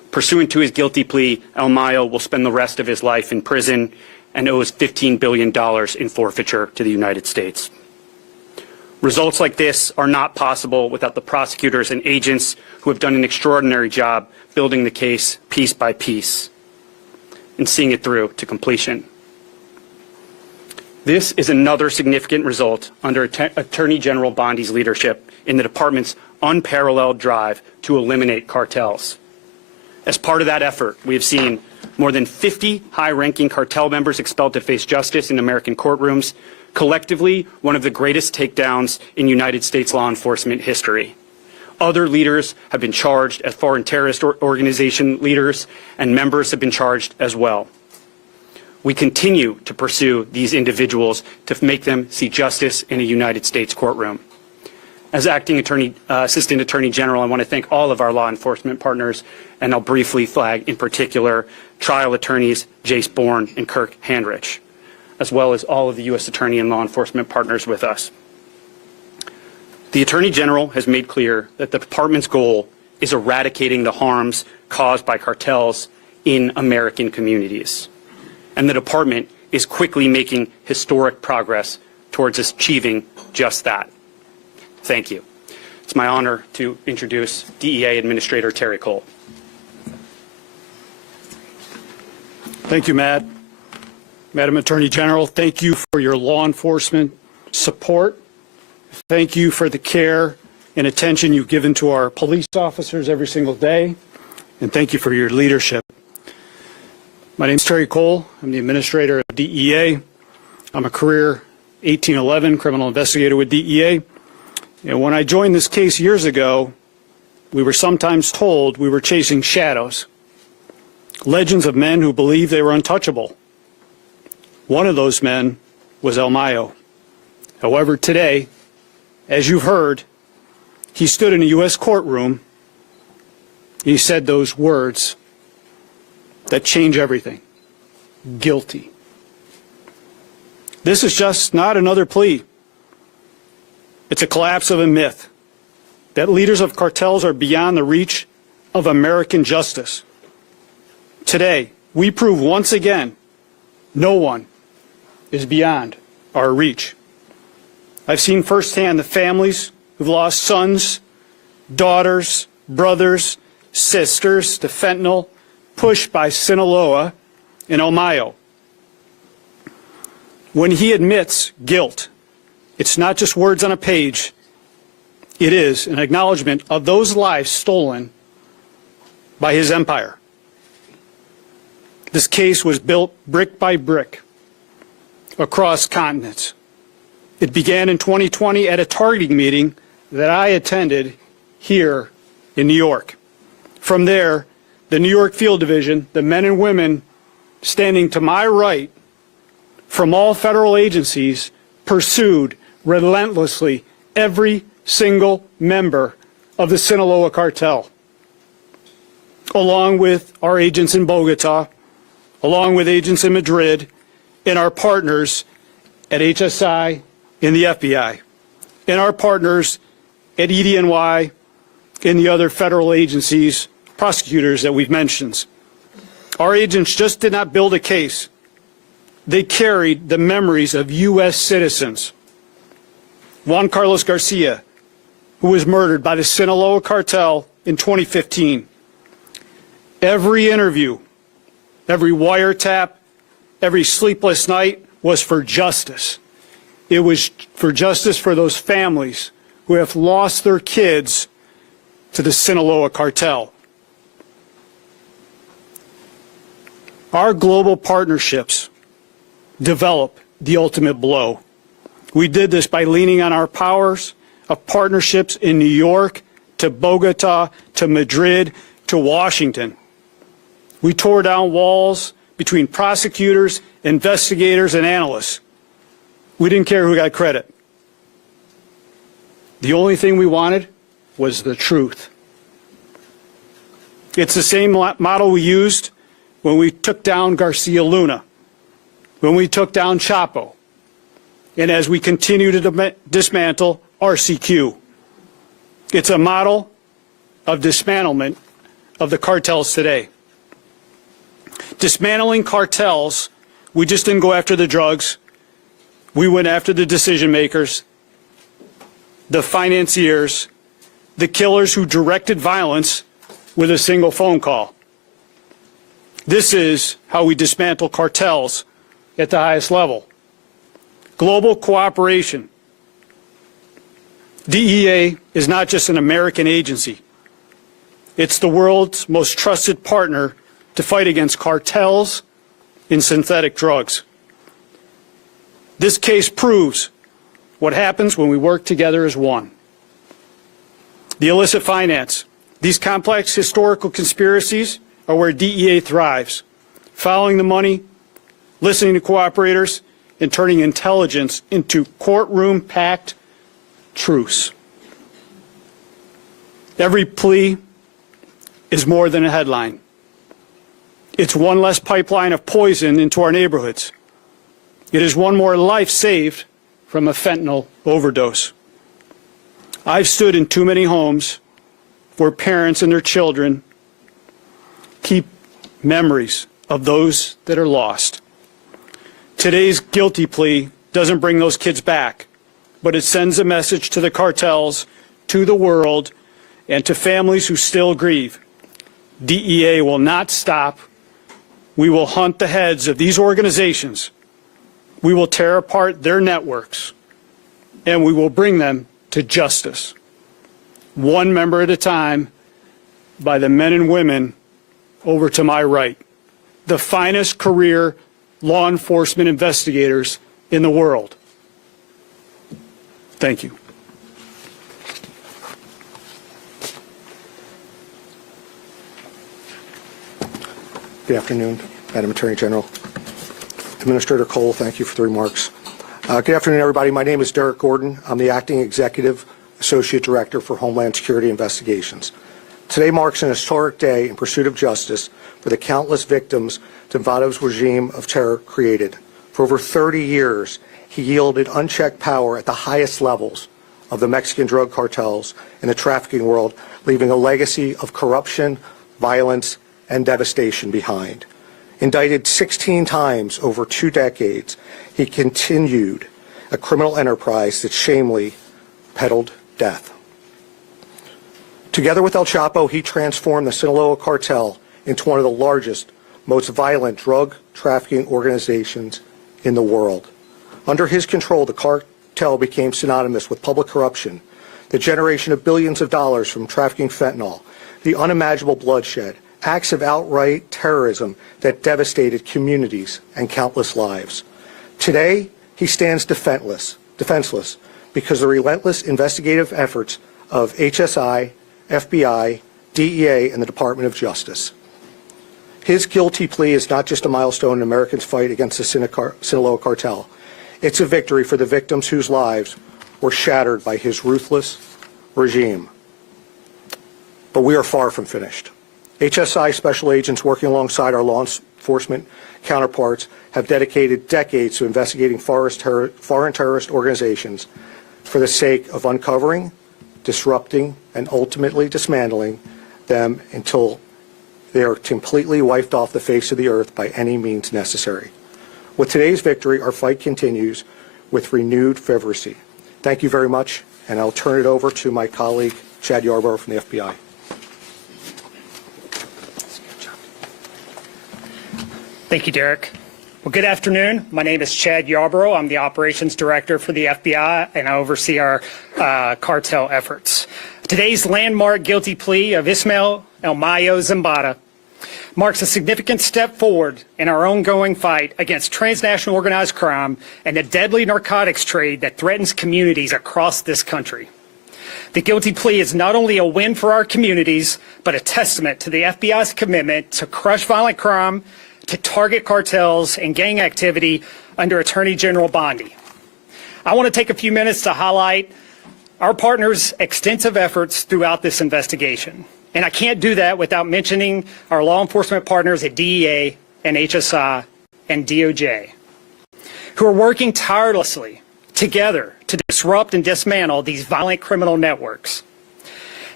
Pursuant to his guilty plea, Mayo will spend the rest of his life in prison and owes $15 billion in forfeiture to the United States. Results like this are not possible without the prosecutors and agents who have done an extraordinary job building the case piece by piece and seeing it through to completion. This is another significant result under Attorney General Bondi's leadership in the department's unparalleled drive to eliminate cartels. As part of that effort, we have seen more than 50 high-ranking cartel members expelled to face justice in American courtrooms, collectively one of the greatest takedowns in United States law enforcement history. Other leaders have been charged as foreign terrorist organization leaders, and members have been charged as well. We continue to pursue these individuals to make them see justice in a United States courtroom. As Acting Assistant Attorney General, I want to thank all of our law enforcement partners, and I'll briefly flag in particular trial attorneys Jace Bourne and Kirk Handrich, as well as all of the U.S. Attorney and law enforcement partners with us. The Attorney General has made clear that the department's goal is eradicating the harms caused by cartels in American communities. And the department is quickly making historic progress towards achieving just that. Thank you. It's my honor to introduce DEA Administrator Terry Cole. Thank you, Matt. Madam Attorney General, thank you for your law enforcement support. Thank you for the care and attention you've given to our police officers every single day. And thank you for your leadership. My name is Terry Cole. I'm the administrator of DEA. I'm a career 1811 criminal investigator with DEA. And when I joined this case years ago, we were sometimes told we were chasing shadows, legends of men who believed they were untouchable. One of those men was Mayo. However, today, as you've heard, he stood in a U.S. courtroom. He said those words that change everything. Guilty. This is just not another plea. It's a collapse of a myth that leaders of cartels are beyond the reach of American justice. Today, we prove once again no one is beyond our reach. I've seen firsthand the families who've lost sons, daughters, brothers, sisters to fentanyl, pushed by Sinaloa and Mayo. When he admits guilt, it's not just words on a page. It is an acknowledgement of those lives stolen by his empire. This case was built brick by brick across continents. It began in 2020 at a targeting meeting that I attended here in New York. From there, the New York Field Division, the men and women standing to my right from all federal agencies, pursued relentlessly every single member of the Sinaloa cartel, along with our agents in Bogota, along with agents in Madrid, and our partners at HSI in the FBI, and our partners at EDNY and the other federal agencies, prosecutors that we've mentioned. Our agents just did not build a case. They carried the memories of U.S. citizens. Juan Carlos Garcia, who was murdered by the Sinaloa cartel in 2015. Every interview, every wiretap, every sleepless night was for justice. It was for justice for those families who have lost their kids to the Sinaloa cartel. Our global partnerships develop the ultimate blow. We did this by leaning on our powers of partnerships in New York, to Bogota, to Madrid, to Washington. We tore down walls between prosecutors, investigators, and analysts. We didn't care who got credit. The only thing we wanted was the truth. It's the same model we used when we took down Garcia Luna, when we took down Chapo, and as we continue to dismantle RCQ. It's a model of dismantlement of the cartels today. Dismantling cartels, we just didn't go after the drugs. We went after the decision makers, the financiers, the killers who directed violence with a single phone call. This is how we dismantle cartels at the highest level. Global cooperation. DEA is not just an American agency. It's the world's most trusted partner to fight against cartels in synthetic drugs. This case proves what happens when we work together as one. The illicit finance. These complex historical conspiracies are where DEA thrives, following the money, listening to cooperators, and turning intelligence into courtroom-packed truths. Every plea is more than a headline. It's one less pipeline of poison into our neighborhoods. It is one more life saved from a fentanyl overdose. I've stood in too many homes where parents and their children keep memories of those that are lost. Today's guilty plea doesn't bring those kids back, but it sends a message to the cartels, to the world, and to families who still grieve. DEA will not stop. We will hunt the heads of these organizations. We will tear apart their networks, and we will bring them to justice, one member at a time, by the men and women over to my right, the finest career law enforcement investigators in the world. Thank you. Good afternoon, Madam Attorney General. Administrator Cole, thank you for the remarks. Good afternoon, everybody. My name is Derek Gordon. I'm the Acting Executive Associate Director for Homeland Security Investigations. Today marks an historic day in pursuit of justice for the countless victims Zambada's regime of terror created. For over 30 years, he yielded unchecked power at the highest levels of the Mexican drug cartels and the trafficking world, leaving a legacy of corruption, violence, and devastation behind. Indicted 16 times over 2 decades, he continued a criminal enterprise that shamefully peddled death. Together with El Chapo, he transformed the Sinaloa cartel into one of the largest, most violent drug trafficking organizations in the world. Under his control, the cartel became synonymous with public corruption, the generation of billions of dollars from trafficking fentanyl, the unimaginable bloodshed, acts of outright terrorism that devastated communities and countless lives. Today, he stands defenseless because the relentless investigative efforts of HSI, FBI, DEA, and the Department of Justice. His guilty plea is not just a milestone in Americans' fight against the Sinaloa cartel. It's a victory for the victims whose lives were shattered by his ruthless regime. But we are far from finished. HSI special agents working alongside our law enforcement counterparts have dedicated decades to investigating foreign terrorist organizations for the sake of uncovering, disrupting, and ultimately dismantling them until they are completely wiped off the face of the earth by any means necessary. With today's victory, our fight continues with renewed fervency. Thank you very much, and I'll turn it over to my colleague, Chad Yarborough from the FBI. Thank you, Derek. Well, good afternoon. My name is Chad Yarborough. I'm the Operations Director for the FBI, and I oversee our cartel efforts. Today's landmark guilty plea of Ismael El Mayo Zambada marks a significant step forward in our ongoing fight against transnational organized crime and the deadly narcotics trade that threatens communities across this country. The guilty plea is not only a win for our communities, but a testament to the FBI's commitment to crush violent crime, to target cartels and gang activity under Attorney General Bondi. I want to take a few minutes to highlight our partners' extensive efforts throughout this investigation. And I can't do that without mentioning our law enforcement partners at DEA and HSI and DOJ, who are working tirelessly together to disrupt and dismantle these violent criminal networks.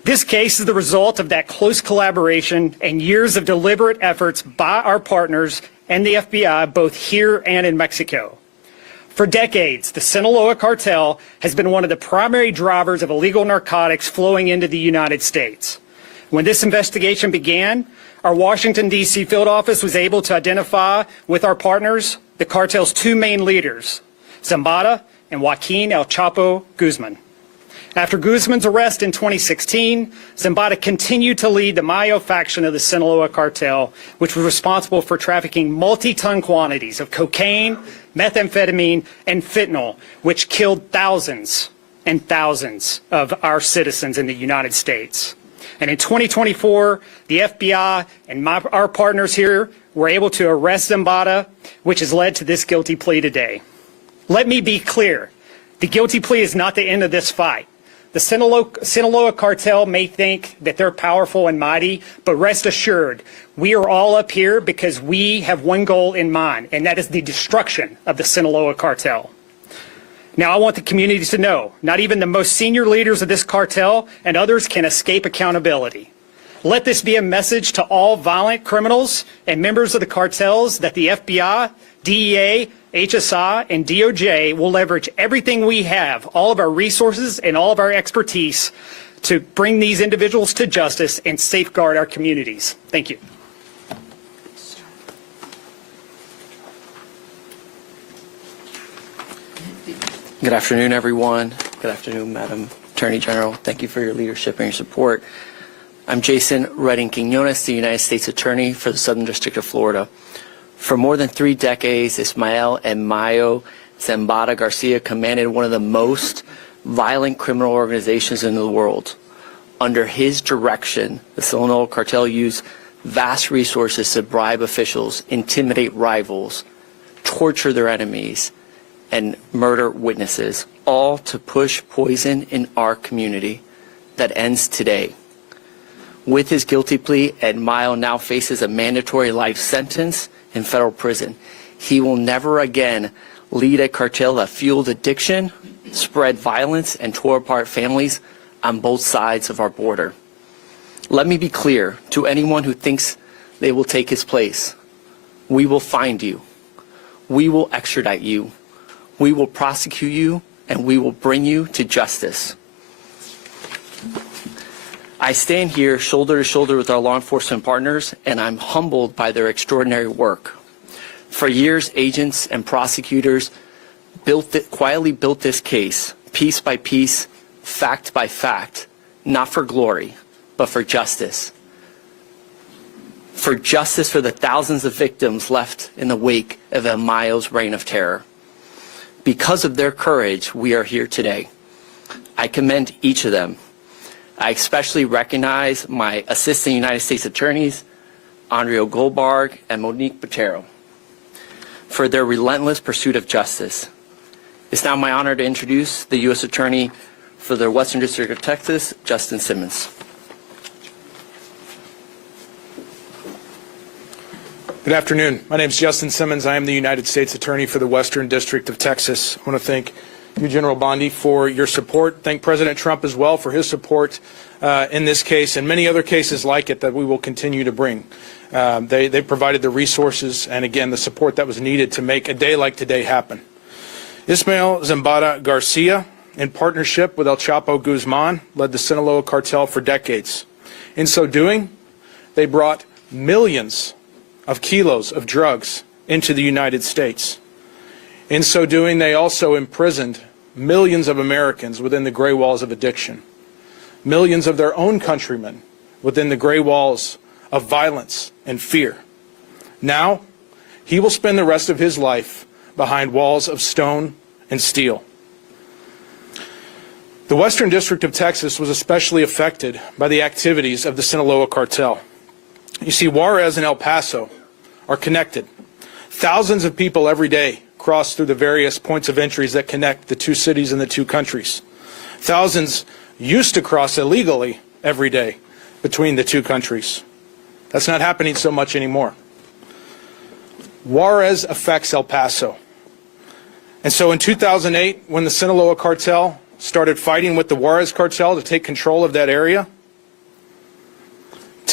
This case is the result of that close collaboration and years of deliberate efforts by our partners and the FBI, both here and in Mexico. For decades, the Sinaloa cartel has been one of the primary drivers of illegal narcotics flowing into the United States. When this investigation began, our Washington, D.C. field office was able to identify with our partners the cartel's two main leaders, Zambada and Joaquin El Chapo Guzman. After Guzman's arrest in 2016, Zambada continued to lead the Mayo faction of the Sinaloa cartel, which was responsible for trafficking multi-ton quantities of cocaine, methamphetamine, and fentanyl, which killed thousands and thousands of our citizens in the United States. And in 2024, the FBI and our partners here were able to arrest Zambada, which has led to this guilty plea today. Let me be clear. The guilty plea is not the end of this fight. The Sinaloa cartel may think that they're powerful and mighty, but rest assured, we are all up here because we have one goal in mind, and that is the destruction of the Sinaloa cartel. Now, I want the community to know, not even the most senior leaders of this cartel and others can escape accountability. Let this be a message to all violent criminals and members of the cartels that the FBI, DEA, HSI, and DOJ will leverage everything we have, all of our resources and all of our expertise to bring these individuals to justice and safeguard our communities. Thank you. Good afternoon, everyone. Good afternoon, Madam Attorney General. Thank you for your leadership and your support. I'm Jason Redding Quiñones, the United States Attorney for the Southern District of Florida. For more than 3 decades, Ismael and Mayo Zambada Garcia commanded one of the most violent criminal organizations in the world. Under his direction, the Sinaloa cartel used vast resources to bribe officials, intimidate rivals, torture their enemies, and murder witnesses, all to push poison in our community that ends today. With his guilty plea, Ed Mayo now faces a mandatory life sentence in federal prison. He will never again lead a cartel that fueled addiction, spread violence, and tore apart families on both sides of our border. Let me be clear to anyone who thinks they will take his place. We will find you. We will extradite you. We will prosecute you, and we will bring you to justice. I stand here shoulder to shoulder with our law enforcement partners, and I'm humbled by their work. For years, agents and prosecutors quietly built this case, piece by piece, fact by fact, not for glory, but for justice. For justice for the thousands of victims left in the wake of El Mayo's reign of terror. Because of their courage, we are here today. I commend each of them. I especially recognize my Assistant United States Attorneys, Andrea Goldberg and Monique Botero, for their relentless pursuit of justice. It's now my honor to introduce the U.S. Attorney for the Western District of Texas, Justin Simmons. Good afternoon. My name is Justin Simmons. I am the United States Attorney for the Western District of Texas. I want to thank you, General Bondi, for your support. Thank President Trump as well for his support in this case and many other cases like it that we will continue to bring. They provided the resources and, again, the support that was needed to make a day like today happen. Ismael Zambada Garcia, in partnership with El Chapo Guzman, led the Sinaloa cartel for decades. In so doing, they brought millions of kilos of drugs into the United States. In so doing, they also imprisoned millions of Americans within the gray walls of addiction, millions of their own countrymen within the gray walls of violence and fear. Now, he will spend the rest of his life behind walls of stone and steel. The Western District of Texas was especially affected by the activities of the Sinaloa cartel. You see, Juarez and El Paso are connected. Thousands of people every day cross through the various points of entries that connect the two cities and the two countries. Thousands used to cross illegally every day between the two countries. That's not happening so much anymore. Juarez affects El Paso. And so in 2008, when the Sinaloa cartel started fighting with the Juarez cartel to take control of that area,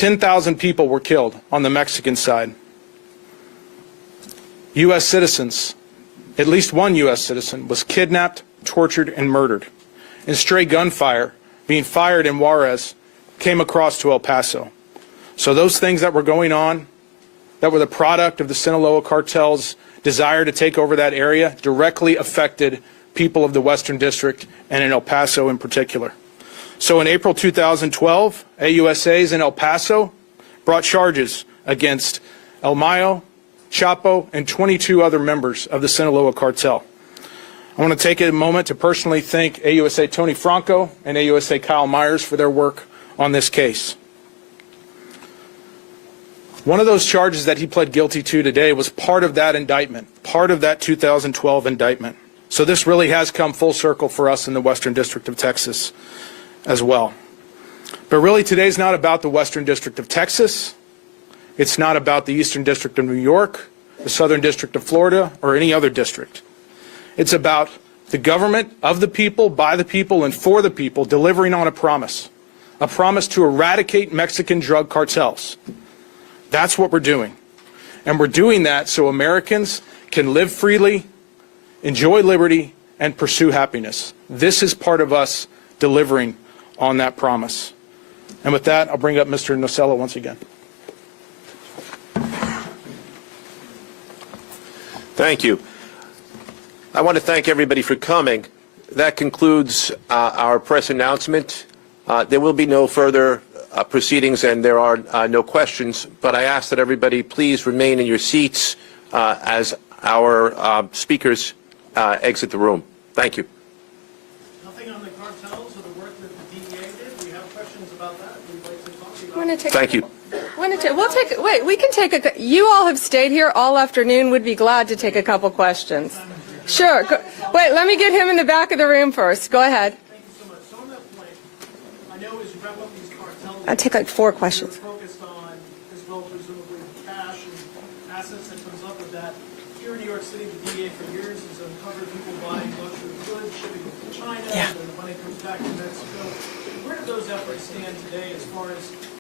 10,000 people were killed on the Mexican side. U.S. citizens, at least one U.S. citizen, was kidnapped, tortured, and murdered. And stray gunfire being fired in Juarez came across to El Paso. So those things that were going on, that were the product of the Sinaloa cartel's desire to take over that area, directly affected people of the Western District and in El Paso in particular. So in April 2012, AUSAs in El Paso brought charges against El Mayo, Chapo, and 22 other members of the Sinaloa cartel. I want to take a moment to personally thank AUSA Tony Franco and AUSA Kyle Myers for their work on this case. One of those charges that he pled guilty to today was part of that indictment, part of that 2012 indictment. So this really has come full circle for us in the Western District of Texas as well. But really today's not about the Western District of Texas. It's not about the Eastern District of New York, the Southern District of Florida, or any other district. It's about the government of the people, by the people, and for the people delivering on a promise to eradicate Mexican drug cartels. That's what we're doing. And we're doing that so Americans can live freely, enjoy liberty, and pursue happiness. This is part of us delivering on that promise. And with that, I'll bring up Mr. Nosella once again. Thank you. I want to thank everybody for coming. That concludes our press announcement. There will be no further proceedings and there are no questions, but I ask that everybody please remain in your seats as our speakers exit the room. Thank you. Nothing on the cartels or the work that the DEA did? We have questions about that. We'd like to talk about. Thank you. We can take you all have stayed here all afternoon. Would be glad to take a couple questions. Sure. Wait, let me get him in the back of the room first. Go ahead. Thank you so much. So on that point, I know as you wrap up these cartels, I'll take like 4 questions. you're focused on, as well presumably, cash and assets that comes up with that. Here in New York City, the DEA for years has uncovered people buying luxury goods, shipping them to China, and then the money comes back to Mexico. Where do those efforts stand today as far as